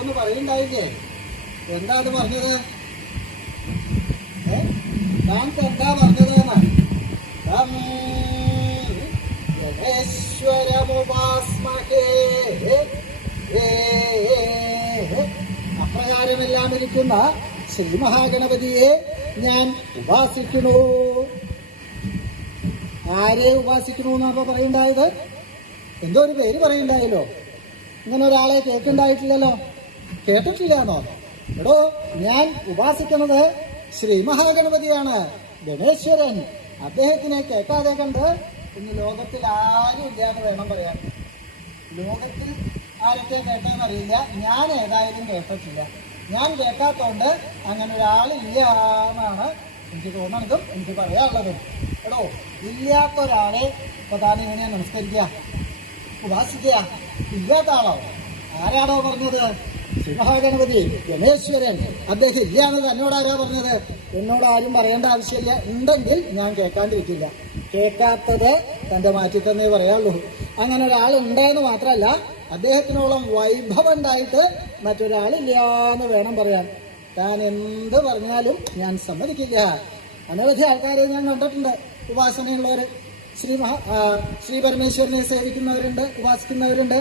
ഓരോന്ന് പറയുണ്ടായില്ലേ? എന്താ അത് പറഞ്ഞത്? താൻ എന്താ പറഞ്ഞതെന്ന്? അപ്രകാരമെല്ലാം ഇരിക്കുന്ന ശ്രീ മഹാഗണപതിയെ ഞാൻ ഉപാസിക്കണു. ആരെ ഉപാസിക്കണു എന്നപ്പോ പറയുണ്ടായത്? എന്തോ ഒരു പേര് പറയുണ്ടായല്ലോ. ഇങ്ങനെ ഒരാളെ കേൾക്കുണ്ടായിട്ടില്ലല്ലോ. കേട്ടിട്ടില്ലാന്നോ? എടോ, ഞാൻ ഉപാസിക്കുന്നത് ശ്രീ മഹാഗണപതിയാണ്, ഗണേശ്വരൻ. അദ്ദേഹത്തിനെ കേൾക്കാതെ കണ്ട് ഇന്ന് ലോകത്തിൽ ആരും ഇല്ലാന്ന് വേണം പറയാൻ. ലോകത്തിൽ ആരൊക്കെ കേട്ടാന്നറിയില്ല, ഞാൻ ഏതായാലും കേട്ടിട്ടില്ല. ഞാൻ കേൾക്കാത്തോണ്ട് അങ്ങനെ ഒരാളില്ല എന്നാണ് എനിക്ക് തോന്നണതും എനിക്ക് പറയാനുള്ളതും. എടോ, ഇല്ലാത്ത ഒരാളെ ഇപ്പൊ താൻ ഇങ്ങനെ നമസ്കരിക്കുക, ഉപാസിക്കുക? ഇല്ലാത്ത ആളോ? ആരാണോ പറഞ്ഞത്? ശ്രീ മഹാഗണപതി ഗണേശ്വരൻ. അദ്ദേഹം ഇല്ലാന്ന് തന്നോടാരാ പറഞ്ഞത്? എന്നോട് ആരും പറയേണ്ട ആവശ്യമില്ല. ഉണ്ടെങ്കിൽ ഞാൻ കേൾക്കാണ്ടിരിക്കില്ല. കേൾക്കാത്തത് തന്റെ മാറ്റി തന്നേ പറയാനുള്ളൂ. അങ്ങനെ ഒരാളുണ്ടെന്ന് മാത്രമല്ല, അദ്ദേഹത്തിനോളം വൈഭവം ഉണ്ടായിട്ട് മറ്റൊരാളില്ലാന്ന് വേണം പറയാൻ. താൻ എന്ത് പറഞ്ഞാലും ഞാൻ സമ്മതിക്കില്ല. അനവധി ആൾക്കാരെ ഞാൻ കണ്ടിട്ടുണ്ട്, ഉപാസനയുള്ളവർ. ശ്രീ പരമേശ്വരനെ സേവിക്കുന്നവരുണ്ട്, ഉപാസിക്കുന്നവരുണ്ട്.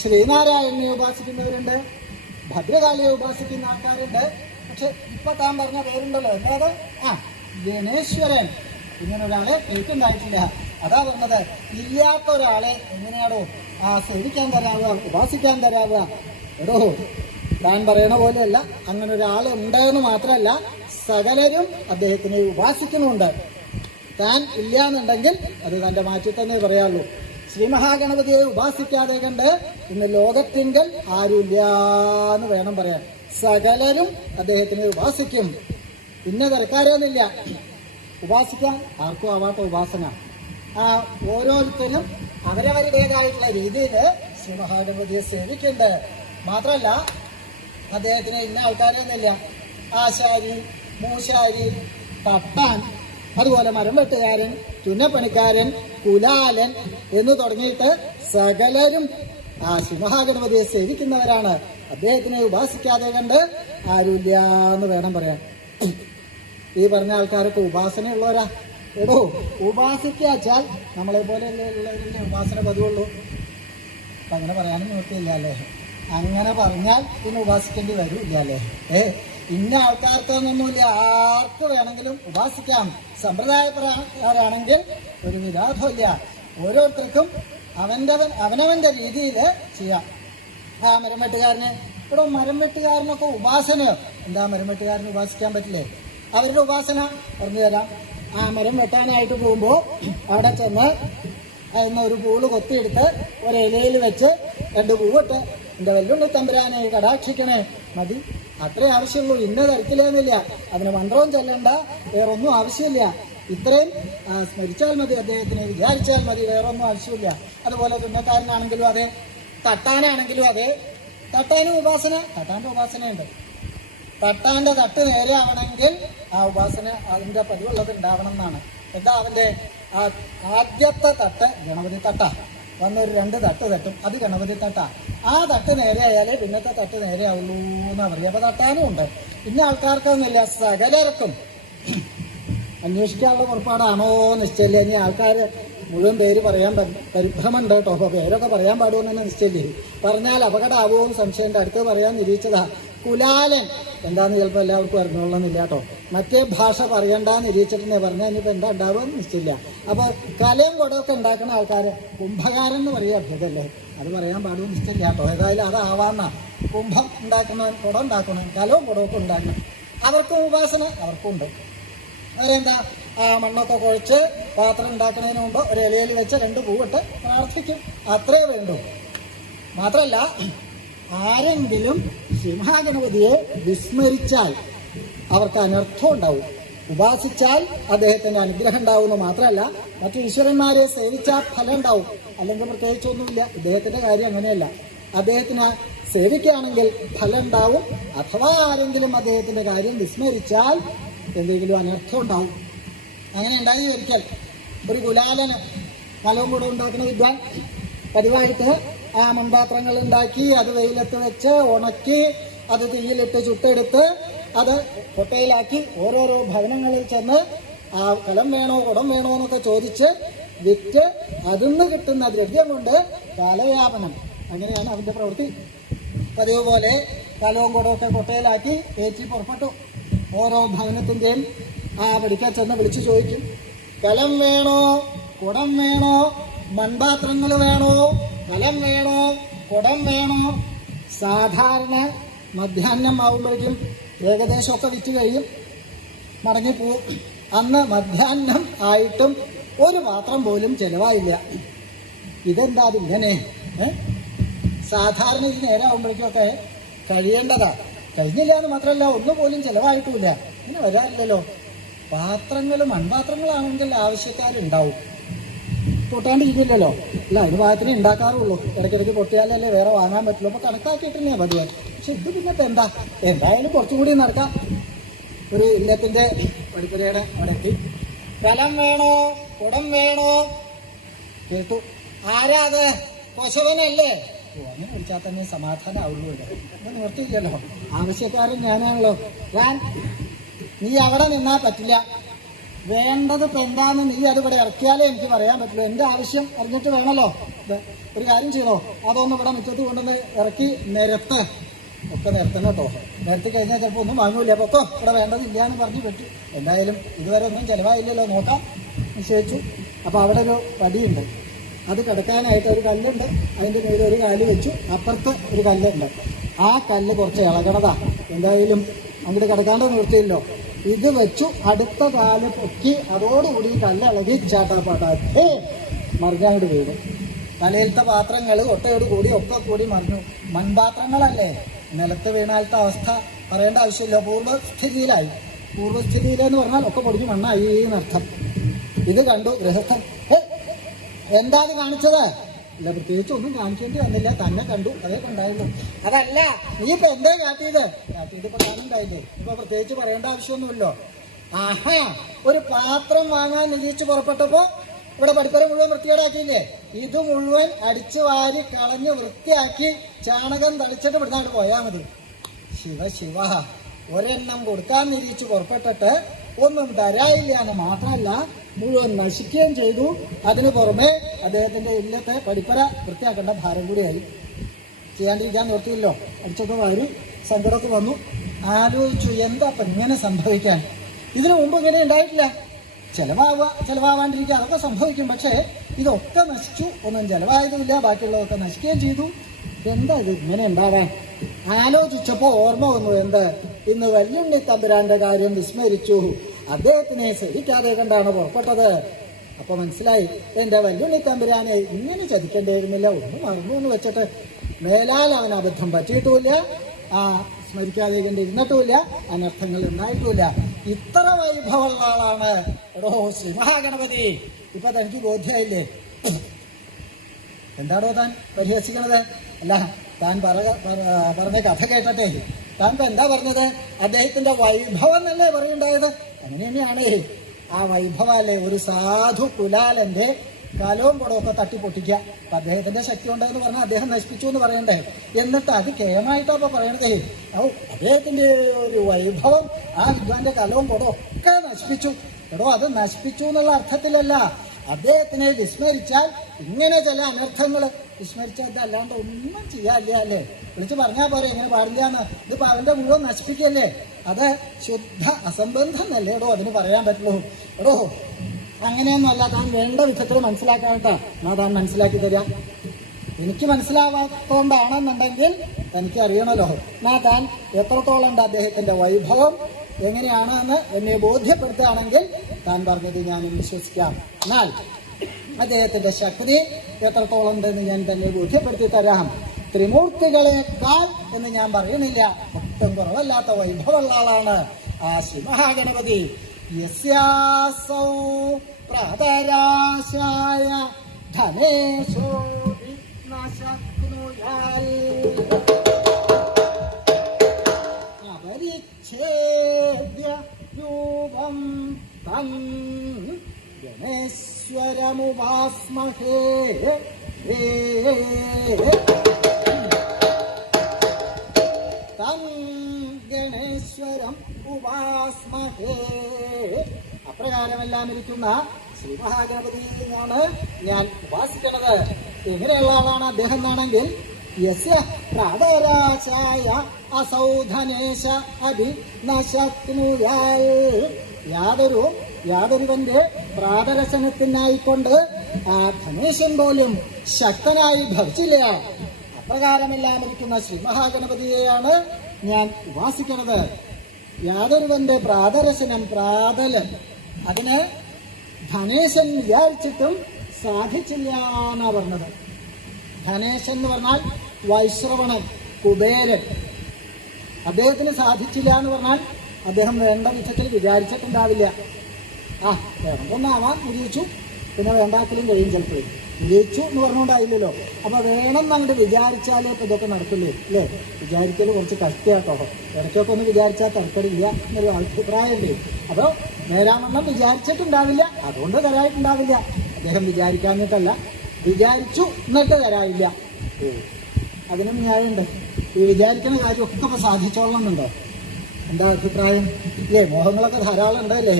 ശ്രീനാരായണനെ ഉപാസിക്കുന്നവരുണ്ട്, ഭദ്രകാളിയെ ഉപാസിക്കുന്ന ആൾക്കാരുണ്ട്. പക്ഷെ ഇപ്പൊ താൻ പറഞ്ഞ പേരുണ്ടല്ലോ, എന്താത്? ഗണേശ്വരൻ. ഇങ്ങനെ ഒരാളെ കേൾക്കുണ്ടായിട്ടില്ല. അതാ പറഞ്ഞത്. ഇല്ലാത്ത ഒരാളെ എങ്ങനെയാണോ സേവിക്കാൻ തരാവുക, ഉപാസിക്കാൻ തരാവുക? എടോ, താൻ പറയണ പോലെയല്ല. അങ്ങനെ ഒരാൾ ഉണ്ടെന്ന് മാത്രമല്ല, സകലരും അദ്ദേഹത്തിനെ ഉപാസിക്കുന്നുണ്ട്. താൻ ഇല്ലാന്നുണ്ടെങ്കിൽ അത് തന്റെ മാറ്റി തന്നെ പറയാവുള്ളൂ. ശ്രീ മഹാഗണപതിയെ ഉപാസിക്കാതെ കണ്ട് ഇന്ന് ലോകത്തിങ്കൽ ആരുമില്ലാന്ന് വേണം പറയാൻ. സകലരും അദ്ദേഹത്തിനെ ഉപാസിക്കും. പിന്നെ തിരക്കാരൊന്നുമില്ല. ഉപാസിക്കാൻ ആർക്കും ആവാത്ത ഉപാസന. ഓരോരുത്തരും അവരവരുടേതായിട്ടുള്ള രീതിയിൽ ശ്രീ മഹാഗണപതിയെ സേവിക്കുന്നുണ്ട്. മാത്രമല്ല, അദ്ദേഹത്തിന് ഇന്ന ആൾക്കാരൊന്നുമില്ല. ആശാരി, മൂശാരി, തട്ടാൻ, അതുപോലെ മരം വെട്ടുകാരൻ, തുന്നപ്പണിക്കാരൻ, കുലാലൻ എന്ന് തുടങ്ങിയിട്ട് സകലരും ശ്രീ മഹാഗണപതിയെ സേവിക്കുന്നവരാണ്. അദ്ദേഹത്തിനെ ഉപാസിക്കാതെ കണ്ട് ആരുമില്ല എന്ന് വേണം പറയാൻ. ഈ പറഞ്ഞ ആൾക്കാരൊക്കെ ഉപാസനയുള്ളവരാ. എടോ, ഉപാസിക്കാച്ചാൽ നമ്മളെ പോലെ ഉള്ളവരല്ലേ ഉപാസന പതിവുള്ളൂ. അപ്പം അങ്ങനെ പറയാനും നിവൃത്തിയില്ല അല്ലേ? അങ്ങനെ പറഞ്ഞാൽ പിന്നെ ഉപാസിക്കേണ്ടി വരില്ല അല്ലേ? ഇന്ന ആൾക്കാർക്കൊന്നൊന്നുമില്ല, ആർക്ക് വേണമെങ്കിലും ഉപാസിക്കാം. സമ്പ്രദായപ്രകാരാണെങ്കിൽ ഒരു വിരോധമില്ല. ഓരോരുത്തർക്കും അവനവന്റെ രീതിയിൽ ചെയ്യാം. മരം വെട്ടുകാരന്, ഇവിടെ മരം വെട്ടുകാരനൊക്കെ ഉപാസനയോ? എന്താ മരം വെട്ടുകാരന് ഉപാസിക്കാൻ പറ്റില്ലേ? അവരുടെ ഉപാസന പറഞ്ഞു തരാം. മരം വെട്ടാനായിട്ട് പോകുമ്പോൾ അവിടെ ചെന്ന് ഒരു പൂള് കൊത്തിയെടുത്ത് ഒരിലയിൽ വെച്ച് 2 പൂവിട്ട് എൻ്റെ വെല്ലുണ്ണി തമ്പുരാനെ കടാക്ഷിക്കണേ, മതി. അത്രേ ആവശ്യമുള്ളൂ. ഇന്ന തരത്തിലേന്നില്ല. അതിന് മന്ത്രവും ചെല്ലണ്ട, വേറൊന്നും ആവശ്യമില്ല. ഇത്രയും സ്മരിച്ചാൽ മതി, അദ്ദേഹത്തിനെ വിചാരിച്ചാൽ മതി, വേറൊന്നും ആവശ്യമില്ല. അതുപോലെ തുന്നക്കാരനാണെങ്കിലും അതെ, തട്ടാനാണെങ്കിലും അതെ. തട്ടാനും തട്ടാൻ്റെ ഉപാസനയുണ്ട്. തട്ടാൻ്റെ തട്ട് നേരെ ആവണമെങ്കിൽ ആ ഉപാസന അതിൻ്റെ പതിവുള്ളത് ഉണ്ടാവണം എന്നാണ്. എന്താ അവൻ്റെ ആദ്യത്തെ തട്ട് ഗണപതി തട്ടാ. വന്നൊരു 2 തട്ട് തട്ടും, അത് ഗണപതി തട്ടാ. ആ തട്ട് നേരെ ആയാലേ പിന്നത്തെ തട്ട് നേരെ ആവുള്ളൂ എന്നാ പറയുക. അപ്പൊ തട്ടാനും ഉണ്ട്. ഇന്ന ആൾക്കാർക്കൊന്നുമില്ല, സകലർക്കും. അന്വേഷിക്കാനുള്ള പുറപ്പാടാണോ നിശ്ചയില്ല. ഇനി ആൾക്കാർ മുഴുവൻ പേര് പറയാൻ പരിഭ്രമുണ്ട് കേട്ടോ. അപ്പൊ പേരൊക്കെ പറയാൻ പാടുമെന്ന് തന്നെ നിശ്ചയില്ലേ. പറഞ്ഞാൽ അപകടമാവുമോ എന്ന് സംശയമുണ്ട്. അടുത്ത് പറയാൻ നിരീക്ഷിച്ചതാ കുലാലൻ. എന്താന്ന് ചിലപ്പോൾ എല്ലാവർക്കും അറിഞ്ഞോളന്നില്ല കേട്ടോ. മറ്റേ ഭാഷ പറയണ്ടെന്ന് നിരീക്ഷിച്ചിട്ടുണ്ടെങ്കിൽ പറഞ്ഞാൽ ഇനിയിപ്പോൾ എന്താ ഉണ്ടാവുമെന്ന് നിശ്ചയില്ല. അപ്പൊ കലയും കുടമൊക്കെ ഉണ്ടാക്കുന്ന ആൾക്കാർ കുംഭകാരൻ എന്ന് പറയുക അഭ്യതല്ലേ, അത് പറയാൻ പാടുമെന്ന് നിശ്ചയില്ല കേട്ടോ. ഏതായാലും അതാവാന്നാ. കുംഭം ഉണ്ടാക്കുന്നവൻ, കുടം ഉണ്ടാക്കുന്നവൻ, കലവും കുടമൊക്കെ ഉണ്ടാക്കണം. അവർക്കും ഉപാസന അവർക്കും ഉണ്ട്. അവരെന്താ മണ്ണൊക്കെ കുഴച്ച് പാത്രം ഉണ്ടാക്കുന്നതിന് മുമ്പ് ഒരു ഇലയിൽ വെച്ച് 2 പൂവിട്ട് പ്രാർത്ഥിക്കും. അത്രേ വേണ്ടൂ. മാത്രമല്ല, ആരെങ്കിലും സിംഹഗണപതിയെ വിസ്മരിച്ചാൽ അവർക്ക് അനർത്ഥം ഉണ്ടാവും. ഉപാസിച്ചാൽ അദ്ദേഹത്തിന്റെ അനുഗ്രഹം ഉണ്ടാവുമെന്ന് മാത്രമല്ല, മറ്റു ഈശ്വരന്മാരെ സേവിച്ചാൽ ഫലം ഉണ്ടാവും. അല്ലെങ്കിൽ പ്രത്യേകിച്ചൊന്നുമില്ല. ഇദ്ദേഹത്തിന്റെ കാര്യം അങ്ങനെയല്ല. അദ്ദേഹത്തിന് സേവിക്കുകയാണെങ്കിൽ ഫലം ഉണ്ടാവും. അഥവാ ആരെങ്കിലും അദ്ദേഹത്തിന്റെ കാര്യം വിസ്മരിച്ചാൽ എന്തെങ്കിലും അനർത്ഥം ഉണ്ടാവും. അങ്ങനെ ഉണ്ടായി ഒരിക്കൽ ഒരു കുലാലന് കലവും കൂടെ ഉണ്ടാക്കുന്ന വിദ്വാൻ പതിവായിട്ട് ആ മൺപാത്രങ്ങൾ ഉണ്ടാക്കി അത് വെയിലത്ത് വെച്ച് ഉണക്കി അത് തീയിലിട്ട് ചുട്ടെടുത്ത് അത് കൊട്ടയിലാക്കി ഓരോരോ ഭവനങ്ങളിൽ ചെന്ന് ആ കലം വേണോ കുടം വേണോ എന്നൊക്കെ ചോദിച്ച് വിറ്റ് അതിന്ന് കിട്ടുന്ന ദ്രവ്യം കൊണ്ട് കാലയാപനം. അങ്ങനെയാണ് അതിന്റെ പ്രവൃത്തി. പതിവ് പോലെ കലവും കുടമൊക്കെ കൊട്ടയിലാക്കി ഏറ്റി പുറപ്പെട്ടു. ഓരോ ഭവനത്തിന്റെയും ആ പടിക്കൽ ചെന്ന് വിളിച്ചു ചോദിക്കും, കലം വേണോ കുടം വേണോ, മൺപാത്രങ്ങൾ വേണോ, കലം വേണോ കുടം വേണോ. സാധാരണ മധ്യാഹ്നം ആവുമ്പോഴേക്കും ഏകദേശമൊക്കെ വിറ്റ് കഴിയും, മടങ്ങിപ്പോവും. അന്ന് മധ്യാഹ്നം ആയിട്ടും ഒരു പാത്രം പോലും ചെലവായില്ല. ഇതെന്താ അതിങ്ങനെ? സാധാരണ ഈ നേരം ആവുമ്പോഴേക്കൊക്കെ കഴിയേണ്ടതാ, കഴിഞ്ഞില്ല എന്ന് മാത്രമല്ല ഒന്നുപോലും ചെലവായിട്ടുമില്ല. ഇങ്ങനെ വരാറില്ലല്ലോ. പാത്രങ്ങൾ മൺപാത്രങ്ങളാണെങ്കിൽ ആവശ്യക്കാരുണ്ടാവും, പൊട്ടാണ്ടിരിക്കില്ലല്ലോ. അല്ല, അതിന് ഭാഗത്തിനെ ഉണ്ടാക്കാറുള്ളൂ. ഇടയ്ക്കിടയ്ക്ക് പൊട്ടിയാലല്ലേ വേറെ വാങ്ങാൻ പറ്റുള്ളൂ. അപ്പോൾ കണക്കാക്കിയിട്ടല്ലേ പതിവ്. പക്ഷെ ഇത് പിന്നെ ഇപ്പം എന്തായാലും കുറച്ചും കൂടി നടക്കാം. ഒരു ഇല്ലത്തിന്റെ പടിപ്പുരയുടെ അവിടെ എത്തി. കലം വേണോ കുടം വേണോ കേട്ടു. ആരാ അത്? കൊശവനല്ലേ? അങ്ങനെ വിളിച്ചാൽ തന്നെ സമാധാനം ആവുള്ളൂ. ഇവിടെ നിവർത്തിയില്ലല്ലോ, ആവശ്യക്കാരൻ ഞാനാണല്ലോ. നീ അവിടെ നിന്നാൽ പറ്റില്ല. വേണ്ടത് ഇപ്പം എന്താന്ന് നീ അത് ഇവിടെ ഇറക്കിയാലേ എനിക്ക് പറയാൻ പറ്റുള്ളൂ. എൻ്റെ ആവശ്യം അറിഞ്ഞിട്ട് വേണമല്ലോ. ഒരു കാര്യം ചെയ്തോ, അതൊന്നും ഇവിടെ മുറ്റത്ത് കൊണ്ടുവന്ന് ഇറക്കി നിരത്ത്. ഒക്കെ നിരത്തണം കേട്ടോ. നിരത്തി കഴിഞ്ഞാൽ ചിലപ്പോൾ ഒന്നും വാങ്ങൂല. അപ്പോൾ ഒക്കെ ഇവിടെ വേണ്ടതില്ല എന്ന് പറഞ്ഞ് പറ്റും. എന്തായാലും ഇതുവരെ ഒന്നും ചിലവായില്ലല്ലോ, നോക്കാം നിശ്ചയിച്ചു. അപ്പോൾ അവിടെ ഒരു പടിയുണ്ട്, അത് കിടക്കാനായിട്ട് ഒരു കല്ലുണ്ട്. അതിൻ്റെ മേലെ ഒരു കാല് വെച്ചു, അപ്പുറത്ത് ഒരു കല്ലുണ്ട്. ആ കല്ല് കുറച്ച് ഇളകണതാ. എന്തായാലും അങ്ങോട്ട് കിടക്കാണ്ട് നിർത്തിയില്ലോ. ഇത് വെച്ചു അടുത്ത കാല് പൊക്കി അതോടുകൂടി കല്ലിളകി ചാട്ടാപ്പാട്ടാ മറിഞ്ഞങ്ങോട്ട് വീഴും. തലയിലത്തെ പാത്രങ്ങൾ ഒട്ടയോട് കൂടി ഒക്കെ കൂടി മറിഞ്ഞു. മൺപാത്രങ്ങളല്ലേ, നിലത്ത് വീണാലത്തെ അവസ്ഥ പറയേണ്ട ആവശ്യമില്ല. പൂർവ്വസ്ഥിതിയിലായി. പൂർവ്വസ്ഥിതിയിലെന്ന് പറഞ്ഞാൽ ഒക്കെ പൊടിഞ്ഞ് മണ്ണായി എന്നർത്ഥം. ഇത് കണ്ടു ഗൃഹസ്ഥൻ. എന്താ അത് കാണിച്ചത്? ഇല്ല, പ്രത്യേകിച്ച് ഒന്നും കാണിക്കേണ്ടി വന്നില്ല, തന്നെ കണ്ടു, അതേ കണ്ടായിരുന്നു. അതല്ല, നീ ഇപ്പൊ എന്തേ കാട്ടിയത് ഇപ്പൊ കാണുന്നുണ്ടായില്ലേ? ഇപ്പൊ പ്രത്യേകിച്ച് പറയേണ്ട ആവശ്യമൊന്നുമില്ലോ. ആഹാ, ഒരു പാത്രം വാങ്ങാൻ നിരീക്ഷിച്ച് പുറപ്പെട്ടപ്പോ ഇവിടെ പടിപ്പുര മുഴുവൻ വൃത്തികേടാക്കിയില്ലേ? ഇത് മുഴുവൻ അടിച്ചു വാരി കളഞ്ഞ് വൃത്തിയാക്കി ചാണകം തളിച്ചിട്ട് ഇവിടുന്നാണ്ട് പോയാൽ മതി. ശിവ ശിവ, ഒരെണ്ണം കൊടുക്കാൻ നിരീക്ഷിച്ച് പുറപ്പെട്ടിട്ട് ഒന്നും തരായില്ല എന്ന് മാത്രമല്ല മുഴുവൻ നശിക്കുകയും ചെയ്തു. അതിനു പുറമെ അദ്ദേഹത്തിന്റെ ഇല്ലത്തെ പടിപ്പര വൃത്തിയാക്കേണ്ട ഭാരം കൂടിയായി. ചെയ്യാണ്ടിരിക്കാൻ നിർത്തിയില്ലോ. അടിച്ചൊക്കെ വാരി സങ്കടമൊക്കെ വന്നു. ആലോചിച്ചു, എന്താ ഇപ്പം ഇങ്ങനെ സംഭവിക്കാൻ? ഇതിനു മുമ്പ് ഇങ്ങനെ ഉണ്ടായിട്ടില്ല. ചെലവാവാണ്ടിരിക്കുക അതൊക്കെ സംഭവിക്കും. പക്ഷേ ഇതൊക്കെ നശിച്ചു, ഒന്നും ചെലവായതുമില്ല, ബാക്കിയുള്ളതൊക്കെ നശിക്കുകയും ചെയ്തു. എന്താ ഇത് ഇങ്ങനെ ഉണ്ടാവാൻ? ആലോചിച്ചപ്പോൾ ഓർമ്മ വന്നു, എന്ത്, ഇന്ന് വല്യുണ്ണി തമ്പുരാന്റെ കാര്യം വിസ്മരിച്ചു. അദ്ദേഹത്തിനെ സഹിക്കാതെ കണ്ടാണ് പുറപ്പെട്ടത്. അപ്പൊ മനസ്സിലായി, എന്റെ വല്യുണ്ണി തമ്പുരാനെ ഇങ്ങനെ ചതിക്കേണ്ടിയിരുന്നില്ല. ഒന്നും മറന്നു എന്ന് വെച്ചിട്ട് മേലാൽ അവൻ അബദ്ധം പറ്റിയിട്ടുമില്ല, സ്മരിക്കാതെ കണ്ടിരുന്നിട്ടുമില്ല, അനർത്ഥങ്ങൾ ഉണ്ടായിട്ടുമില്ല. ഇത്ര വൈഭവമുള്ള ആളാണ് എടോ ശ്രീ മഹാഗണപതി. ഇപ്പൊ തനിക്ക് ബോധ്യമായില്ലേ? എന്താണോ താൻ പരിഹസിക്കണത്? അല്ല, താൻ പറഞ്ഞ കഥ കേട്ടട്ടെ. താൻ ഇപ്പൊ എന്താ പറഞ്ഞത്? അദ്ദേഹത്തിന്റെ വൈഭവം എന്നല്ലേ പറയുണ്ടായത്? അങ്ങനെ തന്നെയാണേ. ആ വൈഭവല്ലേ ഒരു സാധു കുലാലന്റെ കലവും കുടമൊക്കെ തട്ടിപ്പൊട്ടിക്കുക. അപ്പൊ അദ്ദേഹത്തിന്റെ ശക്തി ഉണ്ടെന്ന് പറഞ്ഞാൽ അദ്ദേഹം നശിപ്പിച്ചു എന്ന് പറയണ്ടേ? എന്നിട്ട് അത് കേമായിട്ടോ അപ്പൊ പറയണതേ. അദ്ദേഹത്തിന്റെ ഒരു വൈഭവം ആ വിദ്വാന്റെ കലവും കുടവും ഒക്കെ നശിപ്പിച്ചു. എടോ, അത് നശിപ്പിച്ചു എന്നുള്ള അർത്ഥത്തിലല്ല. അദ്ദേഹത്തിനെ വിസ്മരിച്ചാൽ ഇങ്ങനെ ചില അനർത്ഥങ്ങൾ വിസ്മരിച്ചാൽ ഇതല്ലാണ്ട് ഒന്നും ചെയ്യാനില്ല അല്ലേ? വിളിച്ചു പറഞ്ഞാൽ പോരെ ഇങ്ങനെ പാടില്ലാന്ന്. ഇതിപ്പോ അവന്റെ മുഴുവൻ നശിപ്പിക്കല്ലേ? അത് ശുദ്ധ അസംബന്ധം എന്നല്ലേ എടോ അതിന് പറയാൻ പറ്റുള്ളൂ. എടോ, അങ്ങനെയൊന്നുമല്ല. താൻ വേണ്ട വിധത്തിൽ മനസ്സിലാക്കാട്ടാ. എന്നാ താൻ മനസ്സിലാക്കി തരാം. എനിക്ക് മനസ്സിലാവാത്തോണ്ടാണെന്നുണ്ടെങ്കിൽ തനിക്ക് അറിയണമല്ലോ. എന്നാ താൻ എത്രത്തോളം ഉണ്ട് അദ്ദേഹത്തിന്റെ വൈഭവം എങ്ങനെയാണെന്ന് എന്നെ ബോധ്യപ്പെടുത്തുകയാണെങ്കിൽ താൻ പറഞ്ഞത് ഞാൻ വിശ്വസിക്കാം. എന്നാൽ അദ്ദേഹത്തിന്റെ ശക്തി എത്രത്തോളം ഉണ്ടെന്ന് ഞാൻ തന്നെ ബോധ്യപ്പെടുത്തി തരാം. ത്രിമൂർത്തികളെക്കാൾ എന്ന് ഞാൻ പറയുന്നില്ല, ഒട്ടും കുറവല്ലാത്ത വൈഭവമുള്ള ആളാണ് ആ ശ്രീ മഹാഗണപതി. യസ്യാസൗ പ്രാതരാശായ ധനേശോ വിഘ്നശക്നുയാൽ അപരിച്ഛേദ്യ രൂപം തം ഗണേശ ഗണേശ്വരമുപാസ്മഹേ തം ഗണേശ്വരം ഉപാസ്മഹേ. അപ്രകാരമെല്ലാം ഇരിക്കുന്ന ശ്രീ മഹാഗണപതിയാണ് ഞാൻ ഉപാസിക്കുന്നത്. എങ്ങനെയുള്ള ആളാണ് അദ്ദേഹം എന്നാണെങ്കിൽ യസ്യ പ്രാതരാശായ അസൗധനേശ അഭിനശക്നുയാൽ. യാതൊരുവന്റെ പ്രാതരസനത്തിനായിക്കൊണ്ട് ആ ധനേശൻ പോലും ശക്തനായി ഭവിച്ചില്ല. അപ്രകാരമെല്ലാം ഇരിക്കുന്ന ശ്രീ മഹാഗണപതിയെയാണ് ഞാൻ ഉപാസിക്കുന്നത്. യാതൊരുവന്റെ പ്രാതരസനം, പ്രാതലൻ, അതിന് ധനേശൻ വിചാരിച്ചിട്ടും സാധിച്ചില്ല എന്നാ പറഞ്ഞത്. ധനേശൻ എന്ന് പറഞ്ഞാൽ വൈശ്രവണൻ, കുബേരൻ. അദ്ദേഹത്തിന് സാധിച്ചില്ല എന്ന് പറഞ്ഞാൽ അദ്ദേഹം വേണ്ട വിധത്തിൽ വിചാരിച്ചിട്ടുണ്ടാവില്ല. വേണമെന്നാവാൻ വിജയിച്ചു, പിന്നെ വേണ്ടാക്കലും കഴിയും. ചിലപ്പോൾ വിജയിച്ചു എന്ന് പറഞ്ഞുകൊണ്ടായില്ലല്ലോ. അപ്പൊ വേണം എന്നങ്ങോട്ട് വിചാരിച്ചാലേ ഇപ്പൊ ഇതൊക്കെ നടക്കില്ലേ അല്ലേ? വിചാരിക്കൽ കുറച്ച് കഷ്ടിയാട്ടോ. ഇടയ്ക്കൊക്കെ ഒന്ന് വിചാരിച്ചാൽ തരപ്പെടില്ല എന്നൊരു അഭിപ്രായമുണ്ട്. അപ്പോൾ നേരാവണ്ണം വിചാരിച്ചിട്ടുണ്ടാവില്ല, അതുകൊണ്ട് തരായിട്ടുണ്ടാവില്ല. അദ്ദേഹം വിചാരിക്കാഞ്ഞിട്ടല്ല, വിചാരിച്ചു എന്നിട്ട് തരാവില്ല. അതിനും ന്യായമുണ്ട്. ഈ വിചാരിക്കുന്ന കാര്യമൊക്കെ ഇപ്പൊ സാധിച്ചോളണമെന്നുണ്ടോ? എന്താ അഭിപ്രായം ഇല്ലേ? മോഹങ്ങളൊക്കെ ധാരാളം ഉണ്ടല്ലേ?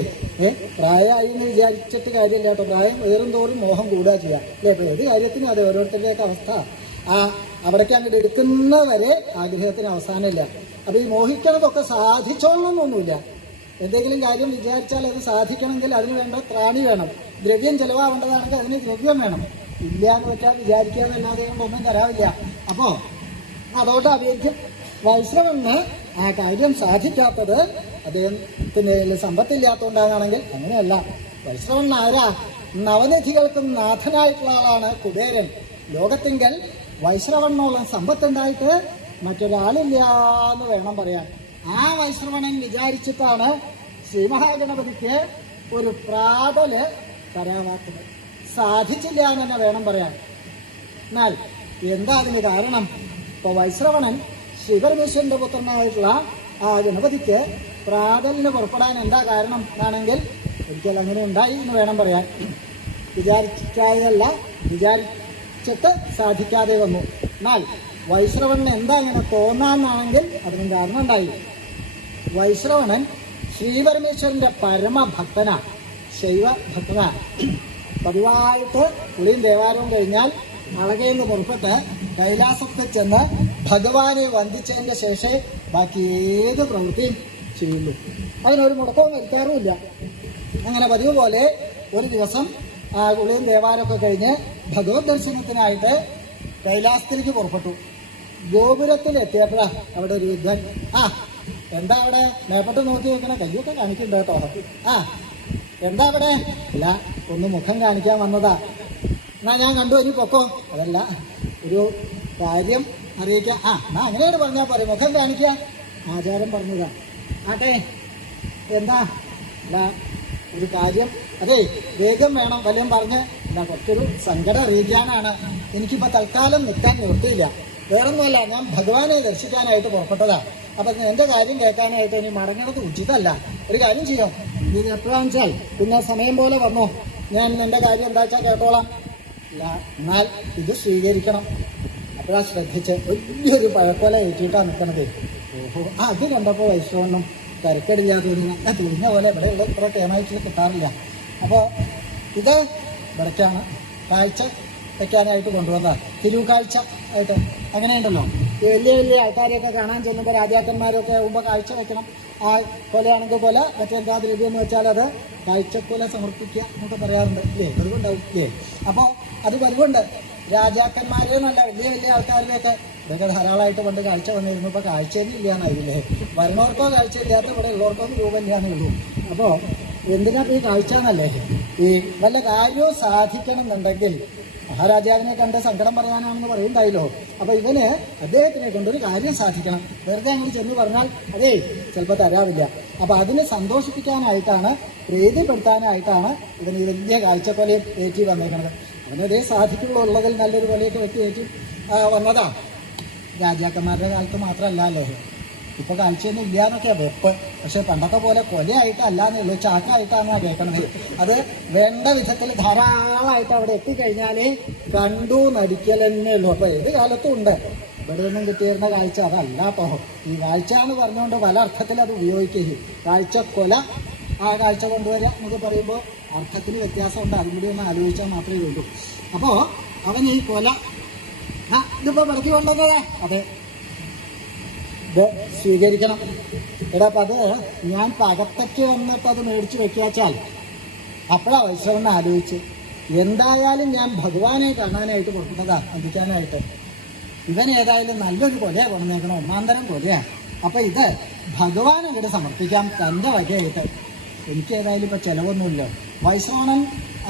പ്രായമായി എന്ന് വിചാരിച്ചിട്ട് കാര്യമില്ല കേട്ടോ. പ്രായം ഏറും തോറും മോഹം കൂടുക ചെയ്യുക അല്ലേ? ഇപ്പൊ ഏത് കാര്യത്തിനും അതെ, ഓരോരുത്തരുടെയൊക്കെ അവസ്ഥ അവിടേക്ക് അങ്ങോട്ട് എടുക്കുന്നവരെ ആഗ്രഹത്തിന് അവസാനമില്ല. അപ്പൊ ഈ മോഹിക്കണതൊക്കെ സാധിച്ചോളണമെന്നൊന്നുമില്ല. എന്തെങ്കിലും കാര്യം വിചാരിച്ചാൽ അത് സാധിക്കണമെങ്കിൽ അതിന് വേണ്ട ത്രാണി വേണം. ദ്രവ്യം ചെലവാവേണ്ടതാണെങ്കിൽ അതിന് ദ്രവ്യം വേണം. ഇല്ല എന്ന് വെച്ചാൽ വിചാരിക്കാന്നല്ലാതെ കൊണ്ടൊന്നും തരാവില്ല. അപ്പോ അതോട്ട് അവേദ്യം വൈശ്രവന് ആ കാര്യം സാധിക്കാത്തത് അദ്ദേഹത്തിന് സമ്പത്തില്ലാത്തതുകൊണ്ടാണെങ്കിൽ അങ്ങനെയല്ല. വൈശ്രവൻ ആരാ? നവനിധികൾക്കും നാഥനായിട്ടുള്ള ആളാണ് കുബേരൻ. ലോകത്തിങ്കൽ വൈശ്രവണോളം സമ്പത്തുണ്ടായിട്ട് മറ്റൊരാളില്ല എന്ന് വേണം പറയാൻ. ആ വൈശ്രവണൻ വിചാരിച്ചിട്ടാണ് ശ്രീ മഹാഗണപതിക്ക് ഒരു പ്രാതല് തരാവാത്തത്. സാധിച്ചില്ല എന്ന് തന്നെ വേണം പറയാൻ. എന്നാൽ എന്താ അതിന് കാരണം? ഇപ്പൊ വൈശ്രവണൻ ശ്രീപരമേശ്വരന്റെ പുത്രനായിട്ടുള്ള ആ ഗണപതിക്ക് പ്രാതലിന് പുറപ്പെടാൻ എന്താ കാരണം എന്നാണെങ്കിൽ ഒരിക്കൽ അങ്ങനെ ഉണ്ടായി എന്ന് വേണം പറയാൻ. വിചാരിക്കാതെയല്ല, വിചാരിച്ചിട്ട് സാധിക്കാതെ വന്നു. എന്നാൽ വൈശ്രവണൻ എന്താ ഇങ്ങനെ തോന്നാന്നാണെങ്കിൽ അതിനും കാരണം ഉണ്ടായി. വൈശ്രവണൻ ശ്രീപരമേശ്വരന്റെ പരമഭക്തനാ, ശൈവ ഭക്തനാ. പതിവായിട്ട് കുളിയും ദേവാലയവും കഴിഞ്ഞാൽ അളകയെന്ന് പുറപ്പെട്ട് കൈലാസത്തിൽ ചെന്ന് ഭഗവാനെ വന്ദിച്ചതിന്റെ ശേഷം ബാക്കി ഏത് പ്രവൃത്തിയും ചെയ്യുള്ളൂ. അതിനൊരു മുടക്കവും വരുത്താറുമില്ല. അങ്ങനെ പതിവ് പോലെ ഒരു ദിവസം ആ കുളിയും ദേവാലയമൊക്കെ കഴിഞ്ഞ് ഭഗവത് ദർശനത്തിനായിട്ട് കൈലാസത്തിലേക്ക് പുറപ്പെട്ടു. ഗോപുരത്തിൽ എത്തിയപ്പോഴാ അവിടെ ഒരു യുദ്ധൻ. എന്താ അവിടെ? മേപ്പട്ട് നോക്കി നോക്കണേ, കയ്യൊക്കെ കാണിക്കണ്ട കേട്ടോ. എന്താ അവിടെ? അല്ല, ഒന്ന് മുഖം കാണിക്കാൻ വന്നതാ. എന്നാ ഞാൻ കണ്ടു, ഇനി പൊക്കോ. അതല്ല, ഒരു കാര്യം അറിയിക്കാം. എന്നാ അങ്ങനെയാണ് പറഞ്ഞാൽ പോരെ, മുഖം കാണിക്കുക. ആചാരം പറഞ്ഞതാ. ആട്ടെ, എന്താ? അല്ല, ഒരു കാര്യം, അതെ വേഗം വേണം വല്ലതും പറഞ്ഞ്. എന്താ, കുറച്ചൊരു സങ്കടം അറിയിക്കാനാണ്. എനിക്കിപ്പോൾ തൽക്കാലം നിൽക്കാൻ നിർത്തിയില്ല. വേറൊന്നുമല്ല, ഞാൻ ഭഗവാനെ ദർശിക്കാനായിട്ട് പുറപ്പെട്ടതാ. അപ്പം എൻ്റെ കാര്യം കേൾക്കാനായിട്ട് ഇനി മടങ്ങണത് ഉചിതമല്ല. ഒരു കാര്യം ചെയ്യാം, നീ എപ്പോഴാണെന്ന് വെച്ചാൽ പിന്നെ സമയം പോലെ വന്നോ, ഞാൻ എൻ്റെ കാര്യം എന്താ വെച്ചാൽ കേട്ടോളാം. അല്ല, എന്നാൽ ഇത് സ്വീകരിക്കണം. അപ്പോഴാ ശ്രദ്ധിച്ച് വലിയൊരു പഴക്കൊല ഏറ്റിട്ടാണ് നിൽക്കണത്. ഓഹോ, അത് കണ്ടപ്പോൾ വൈശ്രവണ്ണം തരക്കേടില്ലാതെ തുണിഞ്ഞ പോലെ ഇവിടെയുള്ള ഇത്ര തേമായിട്ട് കിട്ടാറില്ല. അപ്പോൾ ഇത് ഇവിടേക്കാണ് കാഴ്ച വയ്ക്കാനായിട്ട് കൊണ്ടുവന്നതാണ്. തിരുക്കാഴ്ച ആയിട്ട് അങ്ങനെയുണ്ടല്ലോ, ഈ വലിയ വലിയ ആൾക്കാരെയൊക്കെ കാണാൻ ചെല്ലുമ്പോൾ രാജാക്കന്മാരൊക്കെ ആകുമ്പോൾ കാഴ്ച വയ്ക്കണം. ആ കൊലയാണെങ്കിൽ കൊല, മറ്റെന്താ ദ്രവ്യം എന്ന് വെച്ചാൽ അത് കാഴ്ചക്കൊല സമർപ്പിക്കുക എന്നൊക്കെ പറയാറുണ്ട് ഇല്ലേ? പതിവുണ്ടാവും ഇല്ലേ? അപ്പോൾ അത് പതിവുണ്ട്. രാജാക്കന്മാരെ നല്ല വലിയ വലിയ ആൾക്കാരിലേക്ക് ഇതൊക്കെ ധാരാളമായിട്ട് പണ്ട് കാഴ്ച വന്നിരുന്നു. ഇപ്പോൾ കാഴ്ചയൊന്നും ഇല്ലാന്നായില്ലേ? വരണവർക്കോ കാഴ്ച ഇല്ലാത്ത ഇവിടെ ഉള്ളവർക്കൊന്നും രൂപമില്ലാന്നേ ഉള്ളൂ. അപ്പോൾ എന്തിനാ ഈ കാഴ്ച എന്നല്ലേ? ഈ വല്ല കാര്യവും സാധിക്കണം എന്നുണ്ടെങ്കിൽ മഹാരാജാവിനെ കണ്ട് സങ്കടം പറയാനാണെന്ന് പറയുണ്ടായല്ലോ. അപ്പൊ ഇവന് അദ്ദേഹത്തിനെ കൊണ്ടൊരു കാര്യം സാധിക്കണം. വെറുതെ അങ്ങോട്ട് ചെന്ന് പറഞ്ഞാൽ അതേ ചിലപ്പോൾ തരാവില്ല. അപ്പൊ അതിനെ സന്തോഷിപ്പിക്കാനായിട്ടാണ്, പ്രീതിപ്പെടുത്താനായിട്ടാണ് ഇവന് ഈ വലിയ കാഴ്ചക്കൊലയും ഏറ്റി വന്നേക്കുന്നത്. അവനതേ സാധിക്കുള്ളൂ, ഉള്ളതിൽ നല്ലൊരു കൊലയൊക്കെ വെച്ച് ഏറ്റി വന്നതാ. രാജാക്കന്മാരുടെ കാലത്ത് മാത്രമല്ല അല്ലേ, ഇപ്പൊ കാഴ്ചയൊന്നും ഇല്ല എന്നൊക്കെയാ വെപ്പ്. പക്ഷെ പണ്ടത്തെ പോലെ കൊലയായിട്ടല്ലാന്നേ ഉള്ളൂ, ചാക്കായിട്ടാണ് കേൾക്കണത്. അത് വേണ്ട വിധത്തിൽ ധാരാളമായിട്ട് അവിടെ എത്തിക്കഴിഞ്ഞാലേ കണ്ടു നടിക്കൽ തന്നെ ഉള്ളൂ. അപ്പൊ ഏത് കാലത്തും ഉണ്ട്. ഇവിടെ നിന്നും കിട്ടിയിരുന്ന കാഴ്ച അതല്ല. അപ്പോൾ ഈ കാഴ്ച എന്ന് പറഞ്ഞുകൊണ്ട് പല അർത്ഥത്തിൽ അത് ഉപയോഗിക്കുകയും കാഴ്ച കൊല ആ കാഴ്ച കൊണ്ടുവരിക എന്നൊക്കെ പറയുമ്പോൾ അർത്ഥത്തിന് വ്യത്യാസമുണ്ട്. അതും കൂടി ഒന്ന് ആലോചിച്ചാൽ മാത്രമേ ഉള്ളൂ. അപ്പോൾ അവൻ ഈ കൊല ഇതിപ്പോ പറക്കി കൊണ്ടുവന്നതാ, അതെ ഇത് സ്വീകരിക്കണം. എടാ അപ്പം അത് ഞാൻ പകത്തേക്ക് വന്നിട്ട് അത് മേടിച്ച് വെക്കാച്ചാൽ അപ്പോഴാ വൈശ്രവണ്ണ ആലോചിച്ച് എന്തായാലും ഞാൻ ഭഗവാനെ കാണാനായിട്ട് പുറപ്പെട്ടതാ, അന്തിക്കാനായിട്ട്. ഇവൻ ഏതായാലും നല്ലൊരു കൊലയാണ് കൊണ്ടുവന്നേക്കണം, ഒന്നാന്തരം കൊലയാണ്. അപ്പം ഇത് ഭഗവാൻ അങ്ങോട്ട് സമർപ്പിക്കാം തൻ്റെ വകയായിട്ട്. എനിക്ക് ഏതായാലും ഇപ്പം ചിലവൊന്നുമില്ല. വൈശ്രവണൻ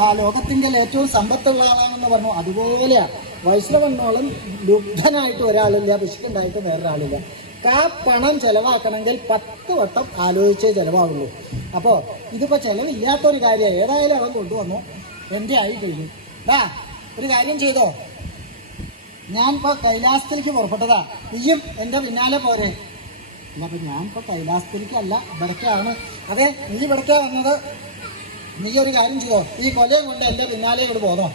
ആ ലോകത്തിൻ്റെ ഏറ്റവും സമ്പത്തുള്ള ആളാണെന്ന് പറഞ്ഞു. അതുപോലെയാണ് വൈശ്രവണ്ണോളം ലുബ്ധനായിട്ട് ഒരാളില്ല, പിശുക്കുണ്ടായിട്ട് വേറൊരാളില്ല. ആ പണം ചെലവാക്കണമെങ്കിൽ 10 വട്ടം ആലോചിച്ചേ ചിലവാകുള്ളൂ. അപ്പോൾ ഇതിപ്പോൾ ചിലവില്ലാത്തൊരു കാര്യമാണ്. ഏതായാലും അവൻ കൊണ്ടുവന്നു, എൻ്റെ ആയി കഴിഞ്ഞു. ഒരു കാര്യം ചെയ്തോ, ഞാനിപ്പോൾ കൈലാസത്തിലേക്ക് പുറപ്പെട്ടതാ, നീയും എൻ്റെ പിന്നാലെ പോരെ. അല്ല അപ്പം ഞാനിപ്പോൾ കൈലാസത്തിലേക്കല്ല, ഇവിടേക്കാണ്. അതെ, നീ ഇവിടേക്കാ വന്നത്. നീ ഒരു കാര്യം ചെയ്തോ, ഈ കൊലയും കൊണ്ട് എൻ്റെ പിന്നാലെ ഇവിടെ പോന്നോ.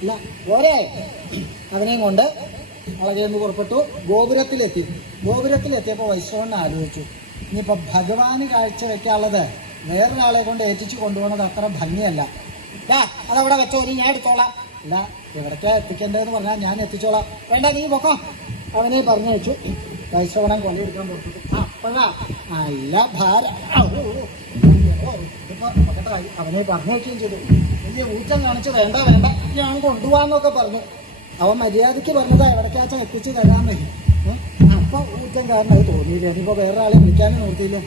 ഇല്ല പോരെ. അവനെയും കൊണ്ട് വളരെയൊന്ന് പുറപ്പെട്ടു. ഗോപുരത്തിലെത്തിയപ്പോൾ വൈശ്രവണ്ണൻ ആലോചിച്ചു, ഇനിയിപ്പോൾ ഭഗവാന് കാഴ്ച വെക്കാനുള്ളത് വേറൊരാളെ കൊണ്ട് ഏറ്റിച്ച് കൊണ്ടുപോകുന്നത് അത്ര ഭംഗിയല്ല. അതവിടെ വെച്ചോ, ഞാൻ എടുത്തോളാം. അല്ല എവിടേക്കാ എത്തിക്കേണ്ടതെന്ന് പറഞ്ഞാൽ ഞാൻ എത്തിച്ചോളാം. വേണ്ട നീ പൊക്കോ. അവനെ പറഞ്ഞു വെച്ചു. വൈശ്രവണൻ കൊലയെടുക്കാൻ പുറപ്പെട്ടു. അപ്പോഴാ നല്ല ഭാരം. അവനെ പറഞ്ഞേക്കുകയും ചെയ്തു. വലിയ ഊറ്റം കാണിച്ച് വേണ്ട ഞാൻ കൊണ്ടുപോകാന്നൊക്കെ പറഞ്ഞു. അവൻ മര്യാദയ്ക്ക് പറഞ്ഞതാ എവിടേക്കാച്ചാൽ എത്തിച്ച് തരാമെന്നേ. അപ്പൊ ഊറ്റംകാരനായി തോന്നിയില്ല. ഇനിയിപ്പോൾ വേറെ ആളെ വിളിക്കാനും നോക്കിയില്ല.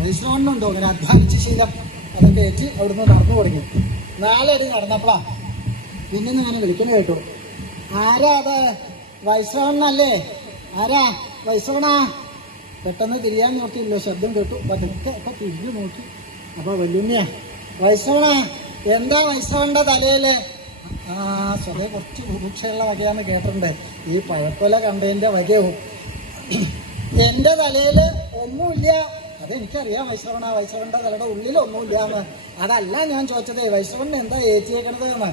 വൈശ്രവണ്ണുണ്ടോ അങ്ങനെ അധ്വാനിച്ച ശീലം. അതൊക്കെ ഏറ്റി അവിടുന്ന് നടന്നു തുടങ്ങി. 4 അടി നടന്നപ്പോഴാ പിന്നെ ഞാൻ വിളിക്കുന്നത് കേട്ടു. ആരാ അത്? വൈശ്രവണ്ണല്ലേ? ആരാ വൈശ്രവണാ? പെട്ടെന്ന് തിരിയാൻ നോക്കിയില്ലോ, ശബ്ദം കേട്ടു. അപ്പൊ തിരിഞ്ഞു നോക്കി. അപ്പൊ വല്യമ്മയാ. വൈശ്രവണാ, എന്താ വൈശ്രവന്റെ തലയില്? സ്വതേ കുറച്ച് ഭൂക്ഷയുള്ള വകയാന്ന് കേട്ടിട്ടുണ്ട്. ഈ പഴക്കൊല കണ്ടതിന്റെ വകയാവും. എന്റെ തലയില് ഒന്നുമില്ല. അതെനിക്കറിയാം വൈശ്രവന്റെ തലയുടെ ഉള്ളിൽ ഒന്നുമില്ലാന്ന്. അതല്ല ഞാൻ ചോദിച്ചതേ, വൈശ്രവണ്ണൻ എന്താ ഏറ്റിയേക്കണത് എന്ന്.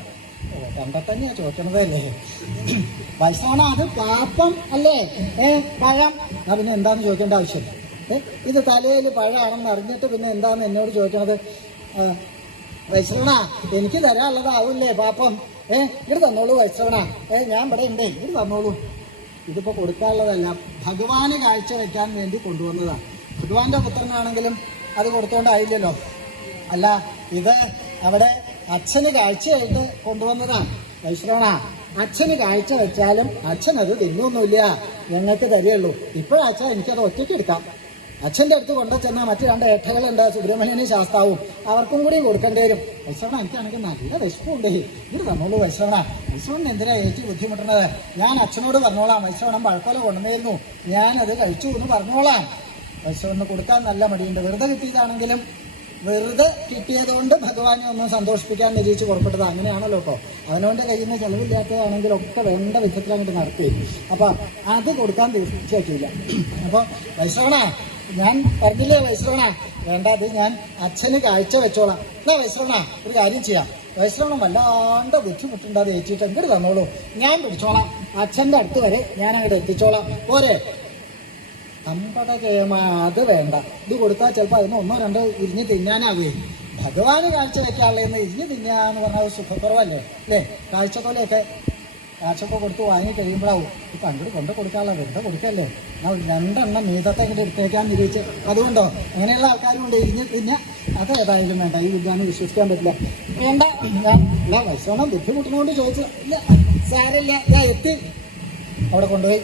കണ്ടെത്തന്നെയാ ചോദിക്കണതല്ലേ. വൈശ്രവണ, അത് പാപ്പം അല്ലേ? പഴം. പിന്നെ എന്താന്ന് ചോദിക്കേണ്ട ആവശ്യം. ഇത് തലയിൽ പഴമാണെന്ന് അറിഞ്ഞിട്ട് പിന്നെ എന്താന്ന് എന്നോട് ചോദിക്കണത്? വൈശ്രവണ, എനിക്ക് തരാനുള്ളതാവൂല്ലേ പാപ്പം? ഇത് തന്നോളൂ വൈശ്രവണ. ഞാൻ ഇവിടെ ഉണ്ടേ, ഇത് തന്നോളൂ. ഇതിപ്പോ കൊടുക്കാനുള്ളതല്ല, ഭഗവാന് കാഴ്ച വെക്കാൻ വേണ്ടി കൊണ്ടുവന്നതാണ്. ഭഗവാന്റെ പുത്രനാണെങ്കിലും അത് കൊടുത്തോണ്ടായില്ലല്ലോ. അല്ല, ഇത് അവിടെ അച്ഛന് കാഴ്ചയായിട്ട് കൊണ്ടുവന്നതാണ്. വൈശ്രവണ, അച്ഛന് കാഴ്ച വെച്ചാലും അച്ഛൻ അത് തിന്നൊന്നുമില്ല, ഞങ്ങൾക്ക് തരികയുള്ളൂ. ഇപ്പോഴാച്ചാ എനിക്കത് ഒറ്റയ്ക്ക് എടുക്കാം. അച്ഛൻ്റെ അടുത്ത് കൊണ്ടു ചെന്നാൽ മറ്റു 2 ഏട്ടകളുണ്ട്, സുബ്രഹ്മണ്യനും ശാസ്താവും, അവർക്കും കൂടിയും കൊടുക്കേണ്ടി വരും. വൈശ്രവണ, എനിക്കാണെങ്കിൽ നല്ല വിശപ്പുണ്ട്, ഇത് തന്നോളൂ വൈശ്രവണ. വൈശ്രവണൻ എന്തിനാ ഏറ്റവും ബുദ്ധിമുട്ടുന്നത്? ഞാൻ അച്ഛനോട് പറഞ്ഞോളാം, വൈശ്രവണൻ പഴക്കൊല കൊണ്ടുവന്നിരുന്നു, ഞാനത് കഴിച്ചു എന്ന് പറഞ്ഞോളാം. വൈശ്രവന് കൊടുക്കാൻ നല്ല മടിയുണ്ട്. വെറുതെ കിട്ടിയതാണെങ്കിലും വെറുതെ കിട്ടിയതുകൊണ്ട് ഭഗവാനെ ഒന്ന് സന്തോഷിപ്പിക്കാൻ നിരീക്ഷിച്ച് പുറപ്പെട്ടത്. അങ്ങനെയാണല്ലോ. ഇപ്പോൾ അവനവൻ്റെ കയ്യിൽ നിന്ന് ചെലവില്ലാത്തതാണെങ്കിലൊക്കെ വേണ്ട വിധത്തിൽ അങ്ങോട്ട് നടക്കുകയും. അപ്പം അത് കൊടുക്കാൻ തീർച്ചയായിട്ടില്ല. അപ്പോൾ വൈശ്രവണ, ഞാൻ പറഞ്ഞില്ലേ വൈശ്രവണ, വേണ്ട, അത് ഞാൻ അച്ഛന് കാഴ്ച വെച്ചോളാം. എന്നാ വൈശ്രവണ, ഒരു കാര്യം ചെയ്യാം. വൈശ്രവണം വല്ലാണ്ട് ബുദ്ധിമുട്ടുണ്ട്, അത് ഏറ്റിട്ട് അങ്ങോട്ട് തന്നോളൂ, ഞാൻ പിടിച്ചോളാം. അച്ഛൻ്റെ അടുത്ത് വരെ ഞാൻ അങ്ങോട്ട് എത്തിച്ചോളാം, പോരെ? അമ്പടകേമ, അത് വേണ്ട. ഇത് കൊടുത്താൽ ചിലപ്പോൾ അതിന് 1 2 ഇരിഞ്ഞ് തിന്നാനാവുകയും. ഭഗവാന് കാഴ്ച വെക്കാനുള്ളതെന്ന് ഇരിഞ്ഞ് തിന്നാന്ന് പറഞ്ഞാൽ സുഖക്കുറവല്ലേ അല്ലേ? കാഴ്ചക്കൊലയൊക്കെ കൊടുത്ത് വാങ്ങി കഴിയുമ്പോഴാവും ഇപ്പം അങ്ങോട്ട് കൊണ്ട് കൊടുക്കാനുള്ള വെറുതെ കൊടുക്കല്ലേ. 2 എണ്ണം മീതത്തെ ഇങ്ങോട്ട് എടുത്തേക്കാൻ നിരീക്ഷിച്ച്. അതുകൊണ്ടോ അങ്ങനെയുള്ള ആൾക്കാരും ഉണ്ട് ഇരിഞ്ഞ് തിന്ന. അത് ഏതായാലും വേണ്ട, ഈ വിദ്വാനെ വിശ്വസിക്കാൻ പറ്റില്ല. വേണ്ട, ഞാൻ വൈശ്രവണം ബുദ്ധിമുട്ടിനോണ്ട് ചോദിച്ചു. ഇല്ല സാരമില്ല, ഞാൻ എത്തി. അവിടെ കൊണ്ടുപോയി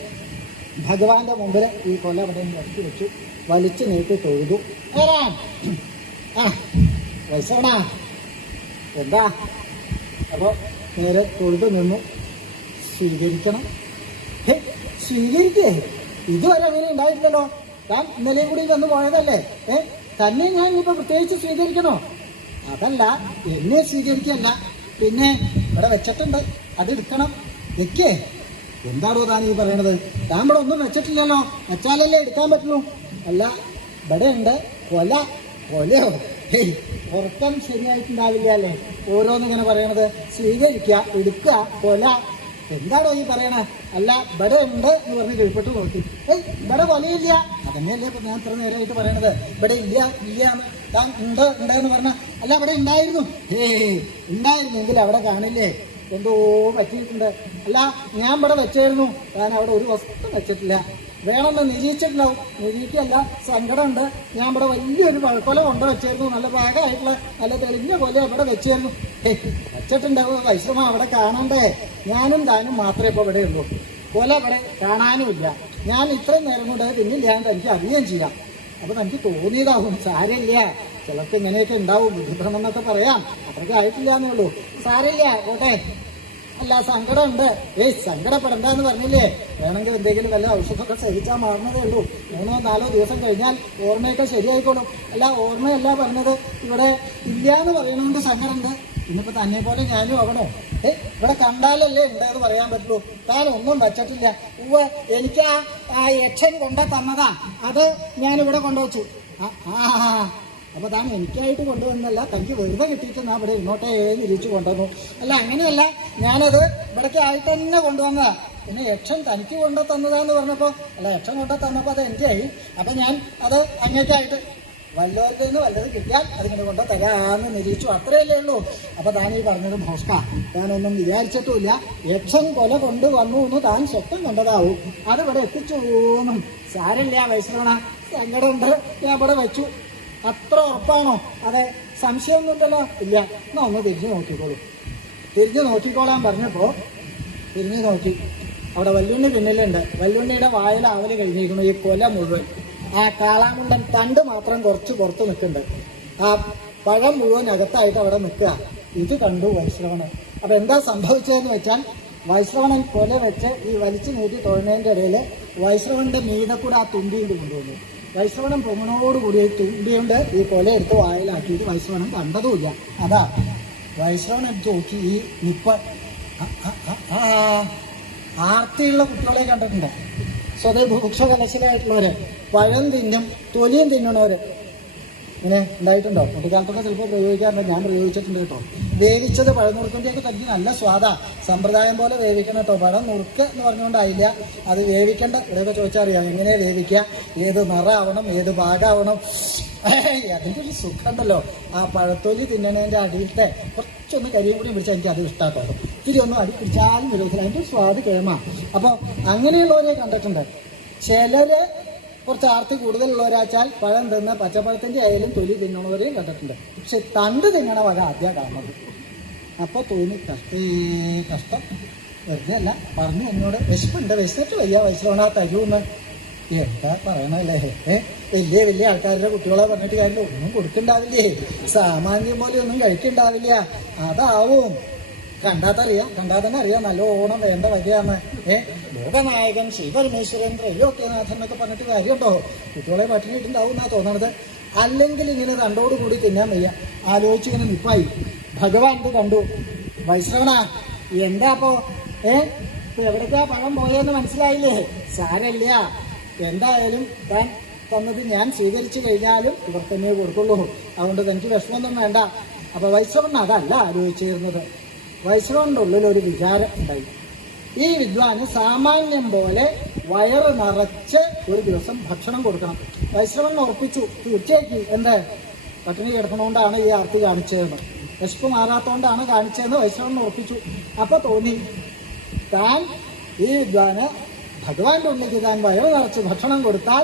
ഭഗവാന്റെ മുമ്പിൽ ഈ കൊല അവിടെ ഇറക്കി വെച്ചു. വലിച്ചു നീട്ടി തൊഴുതു. വൈശ്രവണ, എന്താ? അപ്പോൾ നേരെ തൊഴുതു നിന്നു. സ്വീകരിക്കണം. സ്വീകരിക്കേ? ഇതുവരെ അങ്ങനെ ഉണ്ടായിട്ടില്ലല്ലോ. ഞാൻ ഇന്നലെയും കൂടി വന്ന് പോയതല്ലേ. തന്നെ ഞാൻ ഇനിയിപ്പോൾ പ്രത്യേകിച്ച് സ്വീകരിക്കണോ? അതല്ല, എന്നെ സ്വീകരിക്കല്ല, പിന്നെ ഇവിടെ വെച്ചിട്ടുണ്ട്, അതെടുക്കണം. വെക്കേ? എന്താണോ താൻ ഈ പറയണത്? താൻ ഇവിടെ ഒന്നും വെച്ചിട്ടില്ലല്ലോ, വെച്ചാലല്ലേ എടുക്കാൻ പറ്റുള്ളൂ. അല്ല ഇവിടെ ഉണ്ട് കൊല. കൊലയോ? ഹേയ്, ഉറക്കം ശരിയായിട്ടുണ്ടാവില്ല അല്ലേ? ഓരോന്നിങ്ങനെ പറയണത്. സ്വീകരിക്കുക, എടുക്കുക, കൊല. എന്താണോ ഈ പറയണ? അല്ല ഇവിടെ ഉണ്ട് എന്ന് പറഞ്ഞ് കീഴ്പ്പെട്ട് നോക്കി. ഇവിടെ കൊലയില്ല. അതന്നെയല്ലേ ഇപ്പൊ ഞാൻ ഇത്ര നേരമായിട്ട് പറയണത്. ഇവിടെ ഇല്ല ഇല്ല താൻ ഉണ്ട് ഉണ്ടെന്ന് പറഞ്ഞ അല്ല ഇവിടെ ഉണ്ടായിരുന്നു. ഉണ്ടായിരുന്നെങ്കിൽ അവിടെ കാണില്ലേ? എന്തോ പറ്റിയിട്ടുണ്ട്. അല്ല ഞാൻ ഇവിടെ വെച്ചായിരുന്നു, താൻ അവിടെ ഒരു വസ്തു വെച്ചിട്ടില്ല. വേണമെന്ന് നിരീക്ഷിച്ചിട്ടുണ്ടാവും. നിരീക്കല്ല, സങ്കടമുണ്ട്. ഞാൻ ഇവിടെ വലിയൊരു പഴക്കൊല കൊണ്ട് വെച്ചായിരുന്നു. നല്ല പാകമായിട്ടുള്ള നല്ല തെളിഞ്ഞ കൊല ഇവിടെ വെച്ചായിരുന്നു. വെച്ചിട്ടുണ്ടാവും. വൈശ്രമം അവിടെ കാണണ്ടേ? ഞാനും താനും മാത്രമേ ഇപ്പോൾ ഇവിടെ ഉള്ളൂ. കൊല ഇവിടെ കാണാനുമില്ല. ഞാൻ ഇത്രയും നേരം കൊണ്ട് പിന്നില്ല തനിക്ക് അറിയുകയും ചെയ്യാം. അപ്പൊ തനിക്ക് തോന്നിയതാവും. സാരമില്ല, ചിലർക്ക് ഇങ്ങനെയൊക്കെ ഉണ്ടാവും. ബുദ്ധിഭ്രമം എന്നൊക്കെ പറയാം. അത്രയ്ക്ക് ആയിട്ടില്ല എന്നേ ഉള്ളൂ. സാരമില്ല, പോട്ടെ. അല്ല സങ്കടമുണ്ട്. സങ്കടപ്പെടണ്ടെന്ന് പറഞ്ഞില്ലേ? വേണമെങ്കിൽ എന്തെങ്കിലും വല്ല ഔഷധമൊക്കെ സഹിച്ചാൽ മാറുന്നതേ ഉള്ളൂ. 3-4 ദിവസം കഴിഞ്ഞാൽ ഓർമ്മയൊക്കെ ശരിയായിക്കോളും. അല്ല ഓർമ്മയല്ല പറഞ്ഞത്. ഇവിടെ ഇല്ല എന്ന് പറയണോണ്ട് സങ്കടമുണ്ട്. ഇന്നിപ്പോ തന്നെ പോലെ ഞാനും ആവണോ? ഇവിടെ കണ്ടാലല്ലേ ഉണ്ടെന്ന് പറയാൻ പറ്റുള്ളൂ. താൻ ഒന്നും വെച്ചിട്ടില്ല. എനിക്ക് ആ യക്ഷൻ കൊണ്ട തന്നതാ. അത് ഞാനിവിടെ കൊണ്ടുവച്ചു. അപ്പൊ താൻ എനിക്കായിട്ട് കൊണ്ടുവന്നല്ല, തനിക്ക് വെറുതെ കിട്ടിയിട്ട് ഞാൻ ഇവിടെ ഇങ്ങോട്ടേ നിരീച്ചു കൊണ്ടുവന്നു. അല്ല അങ്ങനെയല്ല, ഞാനത് ഇവിടേക്ക് ആയിട്ട് തന്നെ കൊണ്ടുവന്നതാ. പിന്നെ യക്ഷൻ തനിക്ക് കൊണ്ടു തന്നതാന്ന് പറഞ്ഞപ്പോ അല്ല യക്ഷൻ കൊണ്ടു തന്നപ്പോ അത് എനിക്കായി. അപ്പൊ ഞാൻ അത് അങ്ങേക്കായിട്ട് വല്ലവരിൽ നിന്ന് വല്ലത് കിട്ടിയാൽ അതിങ്ങനെ കൊണ്ട് തരാന്ന് നിരീക്ഷിച്ചു. അത്രയല്ലേ ഉള്ളൂ. അപ്പൊ താൻ ഈ പറഞ്ഞത് മോഷ്ക. താനൊന്നും വിചാരിച്ചിട്ടുമില്ല. യക്ഷൻ കൊല കൊണ്ടുവന്നു എന്ന് താൻ സ്വപ്നം കൊണ്ടതാവും. അത് ഇവിടെ എത്തിച്ചോന്നും. സാരമില്ല വൈശ്രവണ, സങ്കടമുണ്ട്. ഞാൻ ഇവിടെ വെച്ചു. അത്ര ഉറപ്പാണോ? അതെ, സംശയമൊന്നുമില്ലല്ലോ. ഇല്ല, എന്നാ ഒന്ന് തിരിഞ്ഞു നോക്കിക്കോളൂ. തിരിഞ്ഞു നോക്കിക്കോളാൻ പറഞ്ഞപ്പോ തിരിഞ്ഞു നോക്കി. അവിടെ വല്ലുണ്ണി പിന്നിലുണ്ട്. വല്ലുണ്ണിയുടെ വായിൽ ആവല് കഴിഞ്ഞിരിക്കുന്നു. ഈ കൊല മുഴുവൻ. ആ കാളാമുണ്ടൻ തണ്ട് മാത്രം കുറച്ച് പുറത്ത് നിൽക്കുന്നുണ്ട്. ആ പഴം മുഴുവൻ അകത്തായിട്ട് അവിടെ നിൽക്കുക. ഇത് കണ്ടു വൈശ്രവണൻ. അപ്പൊ എന്താ സംഭവിച്ചതെന്ന് വെച്ചാൽ, വൈശ്രവണൻ കൊല വെച്ച് ഈ വലിച്ചു നീട്ടി തൊഴുന്നതിൻ്റെ ഇടയിൽ വൈശ്രവന്റെ മീതെ കൂടെ ആ തുമ്പിയും കൊണ്ടുവന്നു. വൈശ്രവണൻ പൊങ്ങണോടുകൂടി തുമ്പിയുണ്ട് ഈ കൊല എടുത്ത് വായിലാക്കിയിട്ട് വൈശ്രവണൻ കണ്ടതുമില്ല. അതാ വൈശ്രവണൻ എടുത്ത് നോക്കി. ഈ നിപ്പ ആർത്തിയുള്ള കുട്ടികളെ കണ്ടിട്ടുണ്ട്. സ്വതേ ഭൂക്ഷകലശിലായിട്ടുള്ളവര്, പഴം തിന്നും തൊലിയും തിന്നണവര്. ഇങ്ങനെ ഉണ്ടായിട്ടുണ്ടോ? കുട്ടിക്കാലത്തൊക്കെ ചിലപ്പോൾ പ്രയോഗിക്കാറുണ്ട്. ഞാൻ പ്രയോഗിച്ചിട്ടുണ്ട് കേട്ടോ. വേവിച്ചത് പഴനുറുക്കിൻ്റെയൊക്കെ തനിക്ക് നല്ല സ്വാദാ. സമ്പ്രദായം പോലെ വേവിക്കണം കേട്ടോ. പഴം നുറുക്ക് എന്ന് പറഞ്ഞുകൊണ്ടായില്ല, അത് വേവിക്കേണ്ട. ഇവിടെയൊക്കെ ചോദിച്ചാൽ അറിയാം എങ്ങനെ വേവിക്കുക, ഏത് നിറമാവണം, ഏത് ഭാഗമാവണം. അതിൻ്റെ ഒരു സുഖമുണ്ടല്ലോ. ആ പഴത്തൊലി തിന്നണതിൻ്റെ അടിയിലത്തെ കുറച്ചൊന്ന് കരിയും കൂടി പിടിച്ചാൽ എനിക്ക് അത് ഇഷ്ടമാട്ടോ. ഇത്തിരി ഒന്നും അടി പിടിച്ചാലും വിരോധത്തില്ല. അതിൻ്റെ ഒരു സ്വാദ് കേമാ. അപ്പോൾ അങ്ങനെയുള്ളവരെ കണ്ടിട്ടുണ്ട്. ചിലര് കുറച്ച് ആർത്തി കൂടുതലുള്ളവരാച്ചാൽ പഴം തിന്ന് പച്ചപ്പഴത്തിൻ്റെ ആയാലും തൊലി തിന്നണവരെയും കണ്ടിട്ടുണ്ട്. പക്ഷെ തണ്ട് തിന്നണ വക ആദ്യം കാണുന്നത്. അപ്പോൾ തോന്നി കഷ്ടം. വെറുതെ അല്ല പറഞ്ഞു എന്നോട്, വിശപ്പുണ്ട്, വിശന്നിട്ട് വയ്യ വൈശ്രവണ തരൂന്ന്. എന്താ പറയണല്ലേ? വലിയ വലിയ ആൾക്കാരുടെ കുട്ടികളെ പറഞ്ഞിട്ട് കാര്യമില്ല. ഒന്നും കൊടുക്കണ്ടാവില്ലേ? സാമാന്യം പോലെ ഒന്നും കഴിക്കണ്ടാവില്ല. അതാവും. കണ്ടാത്തറിയാം, കണ്ടാൽ തന്നെ അറിയാം നല്ലോണം വേണ്ട വകയാണ്. ലോകനായകൻ ശ്രീപരമേശ്വരൻ ത്രൈലോക്യനാഥൻ എന്നൊക്കെ പറഞ്ഞിട്ട് കാര്യമുണ്ടോ? കുട്ടികളെ പട്ടിണിയിട്ടുണ്ടാവും എന്നാ തോന്നണത്. അല്ലെങ്കിൽ ഇങ്ങനെ തണ്ടോടുകൂടി തിന്നാൻ വയ്യ. ആലോചിച്ചിങ്ങനെ നിപ്പായി. ഭഗവാൻ ഇത് കണ്ടു. വൈശ്രവണ എന്താ അപ്പോ എവിടേക്കാ പഴം പോയെന്ന് മനസ്സിലായില്ലേ? സാരമില്ല, എന്തായാലും താൻ തന്നത് ഞാൻ സ്വീകരിച്ചു കഴിഞ്ഞാലും ഇവർ തന്നെ കൊടുക്കുള്ളൂ. അതുകൊണ്ട് തനിക്ക് വിഷമമൊന്നും വേണ്ട. അപ്പൊ വൈശ്രവൺ അതല്ല ആലോചിച്ചിരുന്നത്. വൈശ്രവന്റെ ഉള്ളിൽ ഒരു വിചാരം ഉണ്ടായി. ഈ വിദ്വാന് സാമാന്യം പോലെ വയറ് നിറച്ച് ഒരു ദിവസം ഭക്ഷണം കൊടുക്കണം. വൈശ്രവൻ ഉറപ്പിച്ചു. തീർച്ചയായിട്ടും എന്ത് പട്ടിണി കിടക്കണോണ്ടാണ് ഈ ആർത്തി കാണിച്ചതെന്ന്, വിശപ്പ് മാറാത്തോണ്ടാണ് കാണിച്ചതെന്ന് വൈശ്രവൻ ഉറപ്പിച്ചു. അപ്പൊ തോന്നി താൻ ഈ വിദ്വാന് ഭഗവാന്റെ ഉള്ളിലേക്ക് താൻ വയറ് നിറച്ച് ഭക്ഷണം കൊടുത്താൽ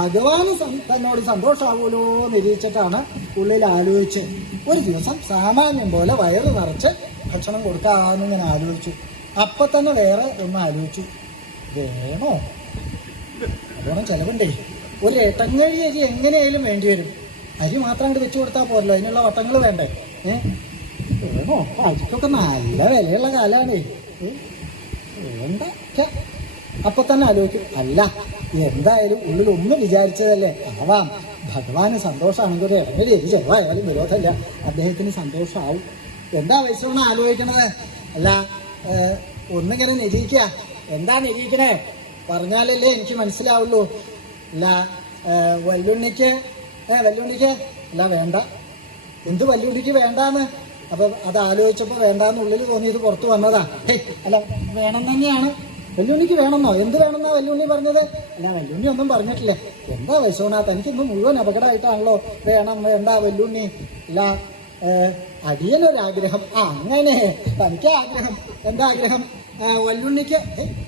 ഭഗവാന് തന്നോട് സന്തോഷമാവുമല്ലോ നിരീക്ഷിച്ചിട്ടാണ് ഉള്ളിൽ ആലോചിച്ച് ഒരു ദിവസം സാമാന്യം പോലെ വയറ് നിറച്ച് ഭക്ഷണം കൊടുക്കാമെന്ന് ഞാൻ ആലോചിച്ചു. അപ്പൊ തന്നെ വേറെ ഒന്ന് ആലോചിച്ചു. വേണോ? അതോണം ചെലവുണ്ടേ. ഒരു ഏട്ടങ്ങഴി അരി എങ്ങനെയായാലും വേണ്ടി വരും. അരി മാത്രം അങ്ങോട്ട് വെച്ചു കൊടുത്താൽ പോരല്ലോ, അതിനുള്ള വട്ടങ്ങൾ വേണ്ടേ? വേണോ? അരിക്കൊക്കെ നല്ല വിലയുള്ള കാലാണേ. വേണ്ട. അപ്പൊ തന്നെ ആലോചിക്കും, അല്ല എന്തായാലും ഉള്ളിൽ ഒന്നും വിചാരിച്ചതല്ലേ ആവാം. ഭഗവാന് സന്തോഷമാണെങ്കിൽ ഒരു ഇടങ്ങഴി അരി ചെലവായാലും വിരോധമില്ല, അദ്ദേഹത്തിന് സന്തോഷമാവും. എന്താ വൈശ്രവണ ആലോചിക്കണത്? അല്ല ഒന്നിങ്ങനെ നിരീക്ക. എന്താ നിരീക്കണേ? പറഞ്ഞാലല്ലേ എനിക്ക് മനസ്സിലാവുള്ളൂ. അല്ല വല്ലുണ്ണിക്ക് അല്ല വേണ്ട. എന്ത് വല്ലുണ്ണിക്ക് വേണ്ടാന്ന്? അപ്പൊ അത് ആലോചിച്ചപ്പോ വേണ്ടാന്നുള്ളിൽ തോന്നിയത് പുറത്തു വന്നതാ. അല്ല വേണം തന്നെയാണ്. വല്ലുണ്ണിക്ക് വേണമെന്നോ? എന്ത് വേണമെന്നാ വല്ലുണ്ണി പറഞ്ഞത്? അല്ല വല്ലുണ്ണി ഒന്നും പറഞ്ഞിട്ടില്ലേ. എന്താ വൈശോണ, തനിക്കിന്ന് മുഴുവൻ അപകടമായിട്ടാണല്ലോ വേണം വേണ്ട വല്ലുണ്ണി. അല്ല അടിയനൊരാഗ്രഹം. അങ്ങനെ തനിക്ക് ആഗ്രഹം. എന്താ ആഗ്രഹം? വല്ലുണ്ണിക്ക്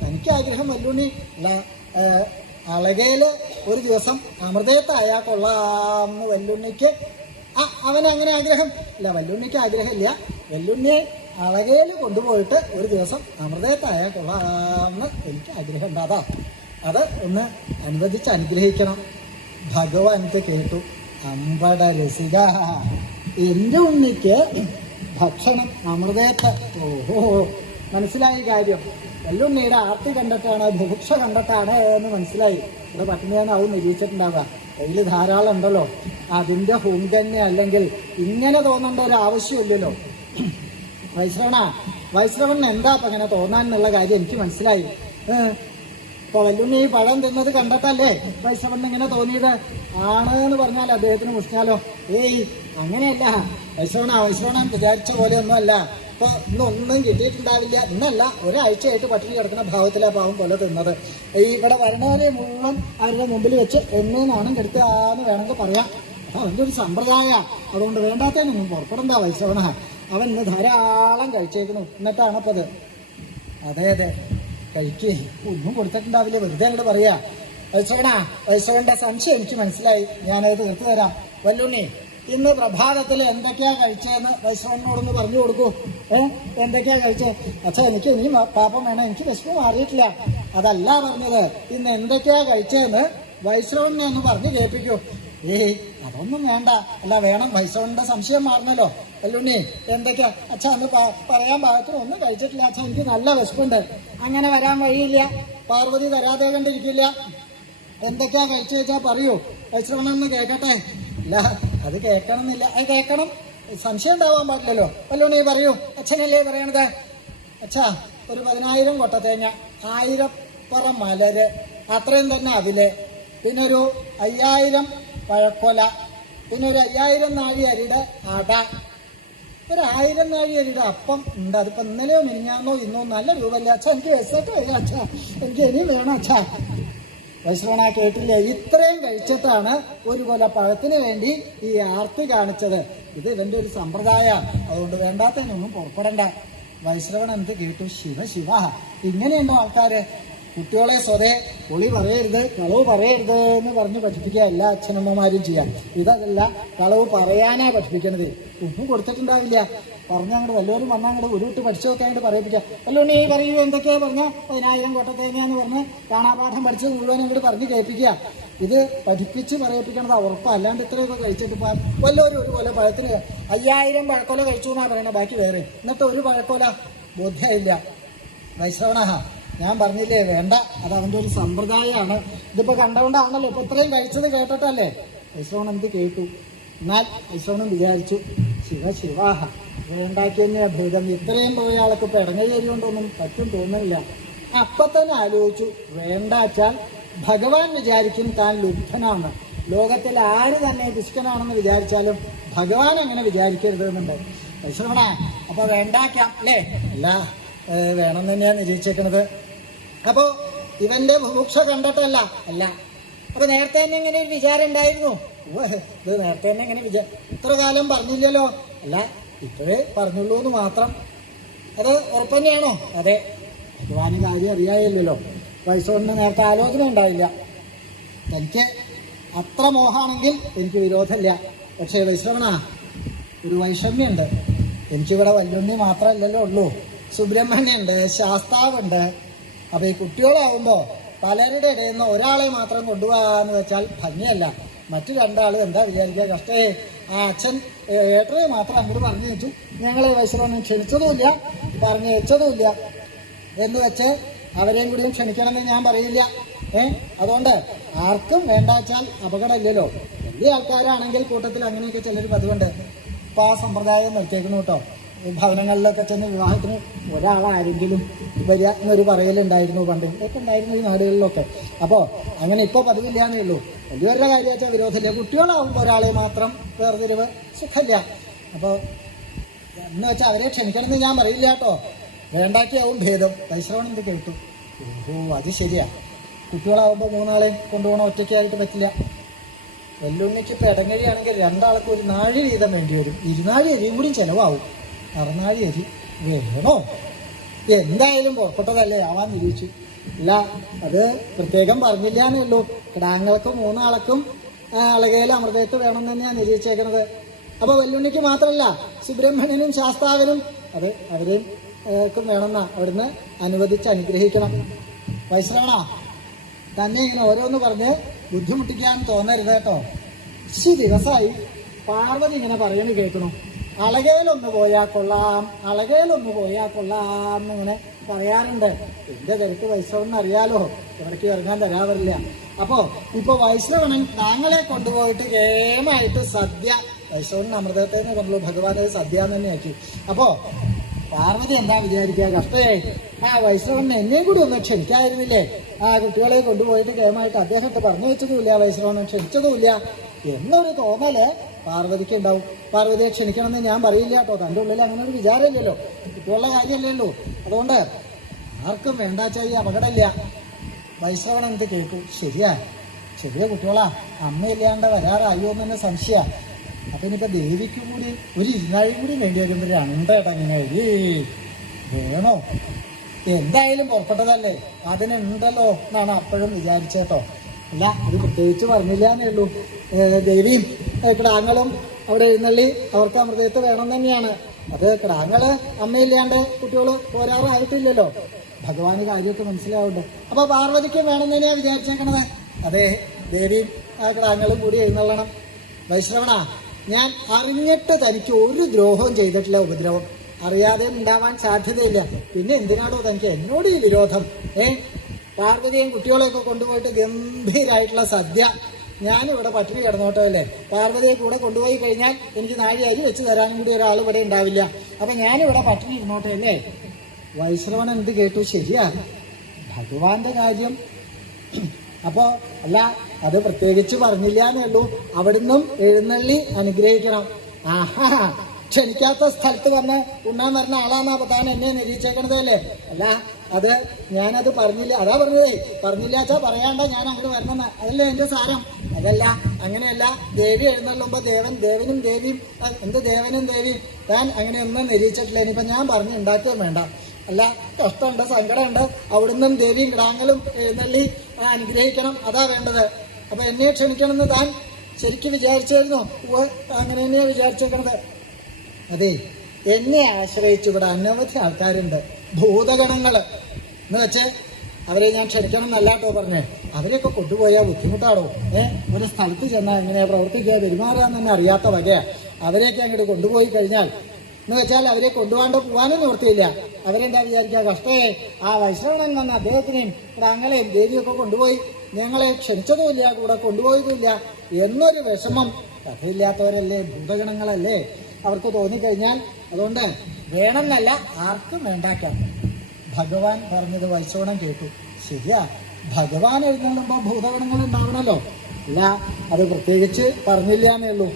തനിക്ക് ആഗ്രഹം വല്ലുണ്ണി. അല്ല അളകയില് ഒരു ദിവസം അമൃതയത്തായാ കൊള്ളാമെന്ന് വല്ലുണ്ണിക്ക്. അവൻ അങ്ങനെ ആഗ്രഹം. ഇല്ല വല്ലുണ്ണിക്ക് ആഗ്രഹമില്ല. വല്ലുണ്ണിയെ അളകയിൽ കൊണ്ടുപോയിട്ട് ഒരു ദിവസം അമൃതയത്തായാൽ കൊള്ളാമെന്ന് എനിക്ക് ആഗ്രഹം ഉണ്ടാതാ. അത് ഒന്ന് അനുവദിച്ച് അനുഗ്രഹിക്കണം. ഭഗവാൻക്ക് കേട്ടു. അമ്പട രസിക, എൻ്റെ ഉണ്ണിക്ക് ഭക്ഷണം അമൃതയത്ത്. ഓഹോ, മനസ്സിലായി കാര്യം. വല്ലുണ്ണിയുടെ ആർത്തി കണ്ടിട്ടാണ്, ഭുഭുക്ഷ കണ്ടിട്ടാണ് എന്ന് മനസ്സിലായി. ഇവിടെ പട്ടിണിയാനാവും നിരീക്ഷിച്ചിട്ടുണ്ടാവുക. കയ്യിൽ ധാരാളം ഉണ്ടല്ലോ. അതിൻ്റെ ഹുങ്കന്നെ അല്ലെങ്കിൽ ഇങ്ങനെ തോന്നേണ്ട ഒരു ആവശ്യമില്ലല്ലോ. വൈശ്രവൺ എന്താ അപ്പം അങ്ങനെ തോന്നാനുള്ള കാര്യം എനിക്ക് മനസ്സിലായി. ഇപ്പൊ വല്ലുണ്ണി ഈ പഴം തിന്നത് കണ്ടിട്ടല്ലേ വൈശ്രവൺ ഇങ്ങനെ തോന്നിയത്? ആണ് എന്ന് പറഞ്ഞാൽ അദ്ദേഹത്തിന് മുഷിഞ്ഞാലോ? ഏയ് അങ്ങനെയല്ല വൈശ്രവണൻ വിചാരിച്ച പോലെ ഒന്നും അല്ല. ഇപ്പൊ ഇന്നൊന്നും കിട്ടിയിട്ടുണ്ടാവില്ല. ഇന്നല്ല, ഒരാഴ്ചയായിട്ട് പട്ടിണി കിടക്കുന്ന ഭാവത്തിലാ പാവം പോലെ തിന്നത്. ഈ ഇവിടെ വരണവരെ മുഴുവൻ അവരുടെ മുമ്പിൽ വെച്ച് എണ്ണനാണം കെടുത്താന്ന് വേണമെങ്കിൽ പറയാം. അവൻ്റെ ഒരു സമ്പ്രദായ. അതുകൊണ്ട് വേണ്ടാത്തതിനൊന്നും പുറപ്പെടണ്ട വൈശ്രവണ. അവൻ ഇന്ന് ധാരാളം കഴിച്ചേക്കുന്നു. എന്നിട്ടാണ് അപ്പത്. അതെ കഴിക്കേ, ഒന്നും കൊടുത്തിട്ടുണ്ടാവില്ല, വെറുതെ അങ്ങോട്ട് പറയാ. വൈശ്രവന്റെ സംശയം എനിക്ക് മനസ്സിലായി. ഞാനത് തീർത്തു തരാം. വല്ലുണ്ണി ഇന്ന് പ്രഭാതത്തിൽ എന്തൊക്കെയാ കഴിച്ചതെന്ന് വൈശ്രവനോടൊന്ന് പറഞ്ഞു കൊടുക്കൂ. എന്തൊക്കെയാ കഴിച്ചേ? അച്ഛാ എനിക്ക് ഇനി പാപം വേണം, എനിക്ക് വിശപ്പ് മാറിയിട്ടില്ല. അതല്ല പറഞ്ഞത്, ഇന്ന് എന്തൊക്കെയാ കഴിച്ചതെന്ന് വൈശ്രവനെ ഒന്ന് പറഞ്ഞു കേൾപ്പിക്കൂ. അതൊന്നും വേണ്ട. അല്ല വേണം, വൈശ്രവന്റെ സംശയം മാറണല്ലോ. വല്ലുണ്ണി എന്തൊക്കെയാ? അച്ഛാ അന്ന് പറയാൻ പാകത്തിന് ഒന്നും കഴിച്ചിട്ടില്ല അച്ഛാ, എനിക്ക് നല്ല വിശപ്പുണ്ട്. അങ്ങനെ വരാൻ വഴിയില്ല, പാർവതി തരാതെ കണ്ടിരിക്കില്ല. എന്തൊക്കെയാ കഴിച്ചു വെച്ചാ പറയൂ. വൈശ്രവണെന്ന് കേൾക്കട്ടെ. ഇല്ല അത് കേൾക്കണമെന്നില്ല. അത് കേൾക്കണം, സംശയം ഉണ്ടാവാൻ പാടില്ലല്ലോ. വല്ലുണ്ണി പറയൂ. അച്ഛനല്ലേ പറയണത്? അച്ഛാ ഒരു 10,000 കൊട്ട തേങ്ങ, 1000 പറ മലര്, അത്രയും തന്നെ അവില്, പിന്നെ ഒരു 5000 പഴക്കൊല, പിന്നെ ഒരു 5000 നാഴി അരിയുടെ അട, ഒരു 1000 നാഴി അരിയുടെ അപ്പം ഉണ്ട്. അതിപ്പോ ഇന്നലെയോ മിനിഞ്ഞാന്നോ ഇന്നോ. നല്ല രൂപല്ലേ അച്ഛാ, എനിക്ക് വിശന്നിട്ട് വരിക അച്ഛാ, എനിക്ക് ഇനിയും വേണം അച്ഛാ. വൈശ്രവണ കേട്ടില്ലേ? ഇത്രയും കഴിച്ചിട്ടാണ് ഒരു കൊല പഴത്തിന് വേണ്ടി ഈ ആർത്തി കാണിച്ചത്. ഇത് ഇവന്റെ ഒരു സമ്പ്രദായമാണ്. അതുകൊണ്ട് വേണ്ടാത്തതിനൊന്നും പുറപ്പെടണ്ട. വൈശ്രവൺ എന്ത് കേട്ടു? ശിവ, ഇങ്ങനെയുണ്ടോ ആൾക്കാര്? കുട്ടികളെ സ്വതേ പൊളി പറയരുത്, കളവ് പറയരുത് എന്ന് പറഞ്ഞ് പഠിപ്പിക്കുക എല്ലാ അച്ഛനമ്മമാരും ചെയ്യാം. ഇതല്ല, കളവ് പറയാനാ പഠിപ്പിക്കണത്. ഒന്നും കൊടുത്തിട്ടുണ്ടാവില്ല. പറഞ്ഞങ്ങോട്ട് വല്ലവരും വന്നങ്ങോട്ട് ഉരുവിട്ട് പഠിച്ചു നോക്കാനായിട്ട് പറയിപ്പിക്കാം. വല്ലുണ്ണി പറയൂ, എന്തൊക്കെയാ പറഞ്ഞ 10,000 കൊട്ട തേങ്ങയെന്ന് പറഞ്ഞ് കാണാപാഠം പഠിച്ചത് മുഴുവൻ അങ്ങോട്ട് പറഞ്ഞ് കേൾപ്പിക്കുക. ഇത് പഠിപ്പിച്ച് പറയിപ്പിക്കണത് ഉറപ്പാണ്. അല്ലാണ്ട് ഇത്രയൊക്കെ കഴിച്ചിട്ട് വല്ലവരും ഒരു കൊല പഴത്തിന് 5000 പഴക്കൊല കഴിച്ചു എന്നാ പറയണത്, ബാക്കി വേറെ. എന്നിട്ട് ഒരു പഴക്കൊല ബോധ്യമില്ല. വൈശ്രവണ ഞാൻ പറഞ്ഞില്ലേ വേണ്ട, അത് അവൻ്റെ ഒരു സമ്പ്രദായമാണ്. ഇതിപ്പോ കണ്ടുകൊണ്ടാണല്ലോ ഇപ്പൊ ഇത്രയും കഴിച്ചത് കേട്ടിട്ടല്ലേ. വൈശ്രവൺ എന്ത് കേട്ടു? എന്നാൽ വൈശ്രവണൻ വിചാരിച്ചു, ശിവ വേണ്ടാക്കി തന്നെയാ ഭേദം. ഇത്രയും പോയ ആൾക്ക് ഇപ്പൊ ഇടങ്ങേരി കൊണ്ടൊന്നും പറ്റും തോന്നുന്നില്ല. അപ്പൊ തന്നെ ആലോചിച്ചു, വേണ്ടാച്ചാൽ ഭഗവാൻ വിചാരിക്കും താൻ ലുബ്ധനാണ്. ലോകത്തിൽ ആര് തന്നെ ദുഷ്കനാണെന്ന് വിചാരിച്ചാലും ഭഗവാൻ അങ്ങനെ വിചാരിക്കരുത് എന്നുണ്ട്. വൈശ്രവണ അപ്പൊ വേണ്ടാക്കാം അല്ലേ? അല്ല വേണം തന്നെയാണ് നിരീക്ഷിക്കുന്നത്. അപ്പോ ഇവന്റെ ഭൂക്ഷ കണ്ടിട്ടല്ല. അല്ല അപ്പൊ നേരത്തെ തന്നെ ഇങ്ങനെ ഒരു വിചാരം ഉണ്ടായിരുന്നു. ഇത് നേരത്തെ തന്നെ ഇങ്ങനെ ഇത്ര കാലം പറഞ്ഞില്ലല്ലോ. അല്ല ഇപ്പോഴേ പറഞ്ഞുള്ളൂ എന്ന് മാത്രം. അത് ഉറപ്പ് തന്നെയാണോ? അതെ. ഭഗവാന് കാര്യം അറിയാമല്ലോ. വൈശ്രവണിന് നേരത്തെ ആലോചന ഉണ്ടായില്ല. തനിക്ക് അത്ര മോഹമാണെങ്കിൽ എനിക്ക് വിരോധമില്ല. പക്ഷേ വൈശ്രവണ ഒരു വൈഷമ്യമുണ്ട്. എനിക്കിവിടെ വല്ലുണ്ണി മാത്രമല്ലല്ലോ ഉള്ളൂ, സുബ്രഹ്മണ്യുണ്ട്, ശാസ്താവുണ്ട്. അപ്പൊ ഈ കുട്ടികളാവുമ്പോ പലരുടെ ഇടയിൽ നിന്ന് ഒരാളെ മാത്രം കൊണ്ടുപോകാന്ന് വെച്ചാൽ ഭംഗിയല്ല. മറ്റു 2 ആള് എന്താ വിചാരിക്കുക? കഷ്ടേ, ആ അച്ഛൻ ഏട്ടനെ മാത്രം അങ്ങോട്ട് പറഞ്ഞു വെച്ചു, ഞങ്ങളെ വൈശ്രവണൻ ക്ഷണിച്ചതുമില്ല പറഞ്ഞു വെച്ചതുമില്ല എന്ന് വെച്ച് അവരെയും കൂടിയും ക്ഷണിക്കണമെന്ന് ഞാൻ പറയില്ല. അതുകൊണ്ട് ആർക്കും വേണ്ടാച്ചാൽ അപകടമില്ലല്ലോ. വലിയ ആൾക്കാരാണെങ്കിൽ കൂട്ടത്തിൽ അങ്ങനെയൊക്കെ ചിലർ പതിവുണ്ട്. ഇപ്പൊ ആ സമ്പ്രദായം നിർത്തിയേക്കുന്നു കേട്ടോ. ഭവനങ്ങളിലൊക്കെ ചെന്ന് വിവാഹത്തിന് ഒരാളാരെങ്കിലും വരിക എന്നൊരു പറയലുണ്ടായിരുന്നു പണ്ട്. ഇതൊക്കെ ഉണ്ടായിരുന്നു ഈ നാടുകളിലൊക്കെ. അപ്പോൾ അങ്ങനെ ഇപ്പോൾ പതിവില്ലാന്നേ ഉള്ളൂ. വലിയൊരു കാര്യമാച്ചാൽ വിരോധമില്ല. കുട്ടികളാവുമ്പോൾ ഒരാളെ മാത്രം വേർതിരിവ് സുഖമില്ല. അപ്പോൾ എന്ന് വെച്ചാൽ അവരെ ക്ഷണിക്കണമെന്ന് ഞാൻ പറയില്ല കേട്ടോ. വേണ്ടാക്കിയാവും ഭേദം. വൈശ്രവണം ഇത് കേട്ടു. ഓഹോ, അത് ശരിയാ. കുട്ടികളാവുമ്പോൾ 3 ആളെ കൊണ്ടുപോകണം, ഒറ്റയ്ക്കായിട്ട് പറ്റില്ല. വെല്ലുണ്ണിക്ക് ഇപ്പം ഇടങ്ങഴിയാണെങ്കിൽ 2 ആൾക്ക് 1 നാഴി വീതം വേണ്ടി വരും. 2 നാഴി അരിയും കൂടി ചിലവാകും. 6 നാഴി അരി വേണോ? എന്തായാലും പുറപ്പെട്ടതല്ലേ, ആവാൻ നിരീക്ഷിച്ചു. ഇല്ല, അത് പ്രത്യേകം പറഞ്ഞില്ല എന്നേ ഉള്ളൂ. കിടാങ്ങൾക്കും 3 ആൾക്കും അളകയിൽ അമൃതയത്ത് വേണം തന്നെയാണ് നിരീക്ഷിച്ചേക്കുന്നത്. അപ്പോൾ വെല്ലുണ്ണിക്ക് മാത്രമല്ല, സുബ്രഹ്മണ്യനും ശാസ്താവിനും അത് അവരെയും വേണമെന്നാ അവിടുന്ന് അനുവദിച്ച് അനുഗ്രഹിക്കണം. വൈശ്രവണ, തന്നെ ഇങ്ങനെ ഓരോന്ന് പറഞ്ഞ് ബുദ്ധിമുട്ടിക്കാൻ തോന്നരുത് കേട്ടോ. ഇച്ചിരി ദിവസമായി പാർവതി ഇങ്ങനെ പറയുന്നത് കേൾക്കണു. അളകയിലൊന്ന് പോയാൽ കൊള്ളാം, അളകയിലൊന്ന് പോയാൽ കൊള്ളാം എന്നിങ്ങനെ പറയാറുണ്ട്. എന്റെ തിരക്ക് വൈശ്രവണെന്ന് അറിയാലോ, ഇവിടേക്ക് ഇറങ്ങാൻ തരാറില്ല. അപ്പോൾ ഇപ്പോൾ വൈശ്രവണൻ താങ്കളെ കൊണ്ടുപോയിട്ട് കേമായിട്ട് സദ്യ, വൈശ്രവണൻ അമൃതത്തെ എന്ന് പറഞ്ഞു, ഭഗവാൻ അത് സദ്യ തന്നെ ആക്കി. അപ്പോൾ പാർവതി എന്താ വിചാരിക്കുക, കഷ്ടേ, വൈശ്രവണൻ എന്നെയും കൂടി ഒന്ന് ക്ഷണിക്കായിരുന്നില്ലേ? കുട്ടികളെ കൊണ്ടുപോയിട്ട് കേമായിട്ട് അദ്ദേഹത്തെ പറഞ്ഞു വെച്ചതുമില്ല, വൈശ്രവണൻ ക്ഷണിച്ചതുമില്ല എന്നൊരു തോന്നല് പാർവതിക്ക് ഉണ്ടാവും. പാർവതിയെ ക്ഷണിക്കണമെന്ന് ഞാൻ പറയില്ല കേട്ടോ. തൻ്റെ ഉള്ളിൽ അങ്ങനെ ഒരു വിചാരമില്ലല്ലോ, കുട്ടികളുടെ കാര്യമല്ലല്ലോ. അതുകൊണ്ട് ആർക്കും വേണ്ടാച്ചാൽ ഈ അപകടമില്ല. വൈശ്രവണൻ എന്ത് കേട്ടു, ശരിയാ, ചെറിയ കുട്ടികളാ, അമ്മയില്ലാണ്ട് വരാറായോ എന്ന് തന്നെ സംശയമാണ്. അപ്പം ഇനിയിപ്പോൾ ദേവിക്ക് കൂടി 1 ഇരുന്നാഴി കൂടി വേണ്ടി വരുമ്പോൾ 2 ഇടങ്ങഴി വേണോ? എന്തായാലും പുറപ്പെട്ടതല്ലേ, അതിനുണ്ടല്ലോ എന്നാണ് അപ്പോഴും വിചാരിച്ചേട്ടോ. അല്ല, അത് പ്രത്യേകിച്ച് പറഞ്ഞില്ല എന്നേ ഉള്ളൂ. ദേവിയും കിടാങ്ങളും അവിടെ എഴുന്നള്ളി അവർക്ക് അമൃതയത്ത് വേണം തന്നെയാണ്. അത് കിടാങ്ങള് അമ്മയില്ലാണ്ട് കുട്ടികൾ പോരാറായിട്ടില്ലല്ലോ. ഭഗവാന് കാര്യമൊക്കെ മനസ്സിലാവുണ്ട്. അപ്പോൾ പാർവതിക്കും വേണം തന്നെയാണ് വിചാരിച്ചേക്കണത്. അതെ, ദേവിയും കിടാങ്ങളും കൂടി എഴുന്നള്ളണം. വൈശ്രവണ, ഞാൻ അറിഞ്ഞിട്ട് തനിക്ക് ഒരു ദ്രോഹവും ചെയ്തിട്ടില്ല. ഉപദ്രവം അറിയാതെ ഉണ്ടാവാൻ സാധ്യതയില്ല. പിന്നെ എന്തിനാണോ തനിക്ക് എന്നോട് ഈ വിരോധം? പാർവതിയും കുട്ടികളെയൊക്കെ കൊണ്ടുപോയിട്ട് ഗംഭീരമായിട്ടുള്ള സദ്യ, ഞാനിവിടെ പട്ടിണി കിടന്നോട്ടോ അല്ലേ. പാർവതിയെ കൂടെ കൊണ്ടുപോയി കഴിഞ്ഞാൽ എനിക്ക് 4 അരി വെച്ച് തരാനും കൂടി ഒരാൾ ഇവിടെ ഉണ്ടാവില്ല. അപ്പം ഞാനിവിടെ പട്ടിണി ഇരുന്നോട്ടെ അല്ലേ? വൈശ്രവണൻ എന്ത് കേട്ടു, ശരിയാ, ഭഗവാന്റെ കാര്യം. അപ്പോൾ അല്ല, അത് പ്രത്യേകിച്ച് പറഞ്ഞില്ല എന്നേ ഉള്ളൂ. അവിടുന്നും എഴുന്നള്ളി അനുഗ്രഹിക്കണം. ആഹാ, ക്ഷണിക്കാത്ത സ്ഥലത്ത് വന്ന് ഉണ്ണാൻ വരുന്ന ആളാന്നാ താൻ എന്നെ നിരീക്ഷിക്കണതേ അല്ലേ? അല്ല, അത് ഞാനത് പറഞ്ഞില്ല, അതാ പറഞ്ഞതേ. പറഞ്ഞില്ലാച്ചാ പറയാണ്ട ഞാൻ അങ്ങോട്ട് വരണമെന്ന്, അതല്ലേ എൻ്റെ സാരം. അതല്ല, അങ്ങനെയല്ല. ദേവി എഴുന്നള്ളുമ്പോൾ ദേവനും ദേവിയും, എന്ത് ദേവനും ദേവിയും, താൻ അങ്ങനെയൊന്നും നിരീക്ഷിച്ചിട്ടില്ല. ഇനിയിപ്പം ഞാൻ പറഞ്ഞ് ഉണ്ടാക്കുകയും വേണ്ട. അല്ല, കഷ്ടമുണ്ട്, സങ്കടമുണ്ട്. അവിടുന്നും ദേവിയും കിടാങ്ങളും എഴുന്നള്ളി അനുഗ്രഹിക്കണം, അതാ വേണ്ടത്. അപ്പം എന്നെ ക്ഷണിക്കണമെന്ന് താൻ ശരിക്കും വിചാരിച്ചായിരുന്നോ? അങ്ങനെ തന്നെയാണ് വിചാരിച്ചേക്കണത്. അതെ, എന്നെ ആശ്രയിച്ച് ഇവിടെ അനവധി ആൾക്കാരുണ്ട്, ഭൂതഗണങ്ങൾ എന്ന് വെച്ച് അവരെ ഞാൻ ക്ഷണിക്കണം എന്നല്ല കേട്ടോ പറഞ്ഞേ. അവരെയൊക്കെ കൊണ്ടുപോയാൽ ബുദ്ധിമുട്ടാണോ? ഒരു സ്ഥലത്ത് ചെന്നാൽ എങ്ങനെയാ പ്രവർത്തിക്കുക, പെരുമാറാന്ന് തന്നെ അറിയാത്ത വകയാ. അവരെയൊക്കെ അങ്ങോട്ട് കൊണ്ടുപോയി കഴിഞ്ഞാൽ എന്ന് വെച്ചാൽ അവരെ കൊണ്ടുപോകാണ്ട് പോകാനും നിവൃത്തിയില്ല. അവരെന്താ വിചാരിക്കുക, കഷ്ടേ, ആ വൈശ്രവണൻ വന്ന അദ്ദേഹത്തിനെയും കിടാങ്ങളെയും ദേവിയൊക്കെ കൊണ്ടുപോയി ഞങ്ങളെ ക്ഷണിച്ചതുമില്ല, കൂടെ കൊണ്ടുപോയതുമില്ല എന്നൊരു വിഷമം കഥയില്ലാത്തവരല്ലേ, ഭൂതഗണങ്ങളല്ലേ, അവർക്ക് തോന്നിക്കഴിഞ്ഞാൽ. അതുകൊണ്ട് വേണമെന്നല്ല, ആർക്കും വേണ്ടാക്കാം. ഭഗവാൻ പറഞ്ഞത് വൈശ്രവണൻ കേട്ടു. ശരിയാ, ഭഗവാൻ എഴുന്നള്ളുമ്പോൾ ഭൂതഗണങ്ങൾ ഉണ്ടാവണമല്ലോ. അല്ല, അത് പ്രത്യേകിച്ച് പറഞ്ഞില്ല എന്നേ ഉള്ളൂ.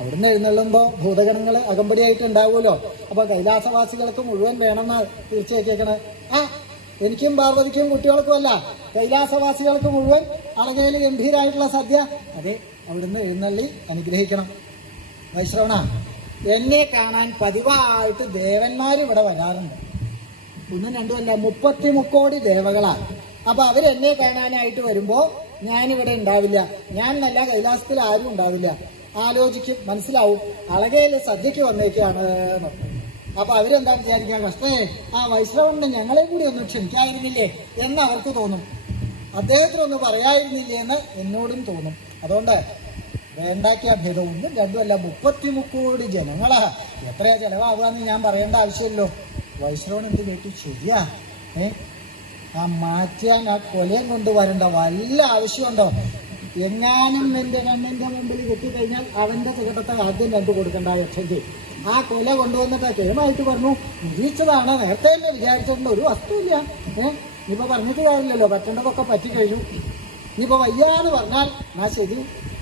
അവിടുന്ന് എഴുന്നള്ളുമ്പോൾ ഭൂതഗണങ്ങൾ അകമ്പടിയായിട്ട് ഉണ്ടാവുമല്ലോ. അപ്പോൾ കൈലാസവാസികൾക്ക് മുഴുവൻ വേണമെന്ന് തീർച്ചയാക്കിയേക്കണത്. എനിക്കും പാർവതിക്കും കുട്ടികൾക്കും അല്ല, കൈലാസവാസികൾക്ക് മുഴുവൻ അളകയിൽ ഗംഭീരമായിട്ടുള്ള സദ്യ. അതെ, അവിടുന്ന് എഴുന്നള്ളി അനുഗ്രഹിക്കണം. വൈശ്രവണ, എന്നെ കാണാൻ പതിവായിട്ട് ദേവന്മാർ ഇവിടെ വരാറുണ്ട്. 1, 2 അല്ല, 30 കോടി ദേവകളാണ്. അപ്പൊ അവരെന്നെ കാണാനായിട്ട് വരുമ്പോൾ ഞാനിവിടെ ഉണ്ടാവില്ല. ഞാൻ നല്ല കൈലാസത്തിൽ ആരും ഉണ്ടാവില്ല. ആലോചിക്കും, മനസ്സിലാവും, അളകയിൽ സദ്യക്ക് വന്നേക്കാണ്. അപ്പൊ അവരെന്താ വിചാരിക്കുക, കഷ്ടേ, ആ വൈശ്രവണന് ഞങ്ങളെ കൂടി ഒന്ന് ക്ഷണിക്കായിരുന്നില്ലേ എന്ന് അവർക്ക് തോന്നും. അദ്ദേഹത്തിനൊന്ന് പറയായിരുന്നില്ലേ എന്ന് എന്നോടും തോന്നും. അതുകൊണ്ട് വേണ്ടാക്കിയ ഭേദം 1, 2 അല്ല, 30 കോടി ജനങ്ങളാ. എത്രയാ ചെലവാകുകയെന്ന് ഞാൻ പറയേണ്ട ആവശ്യമില്ലല്ലോ. വൈശ്രവണൻ എന്ത് കേട്ടു, ശരിയാ, ആ മാറ്റാൻ ആ കൊലയും കൊണ്ട് വരേണ്ട വല്ല ആവശ്യമുണ്ടോ? എങ്ങാനും എൻ്റെ കണ്ണിൻ്റെ മുമ്പിൽ കിട്ടിക്കഴിഞ്ഞാൽ അവൻ്റെ സുഖത്തെ ആദ്യം കണ്ടു കൊടുക്കണ്ട യക്ഷയ്ക്ക്. ആ കുല കൊണ്ടുവന്നിട്ട് കേമായിട്ട് പറഞ്ഞു, നിരീക്ഷതാണ്, നേരത്തെ തന്നെ വിചാരിച്ചിട്ടുണ്ട്, ഒരു വസ്തുവില്ല. ഇനിയിപ്പോ പറഞ്ഞിട്ട് കാര്യമില്ലല്ലോ, പറ്റേണ്ടതൊക്കെ പറ്റിക്കഴിഞ്ഞു. ഇനിയിപ്പോ വയ്യാന്ന് പറഞ്ഞാൽ ആ ശരി,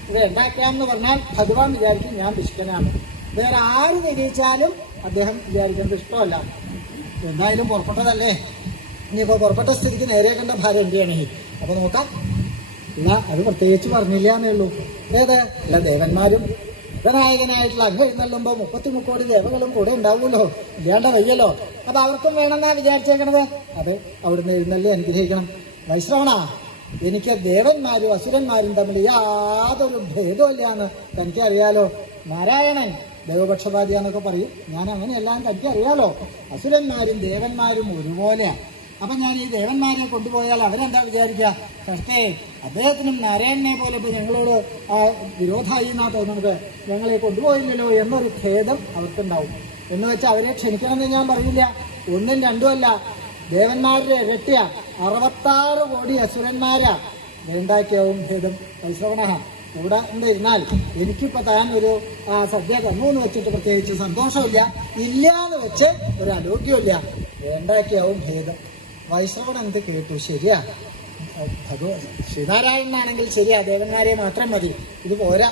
ഇത് ഉണ്ടാക്കാമെന്ന് പറഞ്ഞാൽ ഭഗവാൻ വിചാരിക്കും ഞാൻ പിശുക്കനാണ്. വേറെ ആര് നിരീക്ഷിച്ചാലും അദ്ദേഹം വിചാരിക്കുന്നത് ഇഷ്ടമല്ല. എന്തായാലും പുറപ്പെട്ടതല്ലേ, ഇനിയിപ്പോൾ പുറപ്പെട്ട സ്ഥിതിക്ക് നേരെ കണ്ട ഭാര്യ എന്റെയാണ്. അപ്പൊ നോക്കാം. ഇല്ല, അത് പ്രത്യേകിച്ച് പറഞ്ഞില്ല എന്നേ ഉള്ളൂ. അല്ല ദേവന്മാരും നായകനായിട്ടുള്ള അങ്ങ് എഴുന്നള്ളുമ്പോൾ 33 കോടി ദേവകളും കൂടെ ഉണ്ടാവുമല്ലോ, ഇല്ലാണ്ട വയ്യല്ലോ. അപ്പൊ അവർക്കും വേണമെന്നാ വിചാരിച്ചേക്കണത്. അത് അവിടുന്ന് എഴുന്നള്ളി അനുഗ്രഹിക്കണം. വൈശ്രവണ, എനിക്ക് ദേവന്മാരും അസുരന്മാരും തമ്മിൽ യാതൊരു ഭേദമില്ല എന്ന് തനിക്കറിയാലോ. നാരായണൻ ദേവപക്ഷപാതിയാന്നൊക്കെ പറയും, ഞാൻ അങ്ങനെയെല്ലാം തനിക്കറിയാലോ. അസുരന്മാരും ദേവന്മാരും ഒരുപോലെയാണ്. അപ്പൊ ഞാൻ ഈ ദേവന്മാരെ കൊണ്ടുപോയാൽ അവരെന്താ വിചാരിക്കുക? പക്ഷേ അദ്ദേഹത്തിനും നാരായണനെ പോലെ ഇപ്പൊ ഞങ്ങളോട് വിരോധമായി എന്നാ തോന്നുന്നത്, ഞങ്ങളെ കൊണ്ടുപോയില്ലല്ലോ എന്നൊരു ഖേദം അവർക്കുണ്ടാവും. എന്ന് വെച്ചാൽ അവരെ ക്ഷണിക്കണമെന്ന് ഞാൻ പറയില്ല. 1ഉം 2ഉം അല്ല, ദേവന്മാരുടെ ഇരട്ടിയ 66 കോടി അസുരന്മാരാ. വേണ്ടാക്കിയാവും ഭേദം. വൈശ്രവണ, കൂടെ എന്തിരുന്നാൽ എനിക്കിപ്പോ താൻ ഒരു സദ്യ തന്നു എന്ന് വെച്ചിട്ട് പ്രത്യേകിച്ച് സന്തോഷമില്ല, ഇല്ലാന്ന് വെച്ച് ഒരു അലോക്യമില്ല. വേണ്ടാക്കിയാവും ഭേദം. വൈശ്രവൺ എന്ത് കേട്ടു? ശരിയാ, ശ്രീനാരായണനാണെങ്കിൽ ശരിയാ, ദേവന്മാരെ മാത്രം മതി, ഇത് പോരാ.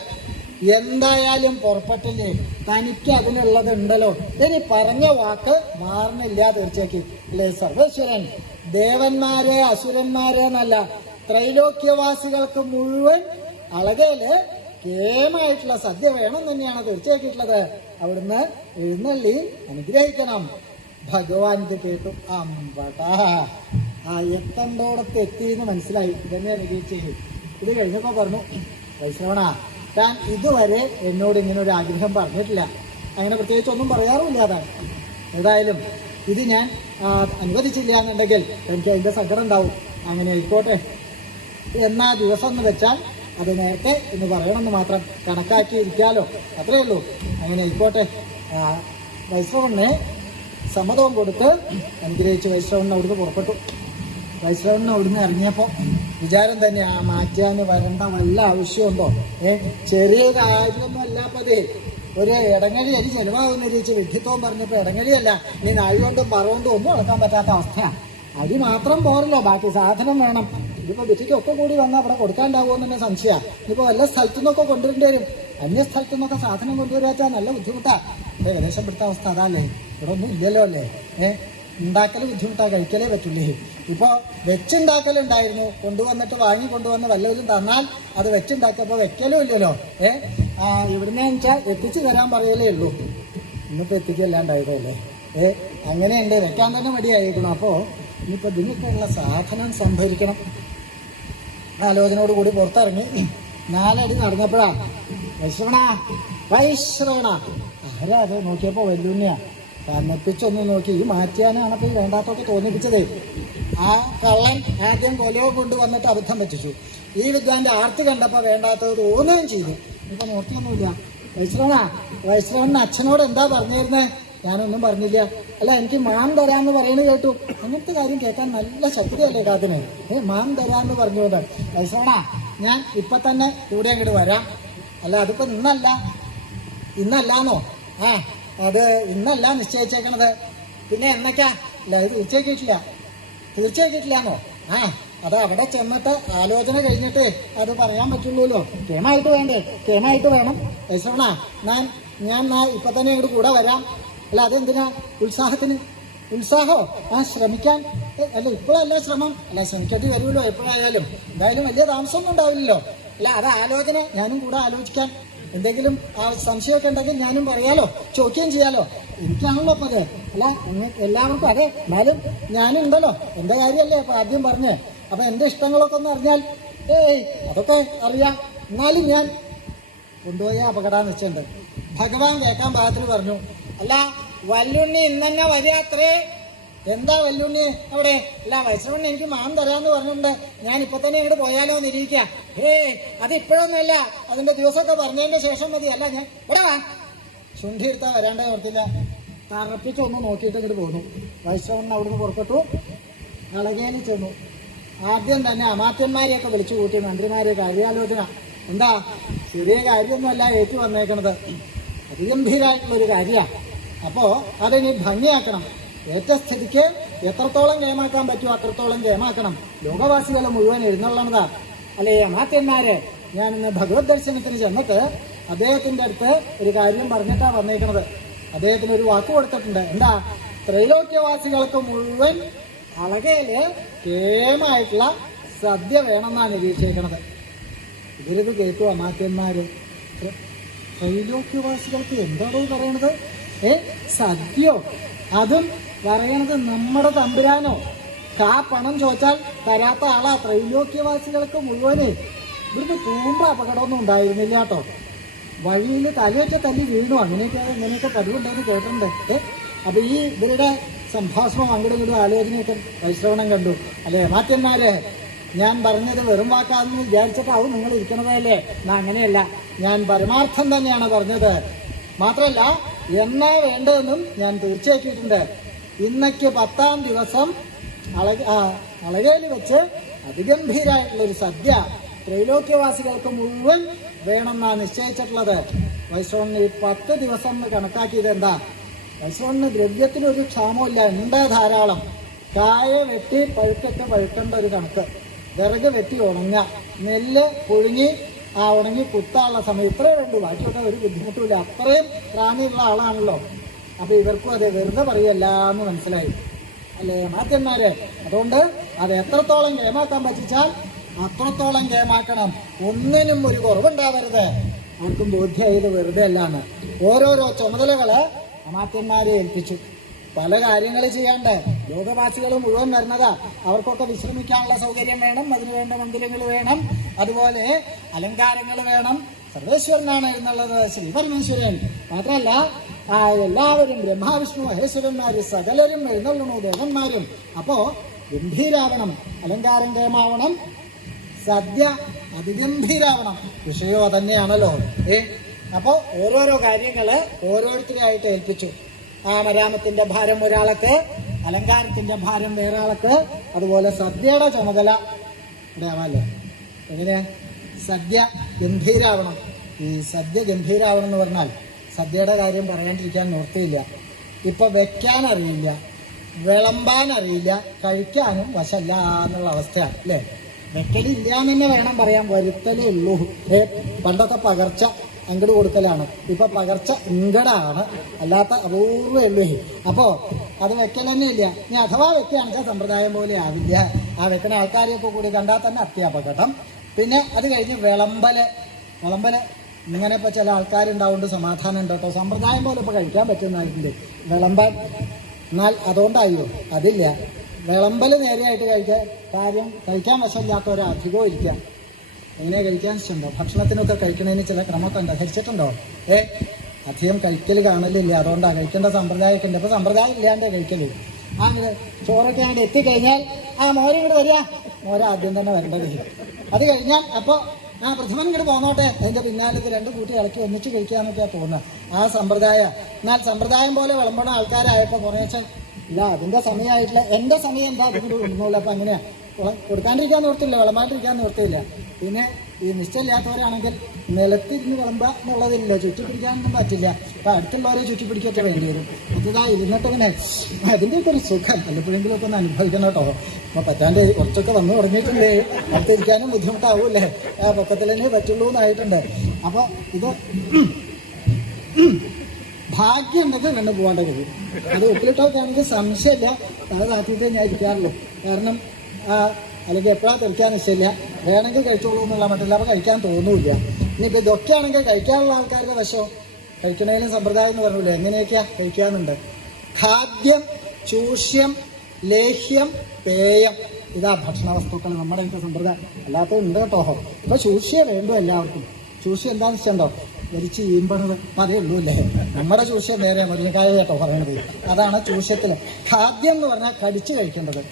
എന്തായാലും പുറപ്പെട്ടില്ലേ, തനിക്ക് അതിനുള്ളത് ഉണ്ടല്ലോ. ഇനി പറഞ്ഞ വാക്ക് മാറണില്ല തീർച്ചയായും അല്ലേ? സർവേശ്വരൻ ദേവന്മാരെ അസുരന്മാരെ എന്നല്ല, ത്രൈലോക്യവാസികൾക്ക് മുഴുവൻ അളകയില് കേമായിട്ടുള്ള സദ്യ വേണം തന്നെയാണ് തീർച്ചയാക്കിയിട്ടുള്ളത്. അവിടുന്ന് എഴുന്നള്ളി അനുഗ്രഹിക്കണം. ഭഗവാൻ ഇത് കേട്ടു. അമ്പടാ, എത്തണ്ടോടത്ത് എത്തിയെന്ന് മനസ്സിലായി. ഇതന്നെ അനുഗ്രഹിച്ചു. ഇത് കഴിഞ്ഞപ്പോ പറഞ്ഞു, വൈശ്രവണ, താൻ ഇതുവരെ എന്നോട് ഇങ്ങനെ ഒരു ആഗ്രഹം പറഞ്ഞിട്ടില്ല, അങ്ങനെ പ്രത്യേകിച്ച് ഒന്നും പറയാറുമില്ല. അതാണ് ഏതായാലും ഇത് ഞാൻ അനുവദിച്ചില്ല എന്നുണ്ടെങ്കിൽ എനിക്ക് അതിന്റെ സങ്കടം ഉണ്ടാവും. അങ്ങനെ ആയിക്കോട്ടെ, എന്നാ ദിവസം എന്ന് വെച്ചാൽ അത് നേരത്തെ എന്ന് പറയണമെന്ന് മാത്രം കണക്കാക്കിയിരിക്കാലോ, അത്രയേ ഉള്ളൂ. അങ്ങനെ ആയിക്കോട്ടെ. വൈശ്രവണ്ണെ സമ്മതവും കൊടുത്ത് അനുഗ്രഹിച്ച് വൈശ്രവണ്ണൻ അവിടുന്ന് പുറപ്പെട്ടു. വൈശ്രവണ്ണൻ അവിടുന്ന് ഇറങ്ങിയപ്പോൾ വിചാരം തന്നെ, മാറ്റാന്ന് വരേണ്ട വല്ല ആവശ്യമുണ്ടോ? ചെറിയ കാര്യമൊന്നും അല്ലാപ്പതേ, ഒരു ഇടങ്ങഴി അരി ചെലവാകുന്ന രീതിച്ച് വിഡ്ഢിത്വം പറഞ്ഞപ്പോൾ ഇടങ്ങഴിയല്ല, നീ നാഴികൊണ്ടും പറകൊണ്ടും ഒന്നും നടക്കാൻ പറ്റാത്ത അവസ്ഥയാണ്. അരി മാത്രം പോരല്ലോ, ബാക്കി സാധനം വേണം. ഇതിപ്പോൾ വിറ്റിക്കൊക്കെ കൂടി വന്നാൽ അവിടെ കൊടുക്കാണ്ടാവുമെന്ന് തന്നെ സംശയമാണ്. ഇതിപ്പോൾ വല്ല സ്ഥലത്തു നിന്നൊക്കെ കൊണ്ടുവരേണ്ടി വരും. അന്യ സ്ഥലത്തു നിന്നൊക്കെ സാധനം കൊണ്ടുവരാച്ചാൽ നല്ല ബുദ്ധിമുട്ടാണ്. ഏകദേശം ഇവിടുത്തെ അവസ്ഥ അതല്ലേ, ഇവിടെ ഒന്നും ഇല്ലല്ലോ അല്ലേ. ഉണ്ടാക്കൽ ബുദ്ധിമുട്ടാണ്, കഴിക്കലേ പറ്റില്ലേ. ഇപ്പോൾ വെച്ചുണ്ടാക്കലുണ്ടായിരുന്നു, കൊണ്ടുവന്നിട്ട് കൊണ്ടുവന്ന് വല്ലവരും തന്നാൽ അത് വെച്ചുണ്ടാക്കിയപ്പോൾ വെക്കലും ഇല്ലല്ലോ. ഇവിടുന്ന് വെച്ചാൽ എത്തിച്ചു തരാൻ പറയലേ ഉള്ളൂ. ഇന്നിപ്പോൾ എത്തിക്കല്ലാണ്ടായതല്ലേ. അങ്ങനെയുണ്ട്, വെക്കാൻ തന്നെ മടിയായിരിക്കണം. അപ്പോൾ ഇനിയിപ്പോൾ ഇതിനൊക്കെയുള്ള സാധനം സംഭരിക്കണം. ആലോചനയോട് കൂടി പുറത്തിറങ്ങി 4 അടി നടന്നപ്പോഴാ വൈശ്രവണ ആരാ അത് നോക്കിയപ്പോൾ വല്ലുണ്ണിയാ. കണ്ണിപ്പിച്ചൊന്ന് നോക്കി, ഈ മാറ്റിയാനാണപ്പോൾ ഈ വേണ്ടാത്തൊക്കെ തോന്നിപ്പിച്ചതേ. ആ കള്ളൻ ആദ്യം കൊലയോ കൊണ്ടുവന്നിട്ട് അബദ്ധം പറ്റിച്ചു. ഈ വിദ്വാന്റെ ആർത്തി കണ്ടപ്പോൾ വേണ്ടാത്തത് തോന്നുകയും ചെയ്തു. ഇപ്പൊ നോക്കിയൊന്നുമില്ല. വൈശ്രവണ്ണ അച്ഛനോട് എന്താ പറഞ്ഞിരുന്നേ? ഞാനൊന്നും പറഞ്ഞില്ല. അല്ല, എനിക്ക് മാം തരാന്ന് പറയുന്നത് കേട്ടു. അങ്ങനത്തെ കാര്യം കേൾക്കാൻ നല്ല ശക്തിയല്ലേ കാതിന്. മാം തരാന്ന് പറഞ്ഞുകൊണ്ട് വൈശ്രവണ, ഞാൻ ഇപ്പൊ തന്നെ കൂടെ അങ്ങോട്ട് വരാം. അല്ല, അതിപ്പോ ഇന്നല്ലാന്നോ? അത് ഇന്നല്ല നിശ്ചയിച്ചേക്കണത്. പിന്നെ എന്നൊക്കെയാ? അല്ല, ഇത് തീർച്ചയാക്കിയിട്ടില്ലാന്നോ? അത് അവിടെ ചെന്നിട്ട് ആലോചന കഴിഞ്ഞിട്ട് അത് പറയാൻ പറ്റുള്ളൂല്ലോ. കേമായിട്ട് വേണം. വൈശ്രവണ, ഞാൻ ഇപ്പൊ തന്നെ അങ്ങോട്ട് കൂടെ വരാം. അല്ല, അതെന്തിനാ? ഉത്സാഹോ? ശ്രമിക്കാൻ. അല്ല, ഇപ്പോഴല്ല ശ്രമം. അല്ല, ശ്രമിക്കേണ്ടി വരുമല്ലോ എപ്പോഴായാലും. എന്തായാലും വലിയ താമസമൊന്നും ഉണ്ടാവില്ലല്ലോ. അല്ല, അത് ആലോചന, ഞാനും കൂടെ ആലോചിക്കാൻ. എന്തെങ്കിലും സംശയമൊക്കെ ഉണ്ടെങ്കിൽ ഞാനും പറയാലോ, ചോദിക്കുകയും ചെയ്യാലോ. എനിക്കാണല്ലോ അപ്പം അത്. അല്ല, എല്ലാവർക്കും അതെ. എന്നാലും ഞാനും ഉണ്ടല്ലോ, എൻ്റെ കാര്യമല്ലേ അപ്പൊ ആദ്യം പറഞ്ഞ്. അപ്പൊ എൻ്റെ ഇഷ്ടങ്ങളൊക്കെ ഒന്ന് അറിഞ്ഞാൽ അതൊക്കെ അറിയാം. എന്നാലും ഞാൻ കൊണ്ടുപോയ അപകടം വെച്ചിട്ടുണ്ട്. ഭഗവാൻ കേൾക്കാൻ പാകത്തിൽ പറഞ്ഞു, അല്ല വല്ലുണ്ണി ഇന്നെ വരികത്രേ. എന്താ വല്ലുണ്ണി അവിടെ? അല്ല, വൈശ്രവണ്ണി എനിക്ക് മാം തരാന്ന് പറഞ്ഞിട്ടുണ്ട്, ഞാൻ ഇപ്പൊ തന്നെ ഇങ്ങോട്ട് പോയാലോ എന്നിരിക്കുക. അത് ഇപ്പോഴൊന്നുമല്ല, അതിന്റെ ദിവസമൊക്കെ പറഞ്ഞതിന്റെ ശേഷം മതി. അല്ല, ഞാൻ ഇവിടെ വാ. ചുണ്ടി എടുത്താൽ വരാണ്ടേ ഓർത്തില്ല. തറപ്പിച്ചൊന്ന് നോക്കിയിട്ട് ഇങ്ങോട്ട് പോന്നു. വൈശ്രവണ്ണൻ അവിടുന്ന് പുറപ്പെട്ടു. അളകേലി ചെന്നു. ആദ്യം തന്നെ അമാത്യന്മാരെയൊക്കെ വിളിച്ചു കൂട്ടി, മന്ത്രിമാരെ കാര്യാലോചന. എന്താ, ചെറിയ കാര്യമൊന്നുമല്ല ഏറ്റു വന്നേക്കണത്. അതിഗംഭീരമായിട്ടുള്ളൊരു കാര്യമാണ്. അപ്പോൾ അതിനി ഭംഗിയാക്കണം. ഏറ്റ സ്ഥിതിക്ക് എത്രത്തോളം കേമാക്കാൻ പറ്റുമോ അത്രത്തോളം കേമാക്കണം. ലോകവാസികളെ മുഴുവൻ എഴുന്നള്ളണതാ അല്ലേ അമാത്യന്മാരെ. ഞാനിന്ന് ഭഗവത് ദർശനത്തിന് ചെന്നിട്ട് അദ്ദേഹത്തിൻ്റെ അടുത്ത് ഒരു കാര്യം പറഞ്ഞിട്ടാണ് വന്നേക്കണത്. അദ്ദേഹത്തിന് ഒരു വാക്ക് കൊടുത്തിട്ടുണ്ട്. എന്താ? ത്രൈലോക്യവാസികൾക്ക് മുഴുവൻ അളകയില് കേമായിട്ടുള്ള സദ്യ വേണമെന്നാണ് നിരീക്ഷിക്കുന്നത്. ഇവരിത് കേട്ടു അമാത്യന്മാര്. ത്രൈലോക്യവാസികൾക്ക് എന്താണോ പറയണത്? സദ്യയോ? അതും പറയണത് നമ്മുടെ തമ്പുരാനോ? പണം ചോദിച്ചാൽ തരാത്ത ആളാ. ത്രൈലോക്യവാസികൾക്ക് മുഴുവന് ഇവിടുന്ന് തൂമ്പ അപകടമൊന്നും ഉണ്ടായിരുന്നില്ല കേട്ടോ. വഴിയിൽ തലയൊക്കെ തല്ലി വീണു. ഇങ്ങനെയൊക്കെ പതിവുണ്ടെന്ന് കേട്ടിട്ടുണ്ട്. അപ്പൊ ഈ ഇവരുടെ സംഭാഷണം അങ്ങോട്ടും ഇങ്ങോട്ടും ആലോചനയൊക്കെ പരിശ്രവണം കണ്ടു. അല്ലെ മാത്യന്മാരെ, ഞാൻ പറഞ്ഞത് വെറും വാക്കാന്ന് വിചാരിച്ചിട്ടാവും നിങ്ങൾ ഇരിക്കണതല്ലേ? എന്നാ അങ്ങനെയല്ല, ഞാൻ പരമാർത്ഥം തന്നെയാണ് പറഞ്ഞത്. മാത്രമല്ല എന്നാ വേണ്ടതെന്നും ഞാൻ തീർച്ചയാക്കിയിട്ടുണ്ട്. ഇന്നേക്ക് 10-ാം ദിവസം അളകയിൽ വെച്ച് അതിഗംഭീരമായിട്ടുള്ളൊരു സദ്യ ത്രൈലോക്യവാസികൾക്ക് മുഴുവൻ വേണമെന്നാണ് നിശ്ചയിച്ചിട്ടുള്ളത്. വൈശ്രവണിന് ഈ 10 ദിവസം എന്ന് കണക്കാക്കിയത് എന്താ? വൈശ്രവണിന് ദ്രവ്യത്തിനൊരു ക്ഷാമമില്ല, ഉണ്ട് ധാരാളം. കായ വെട്ടി പഴുക്കേണ്ട ഒരു കണക്ക്, വിറക് വെട്ടി ഉണങ്ങ, നെല്ല് പുഴുങ്ങി ഉണങ്ങി കുത്താനുള്ള സമയം ഇത്രേ വേണ്ടു. ബാക്കിയൊക്കെ ഒരു ബുദ്ധിമുട്ടുമില്ല. അത്രയും പ്രാണിയുള്ള ആളാണല്ലോ. അപ്പൊ ഇവർക്കും അത് വെറുതെ പറയല്ല എന്ന് മനസ്സിലായി അല്ലേ മാത്യന്മാരെ? അതുകൊണ്ട് അത് എത്രത്തോളം കേമാക്കാൻ പറ്റിച്ചാൽ അത്രത്തോളം കേമാക്കണം. ഒന്നിനും ഒരു കുറവുണ്ടാവരുത്. അവർക്കും ബോധ്യമായത് വെറുതെ അല്ലാന്ന്. ഓരോരോ ചുമതലകള് അമാത്യന്മാരെ ഏൽപ്പിച്ചു. പല കാര്യങ്ങൾ ചെയ്യാണ്ട്. ലോകവാസികൾ മുഴുവൻ വരുന്നതാ. അവർക്കൊക്കെ വിശ്രമിക്കാനുള്ള സൗകര്യം വേണം, അതിനുവേണ്ട മന്ദിരങ്ങൾ വേണം, അതുപോലെ അലങ്കാരങ്ങൾ വേണം. സർവേശ്വരനാണ് എന്നുള്ളത് ശ്രീ പരമേശ്വരൻ. മാത്രമല്ല എല്ലാവരും ബ്രഹ്മാവിഷ്ണു മഹേശ്വരന്മാര് സകലരും എഴുന്നള്ളണു, ദേവന്മാരും. അപ്പോ ഗംഭീരാവണം, അലങ്കാരം കേമാവണം, സദ്യ അതിഗംഭീരാവണം. വിഷയോ തന്നെയാണല്ലോ. അപ്പോ ഓരോരോ കാര്യങ്ങള് ഓരോരുത്തരെയായിട്ട് ഏൽപ്പിച്ചു. മരാമത്തിന്റെ ഭാരം ഒരാൾക്ക്, അലങ്കാരത്തിന്റെ ഭാരം വേറെ ആൾക്ക്, അതുപോലെ സദ്യയുടെ ചുമതല ഇവിടെ ആവാല്ലേ. എങ്ങനെ സദ്യ ഗംഭീരാവണം? ഈ സദ്യ ഗംഭീരാവണം എന്ന് പറഞ്ഞാൽ സദ്യയുടെ കാര്യം പറയാണ്ടിരിക്കാൻ നിർത്തിയില്ല. ഇപ്പൊ വെക്കാൻ അറിയില്ല, വിളമ്പാൻ അറിയില്ല, കഴിക്കാനും വശല്ല എന്നുള്ള അവസ്ഥയാണ് അല്ലേ? വെക്കലില്ല എന്ന് തന്നെ വേണം പറയാൻ, വരുത്തലേ ഉള്ളൂ. പണ്ടൊക്കെ പകർച്ച അങ്ങട് കൊടുക്കലാണ്, ഇപ്പൊ പകർച്ച ഇങ്ങടാണ്, അല്ലാത്ത അപൂർവേ ഉള്ളൂ. അപ്പോ അത് വെക്കൽ തന്നെ ഇല്ല. ഇനി അഥവാ വെക്കുകയാണെച്ചാൽ സമ്പ്രദായം പോലെ ആവില്ല. വെക്കണ ആൾക്കാരെയൊക്കെ കൂടി കണ്ടാൽ തന്നെ അത്യാപകടം. പിന്നെ അത് കഴിഞ്ഞ് വിളമ്പല് ഇങ്ങനെ ഇപ്പൊ ചില ആൾക്കാരുണ്ടാവുകൊണ്ട് സമാധാനം ഉണ്ട് കേട്ടോ. സമ്പ്രദായം പോലെ ഇപ്പൊ കഴിക്കാൻ പറ്റുന്നതായിട്ടുണ്ട് വിളമ്പാൻ. എന്നാൽ അതുകൊണ്ടായോ? അതില്ല. വിളമ്പല് നേരെയായിട്ട് കഴിക്കാൻ വശമില്ലാത്തവരെ അധികവും ഇരിക്കാം. എങ്ങനെ കഴിക്കാൻ ഇഷ്ടമുണ്ടോ? ഭക്ഷണത്തിനൊക്കെ കഴിക്കണതിന് ചില ക്രമമൊക്കെ ഉണ്ടോ? കഴിച്ചിട്ടുണ്ടോ? അധികം കഴിക്കൽ കാണലില്ല. അതുകൊണ്ടാണ് കഴിക്കേണ്ട സമ്പ്രദായമൊക്കെ ഉണ്ട്. അപ്പൊ സമ്പ്രദായം ഇല്ലാണ്ട് കഴിക്കല്. അങ്ങനെ ചോറൊക്കെ അങ്ങനെ എത്തിക്കഴിഞ്ഞാൽ മോര് ഇങ്ങോട്ട് വരിക, മോര ആദ്യം തന്നെ വരേണ്ടത്. അത് കഴിഞ്ഞാൽ അപ്പോൾ പ്രഥമൻ ഇങ്ങോട്ട് പോന്നോട്ടെ, അതിന്റെ പിന്നാലെ ഇത് രണ്ടും കൂട്ടി ഇളക്കി ഒന്നിച്ച് കഴിക്കാന്നൊക്കെയാ തോന്നുക സമ്പ്രദായം. എന്നാൽ സമ്പ്രദായം പോലെ വിളമ്പണ ആൾക്കാരായപ്പോൾ കുറേശ്ശെ ഇല്ല, അതിന്റെ സമയമായിട്ടില്ല, എന്റെ സമയം എന്താ അതുകൊണ്ട് കൊണ്ടുപോകില്ല. അപ്പൊ അങ്ങനെയാ കൊടുക്കാണ്ടിരിക്കാൻ നിർത്തില്ല, വിളമ്പാണ്ടിരിക്കാൻ നിർത്തില്ല. പിന്നെ ഈ നിശ്ചയമില്ലാത്തവരാണെങ്കിൽ നിലത്തിരുന്ന് വിളമ്പുക എന്നുള്ളതില്ല, ചുറ്റിപ്പിടിക്കാനൊന്നും പറ്റില്ല. അപ്പൊ അടുത്തുള്ളവരെ ചുറ്റിപ്പിടിക്കൊക്കെ വേണ്ടി വരും. ഇതാ ഇരുന്നിട്ട് ഇങ്ങനെ അതിൻ്റെയൊക്കെ ഒരു സുഖം വല്ലപ്പോഴെങ്കിലും ഒക്കെ ഒന്ന് അനുഭവിക്കണം കേട്ടോ. അപ്പൊ പറ്റാണ്ട് കുറച്ചൊക്കെ വന്നു തുടങ്ങിയിട്ടുണ്ട്. അടുത്തിരിക്കാനും ബുദ്ധിമുട്ടാവൂല്ലേ? പൊക്കത്തിൽ തന്നെ പറ്റുള്ളൂ എന്നായിട്ടുണ്ട്. അപ്പൊ ഇത് ഭാഗ്യം ഉണ്ടെങ്കിൽ കണ്ടു പോകാണ്ട കഴിയും. അത് ഉപ്പിലിട്ടൊക്കെ ആണെങ്കിൽ സംശയമില്ല, തല താത്തിയിട്ടേ ഞാൻ ഇരിക്കാറുള്ളൂ. കാരണം അല്ലെങ്കിൽ എപ്പോഴാണ് തെളിക്കാൻ ഇഷ്ടമില്ല, വേണമെങ്കിൽ കഴിച്ചോളൂ എന്നുള്ള മട്ടില്ല. അപ്പോൾ കഴിക്കാൻ തോന്നൂല്ല. ഇനിയിപ്പോൾ ഇതൊക്കെ ആണെങ്കിൽ കഴിക്കാനുള്ള ആൾക്കാരുടെ വശം കഴിക്കണേലും സമ്പ്രദായം എന്ന് പറഞ്ഞില്ല. എങ്ങനെയൊക്കെയാ കഴിക്കാനുണ്ട്? ഖാദ്യം, ചൂഷ്യം, ലേഹ്യം, പേയം. ഇതാ ഭക്ഷണ വസ്തുക്കൾ നമ്മുടെയൊക്കെ സമ്പ്രദായം. അല്ലാത്തതുണ്ട് കേട്ടോ. ഇപ്പൊ ചൂഷ്യം വേണ്ടോ എല്ലാവർക്കും? ചൂഷ്യം എന്താണെന്ന് വെച്ചിട്ടുണ്ടോ? വലിച്ച് ഈമ്പണത് അതേ ഉള്ളൂ അല്ലേ? നമ്മുടെ ചൂഷ്യം നേരെ മുരിങ്ങക്കായ കേട്ടോ പറയണത്. അതാണ് ചൂഷ്യത്തിൽ. ഖാദ്യം എന്ന് പറഞ്ഞാൽ കടിച്ച് കഴിക്കേണ്ടത്.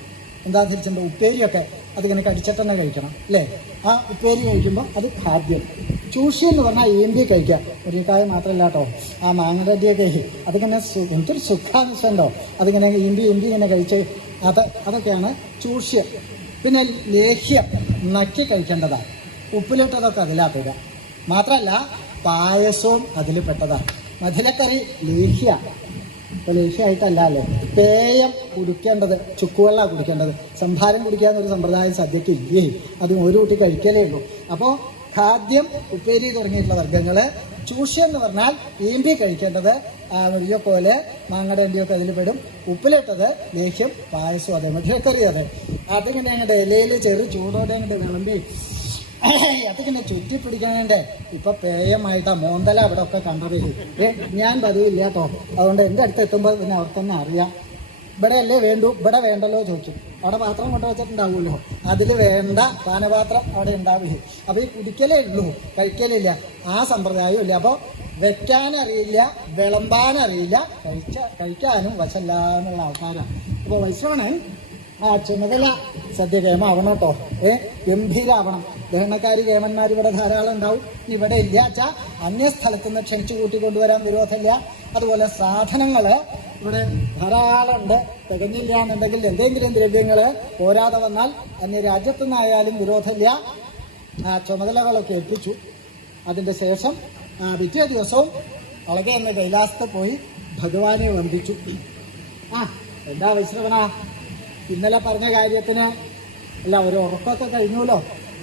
എന്താ തിരിച്ചിട്ടുണ്ട്? ഉപ്പേരിയൊക്കെ അതിങ്ങനെ കടിച്ചിട്ട് തന്നെ കഴിക്കണം അല്ലേ? ഉപ്പേരി കഴിക്കുമ്പോൾ അത് ഖാദ്യം. ചൂഷ്യം എന്ന് പറഞ്ഞാൽ ഈമ്പി കഴിക്കുക. മുരിങ്ങക്കായ മാത്രമല്ല കേട്ടോ, മാങ്ങരടിയൊക്കെ അതിങ്ങനെ എന്തൊരു സുഖാംശമുണ്ടോ, അതിങ്ങനെ ഈമ്പി ഇങ്ങനെ കഴിച്ച് അതൊക്കെയാണ് ചൂഷ്യം. പിന്നെ ലേഹ്യം നക്കി കഴിക്കേണ്ടതാണ്. ഉപ്പിലിട്ടതൊക്കെ അതിലാക്കുക. മാത്രമല്ല പായസവും അതിൽ പെട്ടതാണ്. മധുരക്കറി ലേഹ്യ. ഇപ്പൊ ലേഹ്യമായിട്ടല്ലോ പേയം കുടിക്കേണ്ടത്, ചുക്കുവെള്ളം കുടിക്കേണ്ടത്. സംഭാരം കുടിക്കാന്നൊരു സമ്പ്രദായം സദ്യക്ക് ഇല്ലേ, അതും ഒരു കുട്ടി കഴിക്കലേ ഉള്ളൂ. അപ്പോൾ ഖാദ്യം, ഉപ്പേരി തുടങ്ങിയിട്ടുള്ള വർഗ്ഗങ്ങള്, ചൂഷ്യം എന്ന് പറഞ്ഞാൽ ഈമ്പി കഴിക്കേണ്ടത് മുരിയക്കോല്, മാങ്ങയുടെ അണ്ടിയൊക്കെ അതിൽ പെടും. ഉപ്പിലിട്ടത് ലേഹ്യം, പായസം അതെ, മധുരക്കറി അതെ. അതിങ്ങനെ അങ്ങോട്ട് ഇലയിൽ ചെറു ചൂടോടെ അങ്ങോട്ട് വിളമ്പി അതിങ്ങനെ ചുറ്റിപ്പിടിക്കാനുണ്ട്. ഇപ്പൊ പേയമായിട്ടാ മോന്തല അവിടെ ഒക്കെ കണ്ടത്. ഞാൻ പതിവില്ല കേട്ടോ, അതുകൊണ്ട് എൻ്റെ അടുത്ത് എത്തുമ്പോൾ പിന്നെ അവർ തന്നെ അറിയാം. ഇവിടെ അല്ലേ വേണ്ടു, ഇവിടെ വേണ്ടല്ലോ ചോദിച്ചു. അവിടെ പാത്രം കൊണ്ട് വെച്ചിട്ടുണ്ടാവുമല്ലോ, അതിൽ വേണ്ട പാനപാത്രം അവിടെ ഉണ്ടാവില്ലേ. അപ്പൊ ഈ കുടിക്കലേ ഉള്ളൂ, കഴിക്കലില്ല. ആ സമ്പ്രദായം ഇല്ല. അപ്പോൾ വെക്കാനറിയില്ല, വിളമ്പാനറിയില്ല, കഴിക്കാനും വശല്ല എന്നുള്ള ആൾക്കാരാണ്. അപ്പോൾ വൈശ്രവണൻ ചുമതല സദ്യ കേമാവണം കേട്ടോ, ഗംഭീരാവണം. ദഹനക്കാരി കേമന്മാർ ഇവിടെ ധാരാളം ഉണ്ടാവും. ഇവിടെ ഇല്ല വെച്ചാൽ അന്യസ്ഥലത്തു നിന്ന് ക്ഷണിച്ചു കൂട്ടിക്കൊണ്ടുവരാൻ വിരോധമില്ല. അതുപോലെ സാധനങ്ങള് ഇവിടെ ധാരാളം ഉണ്ട്. തികഞ്ഞില്ല എന്നുണ്ടെങ്കിൽ എന്തെങ്കിലും ദ്രവ്യങ്ങള് പോരാതെ വന്നാൽ അന്യരാജ്യത്തു നിന്നായാലും വിരോധമില്ല. ചുമതലകളൊക്കെ ഏൽപ്പിച്ചു. അതിന്റെ ശേഷം പിറ്റേ ദിവസവും വളരെ എന്ന് കൈലാസത്ത് പോയി ഭഗവാനെ വന്ദിച്ചു. എന്താ വൈശ്രവണ, ഇന്നലെ പറഞ്ഞ കാര്യത്തിന് അല്ല, ഒരു ഉറക്കമൊക്കെ കഴിഞ്ഞുല്ലോ,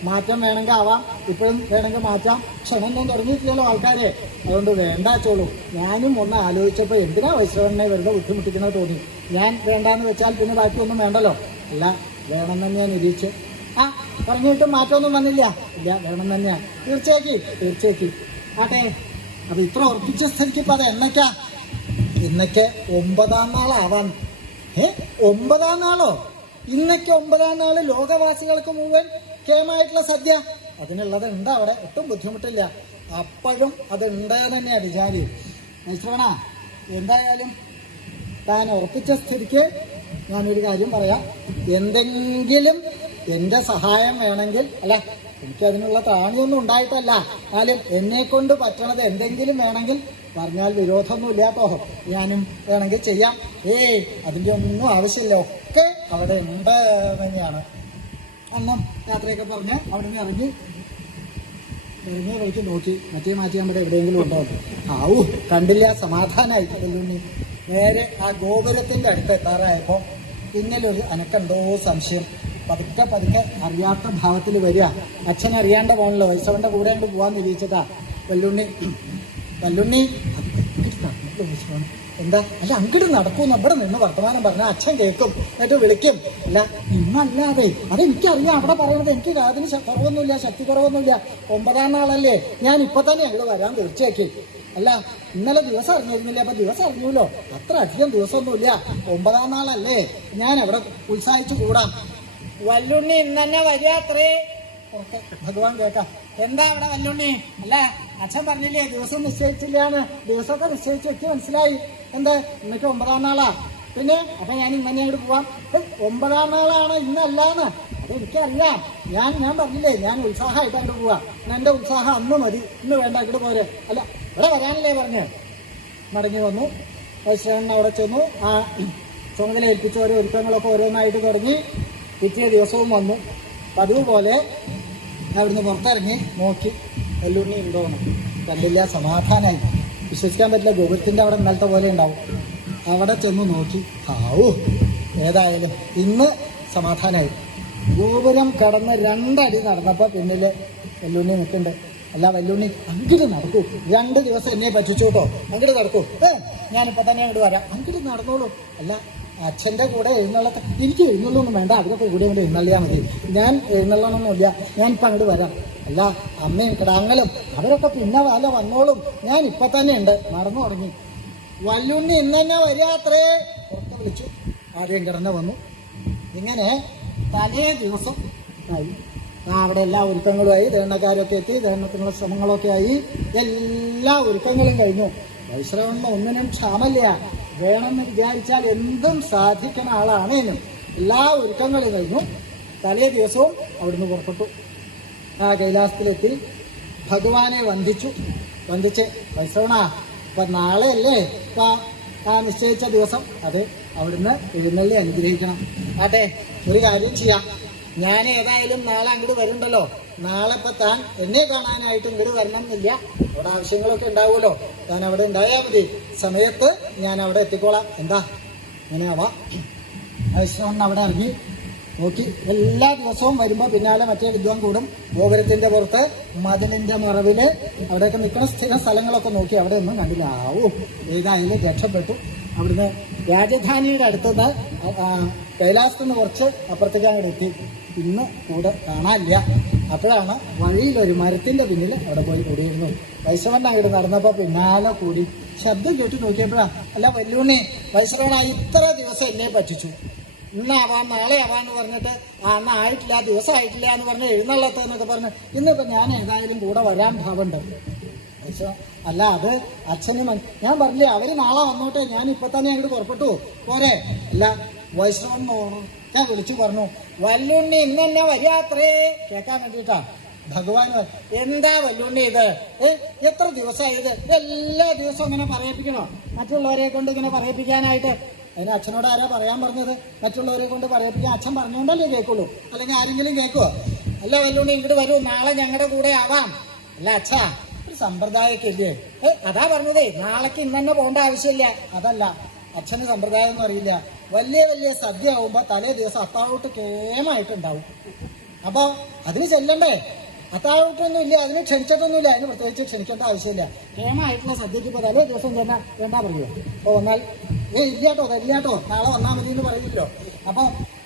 മാറ്റം വേണമെങ്കിൽ ആവാം, ഇപ്പോഴും വേണമെങ്കിൽ മാറ്റാം. ക്ഷണമൊന്നും തുടങ്ങിയിട്ടില്ലല്ലോ ആൾക്കാരെ, അതുകൊണ്ട് വേണ്ടാച്ചോളൂ. ഞാനും ഒന്ന് ആലോചിച്ചപ്പോൾ എന്തിനാ വൈശ്രവണനെ വെറുതെ ബുദ്ധിമുട്ടിക്കണമെന്ന് തോന്നി. ഞാൻ വേണ്ടാന്ന് വെച്ചാൽ പിന്നെ ബാക്കിയൊന്നും വേണ്ടല്ലോ. അല്ല, വേണം തന്നെ നിരീക്ഷിച്ച്. പറഞ്ഞിട്ട് മാറ്റമൊന്നും വന്നില്ല. ഇല്ല, വേണം തന്നെയാ. തീർച്ചയാക്കി ആട്ടെ. അപ്പൊ ഇത്ര ഉറപ്പിച്ച സ്ഥിതിക്ക് ഇപ്പൊ അത് എന്നൊക്കെ 9-ാം നാളാവാൻ. 9-ാം നാളോ? ഇന്നൊക്കെ 9-ാം നാള് ലോകവാസികൾക്ക് മുഴുവൻ കേമായിട്ടുള്ള സദ്യ. അതിനുള്ളത് ഉണ്ട് അവിടെ, ഒട്ടും ബുദ്ധിമുട്ടില്ല. അപ്പോഴും അതുണ്ട് തന്നെയാണ് വിചാരി. ശ്രവണ, എന്തായാലും താൻ ഉറപ്പിച്ച സ്ഥിതിക്ക് ഞാനൊരു കാര്യം പറയാം. എന്തെങ്കിലും എൻ്റെ സഹായം വേണമെങ്കിൽ, അല്ല എനിക്കതിനുള്ള ത്രാണിയൊന്നും ഉണ്ടായിട്ടല്ല, എന്നാലും എന്നെ കൊണ്ട് പറ്റണത് എന്തെങ്കിലും വേണമെങ്കിൽ പറഞ്ഞാൽ വിരോധമൊന്നും ഇല്ലാട്ടോ. ഞാനും വേണമെങ്കിൽ ചെയ്യാം. അതിൻ്റെ ഒന്നും ആവശ്യമില്ല, ഒക്കെ അവിടെ ഉണ്ട് തന്നെയാണ്. അന്നും യാത്രയൊക്കെ പറഞ്ഞ് അവിടെ നിന്ന് ഇറങ്ങിയ വഴിക്ക് നോക്കി മാറ്റി നമ്മുടെ എവിടെയെങ്കിലും ഉണ്ടോ. കണ്ടില്ല, സമാധാനമായി. വെല്ലുണ്ണി നേരെ ആ ഗോപുരത്തിന്റെ അടുത്ത് എത്താറായപ്പോൾ പിന്നിലൊരു അനക്കുണ്ടോ സംശയം. പതുക്കെ അറിയാത്ത ഭാവത്തിൽ വരിക. അച്ഛൻ അറിയാണ്ട പോകണല്ലോ, വൈശ്രവന്റെ കൂടെ കൊണ്ട് പോവാൻ നിരീക്ഷിച്ചിട്ടാ. വല്ലുണ്ണി എന്താ, അല്ല അങ്ങോട്ട് നടക്കൂന്ന് അവിടെ നിന്ന് വർത്തമാനം പറഞ്ഞ അച്ഛൻ കേൾക്കും, എന്നിട്ട് വിളിക്കും. അല്ല ഇന്നല്ലാതെ അതെനിക്കറിയാം, അവിടെ പറയണത് എനിക്ക് അതിന് കുറവൊന്നുമില്ല, ശക്തി കുറവൊന്നുമില്ല. 9-ാം നാളല്ലേ, ഞാൻ ഇപ്പൊ തന്നെ അങ്ങോട്ട് വരാൻ തീർച്ചയാക്കി. അല്ല ഇന്നലെ ദിവസം അറിഞ്ഞിരുന്നില്ല, അപ്പൊ ദിവസം അറിഞ്ഞൂല്ലോ. അത്ര അധികം ദിവസമൊന്നുമില്ല, 9-ാം നാളല്ലേ, ഞാൻ അവിടെ ഉത്സാഹിച്ചു കൂടാം. വല്ലുണ്ണി ഇന്ന് തന്നെ വരിക അത്രേ. ഭഗവാൻ കേൾക്കാം. എന്താ അവിടെ വല്ലുണ്ണി? അല്ല അച്ഛൻ പറഞ്ഞില്ലേ ദിവസം നിശ്ചയിച്ചില്ലാന്ന്. ദിവസമൊക്കെ നിശ്ചയിച്ച് വെച്ച് മനസ്സിലായി. എന്താ ഇന്നൊക്കെ 9-ാം നാളാ. പിന്നെ അപ്പൊ ഞാൻ ഇന്നെ അങ്ങോട്ട് പോവാം. 9-ാം നാളാണ് ഇന്നല്ലാന്ന് അതെനിക്കറിയാം. ഞാൻ പറഞ്ഞില്ലേ, ഞാൻ ഉത്സാഹമായിട്ട് അങ്ങോട്ട് പോവാം. എന്റെ ഉത്സാഹം അന്ന് മതി, ഇന്ന് വേണ്ട അങ്ങോട്ട് പോരെ. അല്ല ഇവിടെ വരാനല്ലേ പറഞ്ഞ്. മടങ്ങി വന്നു. വൈശ്രവണൻ അവിടെ ചെന്നു. ആ ചുമതല ഏൽപ്പിച്ച ഓരോ ഒരുക്കങ്ങളൊക്കെ ഓരോന്നായിട്ട് തുടങ്ങി. പിറ്റേ ദിവസവും വന്നു. പതിവ് പോലെ അവിടുന്ന് പുറത്തിറങ്ങി നോക്കി, വെല്ലുണ്ണി ഉണ്ടോന്ന്. കണ്ടില്ല, സമാധാനമായി. വിശ്വസിക്കാൻ പറ്റില്ല, ഗോപുരത്തിൻ്റെ അവിടെ ഇന്നലത്തെ പോലെ ഉണ്ടാവും. അവിടെ ചെന്ന് നോക്കി, ഏതായാലും ഇന്ന് സമാധാനമായി. ഗോപുരം കടന്ന് 2 അടി നടന്നപ്പോൾ പിന്നിൽ വെല്ലുണ്ണി നിൽക്കുന്നുണ്ട്. അല്ല വല്ലുണ്ണി അങ്ങോട്ട് നടക്കൂ, 2 ദിവസം എന്നെ പറ്റിച്ചു കേട്ടോ, അങ്ങോട്ട് നടക്കൂ. ഞാനിപ്പോൾ തന്നെ അങ്ങോട്ട് വരാം, അങ്ങോട്ട് നടന്നോളൂ. അല്ല അച്ഛൻ്റെ കൂടെ എഴുന്നള്ളത്തെ, എനിക്ക് എഴുന്നള്ളൊന്നും വേണ്ട, അവരൊക്കെ കൂടെ കൊണ്ട് എഴുന്നള്ളിയാൽ മതി. ഞാൻ എഴുന്നള്ളണമൊന്നുമില്ല, ഞാനിപ്പോൾ അങ്ങോട്ട് വരാം. അല്ല അമ്മയും കിടാങ്ങളും അവരൊക്കെ പിന്നെ വന്നോളും, ഞാൻ ഇപ്പം തന്നെ ഉണ്ട്, നടന്നു തുടങ്ങി. വല്ലുണ്ണി ഇന്ന് തന്നെ വരിക അത്രേ. പുറത്ത് വിളിച്ചു. ആദ്യം കിടന്ന് വന്നു. ഇങ്ങനെ തലേ ദിവസം ആയി. അവിടെ എല്ലാ ഒരുക്കങ്ങളുമായി. ദഹനക്കാരൊക്കെ എത്തി, ദഹനത്തിനുള്ള ശ്രമങ്ങളൊക്കെ ആയി. എല്ലാ ഒരുക്കങ്ങളും കഴിഞ്ഞു. വൈശ്രവണന് ഒന്നിനും ക്ഷാമല്ല. വേണമെന്ന് വിചാരിച്ചാൽ എന്തും സാധിക്കുന്ന ആളാണേനും. എല്ലാ ഒരുക്കങ്ങളും കഴിഞ്ഞു. തലേ ദിവസവും അവിടുന്ന് പുറപ്പെട്ടു. കൈലാസത്തിലെത്തി ഭഗവാനെ വന്ദിച്ച് വൈശ്രവണ ഇപ്പൊ നാളെ അല്ലേ നിശ്ചയിച്ച ദിവസം, അത് അവിടുന്ന് എഴുന്നള്ളി അനുഗ്രഹിക്കണം. ആട്ടെ ഒരു കാര്യം ചെയ്യാം, ഞാൻ ഏതായാലും നാളെ അങ്ങോട്ട് വരുന്നുണ്ടല്ലോ. നാളെ ഇപ്പൊ താൻ എന്നെ കാണാനായിട്ട് ഇങ്ങോട്ട് വരണം എന്നില്ല. അവിടെ ആവശ്യങ്ങളൊക്കെ ഉണ്ടാവുമല്ലോ. താൻ അവിടെ ഉണ്ടായാൽ മതി. സമയത്ത് ഞാൻ അവിടെ എത്തിക്കോളാം. എന്താ അങ്ങനെ ആവാം. വൈഷ്ണവൻ അവിടെ ഇറങ്ങി നോക്കി. എല്ലാ ദിവസവും വരുമ്പോ പിന്നാലെ മറ്റേ വിദ്വാൻ കൂടും. ഗോപുരത്തിന്റെ പുറത്ത് മതിലിന്റെ മറവില് അവിടെയൊക്കെ നിൽക്കുന്ന സ്ഥിര സ്ഥലങ്ങളൊക്കെ നോക്കി. അവിടെ ഒന്നും കണ്ടില്ല. ഏതായാലും രക്ഷപ്പെട്ടു. അവിടുന്ന് രാജധാനിയുടെ അടുത്തുനിന്ന് കൈലാസത്തിൽ നിന്ന് കുറച്ച് അപ്പുറത്തേക്ക് അങ്ങോട്ട് എത്തി. ഇന്ന് കൂടെ കാണാനില്ല. അപ്പോഴാണ് വഴിയിലൊരു മരത്തിന്റെ പിന്നിൽ അവിടെ പോയി കൂടിയിരുന്നു. വൈശ്രവൻ അങ്ങോട്ട് നടന്നപ്പോ പിന്നാലെ കൂടി. ശബ്ദം കേട്ട് നോക്കിയപ്പോഴാ, അല്ല വല്ലുണ്ണി, വൈശ്രവണ ഇത്ര ദിവസം എന്നെ പറ്റിച്ചു. ഇന്നാവാം നാളെ ആവാന്ന് പറഞ്ഞിട്ട് അന്ന് ആയിട്ടില്ല, ദിവസം ആയിട്ടില്ല എന്ന് പറഞ്ഞ് എഴുന്നള്ളത്ത് എന്നൊക്കെ പറഞ്ഞ് ഇന്നിപ്പോ ഞാൻ ഏതായാലും കൂടെ വരാൻ ഭാവമുണ്ട്. അല്ല അത് അച്ഛനും ഞാൻ പറഞ്ഞില്ലേ അവര് നാളെ വന്നോട്ടെ, ഞാൻ ഇപ്പൊ തന്നെ അങ്ങോട്ട് പുറപ്പെട്ടു പോരെ. അല്ല വൈഷ്ണവൻ ഞാൻ വിളിച്ചു പറഞ്ഞു, വല്ലുണ്ണി ഇന്ന് തന്നെ വരാത്രേ കേൾക്കാൻ വേണ്ടിട്ടാ. ഭഗവാൻ എന്താ വല്ലുണ്ണി ഇത്, എത്ര ദിവസമായത്? എല്ലാ ദിവസവും ഇങ്ങനെ പറയിപ്പിക്കണോ? മറ്റുള്ളവരെ കൊണ്ട് ഇങ്ങനെ പറയിപ്പിക്കാനായിട്ട്? അതിന് അച്ഛനോട് ആരാ പറയാൻ പറഞ്ഞത്? മറ്റുള്ളവരെ കൊണ്ട് പറയിപ്പിക്കാൻ അച്ഛൻ പറഞ്ഞുകൊണ്ടല്ലേ കേൾക്കുള്ളൂ, അല്ലെങ്കിൽ ആരെങ്കിലും കേൾക്കുവോ? അല്ല വല്ലുണ്ണി ഇങ്ങോട്ട് വരൂ, നാളെ ഞങ്ങളുടെ കൂടെ ആവാം. അല്ല അച്ഛാ ഒരു സമ്പ്രദായമൊക്കെ അതാ പറഞ്ഞതേ, നാളേക്ക് ഇന്ന് തന്നെ പോകേണ്ട ആവശ്യമില്ല. അതല്ല, അച്ഛന് സമ്പ്രദായം ഒന്നും അറിയില്ല. വലിയ വലിയ സദ്യ ആവുമ്പോ തലേ ദിവസം അത്താഴോട്ട് കേമായിട്ടുണ്ടാവും. അപ്പൊ അതിന് ചെല്ലണ്ടേ? അത്താഴോട്ടൊന്നും ഇല്ല, അതിന് ക്ഷണിച്ചിട്ടൊന്നുമില്ല, അതിന് പ്രത്യേകിച്ച് ക്ഷണിക്കേണ്ട ആവശ്യമില്ല. കേമായിട്ടുള്ള സദ്യക്ക് ഇപ്പൊ തലേ ദിവസം തന്നെ വേണ്ട പറയുമോ? അപ്പൊ വന്നാൽ ഇല്ലാട്ടോ അതല്ലാട്ടോ നാളെ വന്നാൽ മതി എന്ന് പറയില്ലല്ലോ. അപ്പൊ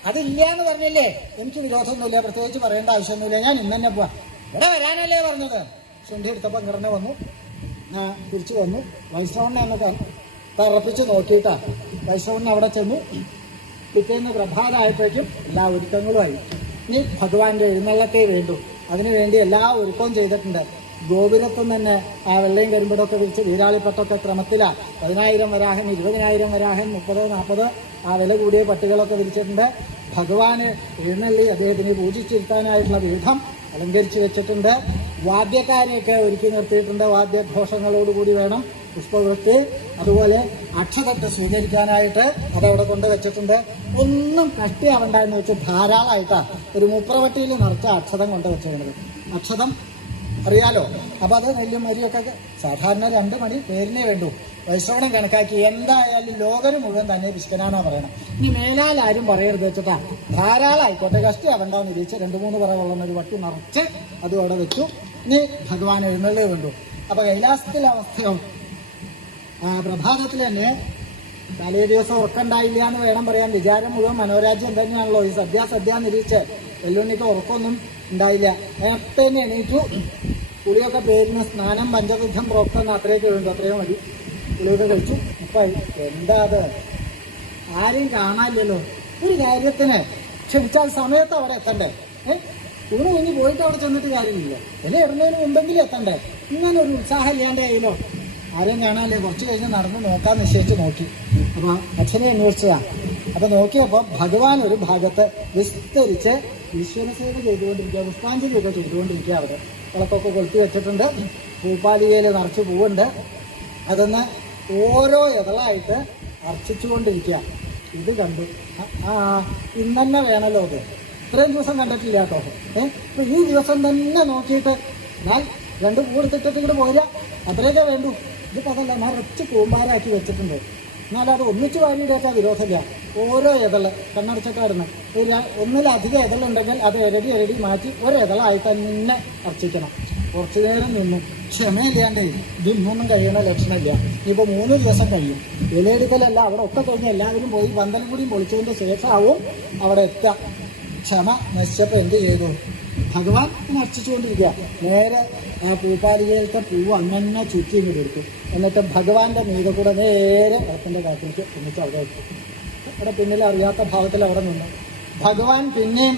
അതില്ല എന്ന് പറഞ്ഞില്ലേ, എനിക്ക് വിരോധമൊന്നുമില്ല, പ്രത്യേകിച്ച് പറയേണ്ട ആവശ്യമൊന്നുമില്ല, ഞാൻ ഇന്ന് തന്നെ പോവാ. ഇവിടെ വരാനല്ലേ പറഞ്ഞത്? ശുണ്ഠി എടുത്തപ്പോൾ ഇങ്ങനെ വന്നു, തിരിച്ചു വന്നു. വൈഷ്ണവനെ എന്നൊക്കെ തറപ്പിച്ച് നോക്കിയിട്ടാ വൈഷ്ണവൻ അവിടെ ചെന്നു. പിറ്റേന്ന് പ്രഭാതമായപ്പോഴേക്കും എല്ലാ ഒരുക്കങ്ങളുമായി. ഇനി ഭഗവാന്റെ എഴുന്നള്ളത്തെ വേണ്ടു, അതിനുവേണ്ടി എല്ലാ ഒരുക്കവും ചെയ്തിട്ടുണ്ട്. ഗോപുരത്തും തന്നെ ആ വെള്ളയും കരിമ്പടമൊക്കെ വിരിച്ച് വീരാളിപ്പട്ടൊക്കെ ക്രമത്തിലാ. 10,000 വരാഹൻ, 20,000 വരാഹൻ, 30, 40 ആ വില കൂടിയ പട്ടുകളൊക്കെ വിരിച്ചിട്ടുണ്ട്. ഭഗവാന് എഴുന്നള്ളി അദ്ദേഹത്തിന് പൂജിച്ചിരുത്താനായിട്ടുള്ള പീഠം അലങ്കരിച്ച് വെച്ചിട്ടുണ്ട്. വാദ്യക്കാരെയൊക്കെ ഒരുക്കി നിർത്തിയിട്ടുണ്ട്. വാദ്യഘോഷങ്ങളോടുകൂടി വേണം പുഷ്പവൃത്തി. അതുപോലെ അക്ഷതട്ട് സ്വീകരിക്കാനായിട്ട് അതവിടെ കൊണ്ട് വെച്ചിട്ടുണ്ട്. ഒന്നും കഷ്ടിയാവണ്ട എന്ന് വെച്ച് ധാരാളമായിട്ടാണ് ഒരു മുപ്രവട്ടിയിൽ നിറച്ച അക്ഷതം കൊണ്ട് വെച്ചിരുന്നത്. അക്ഷതം അറിയാലോ. അപ്പൊ അത് നെല്ലും മരിയൊക്കെ സാധാരണ 2 മണി പേരിനേ വേണ്ടു. വൈശ്രവണം കണക്കാക്കി എന്തായാലും ലോകര് മുഴുവൻ തന്നെ പിശുക്കനാന്നാ പറയണം. ഇനി മേലാൽ ആരും പറയരുത് വെച്ചിട്ടാ ധാരാളം ആയിക്കോട്ടെ, കഷ്ടിയാവണ്ടാന്ന് ഇരിച്ച് 2-3 പറ വെള്ളം ഒരു വട്ടി നിറച്ച് അതും അവിടെ വെച്ചു. ഇനി ഭഗവാൻ എഴുന്നള്ളേ വേണ്ടു. അപ്പൊ കൈലാസത്തിലെ അവസ്ഥയോ പ്രഭാതത്തിൽ തന്നെ തലേ ദിവസം ഉറക്കണ്ടായില്ല എന്ന് വേണം പറയാൻ. വിചാരം മുഴുവൻ മനോരാജ്യം തന്നെയാണല്ലോ. ഈ സദ്യ നിരീച്ച് വെല്ലുണ്ണിക്ക് ഉറക്കമൊന്നും ഉണ്ടായില്ല. നേരത്തെ തന്നെ എണീറ്റു. പുളിയൊക്കെ പേരിന് സ്നാനം പഞ്ചവിധം പ്രോക്തം അത്രയൊക്കെ വേണ്ടു, അത്രയും മതി. പുളിയൊക്കെ കഴിച്ചു. ഇപ്പൊ എന്താ അത്, ആരെയും കാണാനില്ലല്ലോ. ഒരു കാര്യത്തിന് ക്ഷണിച്ചാൽ സമയത്ത് അവിടെ എത്തണ്ടേ? ഊണ് കഴിഞ്ഞ് പോയിട്ട് അവിടെ ചെന്നിട്ട് കാര്യമില്ല. വില ഇടുന്നതിന് മുമ്പെങ്കിലും എത്തണ്ടേ? ഇങ്ങനെ ഒരു ഉത്സാഹം ഇല്ലാണ്ടായില്ലോ. ആരെയും കാണാനില്ലേ. കുറച്ച് കഴിഞ്ഞ് നടന്ന് നോക്കാൻ നിശ്ചയിച്ച് നോക്കി. അപ്പൊ അച്ഛനെ അന്വേഷിച്ചതാ. അപ്പൊ നോക്കിയപ്പോ ഭഗവാൻ ഒരു ഭാഗത്ത് വിസ്തരിച്ച് ഈശ്വരസേവ ചെയ്തുകൊണ്ടിരിക്കുക, പുഷ്പാഞ്ജലിയൊക്കെ ചെയ്തുകൊണ്ടിരിക്കുക. അവിടെ വിളക്കൊക്കെ കൊളുത്തി വെച്ചിട്ടുണ്ട്. പൂപ്പാലികയിൽ നിറച്ച് പൂവുണ്ട്. അതൊന്ന് ഓരോ ഇതളായിട്ട് അർച്ചിച്ചുകൊണ്ടിരിക്കുക. ഇത് കണ്ടു. ഇന്നെ വേണമല്ലോ അത്. ഇത്രയും ദിവസം കണ്ടിട്ടില്ല കേട്ടോ. അപ്പൊ ഈ ദിവസം തന്നെ നോക്കിയിട്ട് ഞാൻ 2 പൂ എടുത്തിട്ട് ഇങ്ങോട്ട് പോരാ, അത്രയൊക്കെ വേണ്ടു. ഇതിപ്പോൾ അതല്ല, നിറച്ച് കൂമ്പാരാക്കി വെച്ചിട്ടുണ്ട്. എന്നാലും അത് ഒന്നിച്ച് വാരിയിടേറ്റാൽ വിരോധമില്ല. ഓരോ ഇതള് കണ്ണടച്ചിട്ടായിരുന്നു. ഒന്നിലധികം ഇതളുണ്ടെങ്കിൽ അത് ഇരടി മാറ്റി ഒരു ഇതളായിട്ട് തന്നെ അർച്ചിക്കണം. കുറച്ചു നേരം നിന്നു. ക്ഷമയില്ലാണ്ടേ ഇത് ഇന്നൊന്നും കഴിയണ ലക്ഷണമില്ല. ഇനിയിപ്പോൾ 3 ദിവസം കഴിയും. വിലയെടുക്കലല്ല, അവിടെ ഒക്കെ കഴിഞ്ഞ് എല്ലാവരും പോയി പന്തലും കൂടിയും പൊളിച്ചതിൻ്റെ ശേഷമാവും അവിടെ എത്തുക. ക്ഷമ നശിച്ചപ്പോൾ എന്ത് ചെയ്തു? ഭഗവാൻ നർച്ചിച്ചുകൊണ്ടിരിക്കുക. നേരെ ആ പൂപ്പാലികയിലത്തെ പൂവ് അങ്ങനെ ചുറ്റി ഇങ്ങോട്ട് എടുത്തു. എന്നിട്ട് ഭഗവാന്റെ മീതെ കൂടെ നേരെ വിളക്കിൻ്റെ കാറ്റിലേക്ക് ഒന്നിച്ച് അവിടെ എടുത്തു. അവിടെ പിന്നിൽ അറിയാത്ത ഭാവത്തിൽ അവിടെ നിന്നു. ഭഗവാൻ പിന്നെയും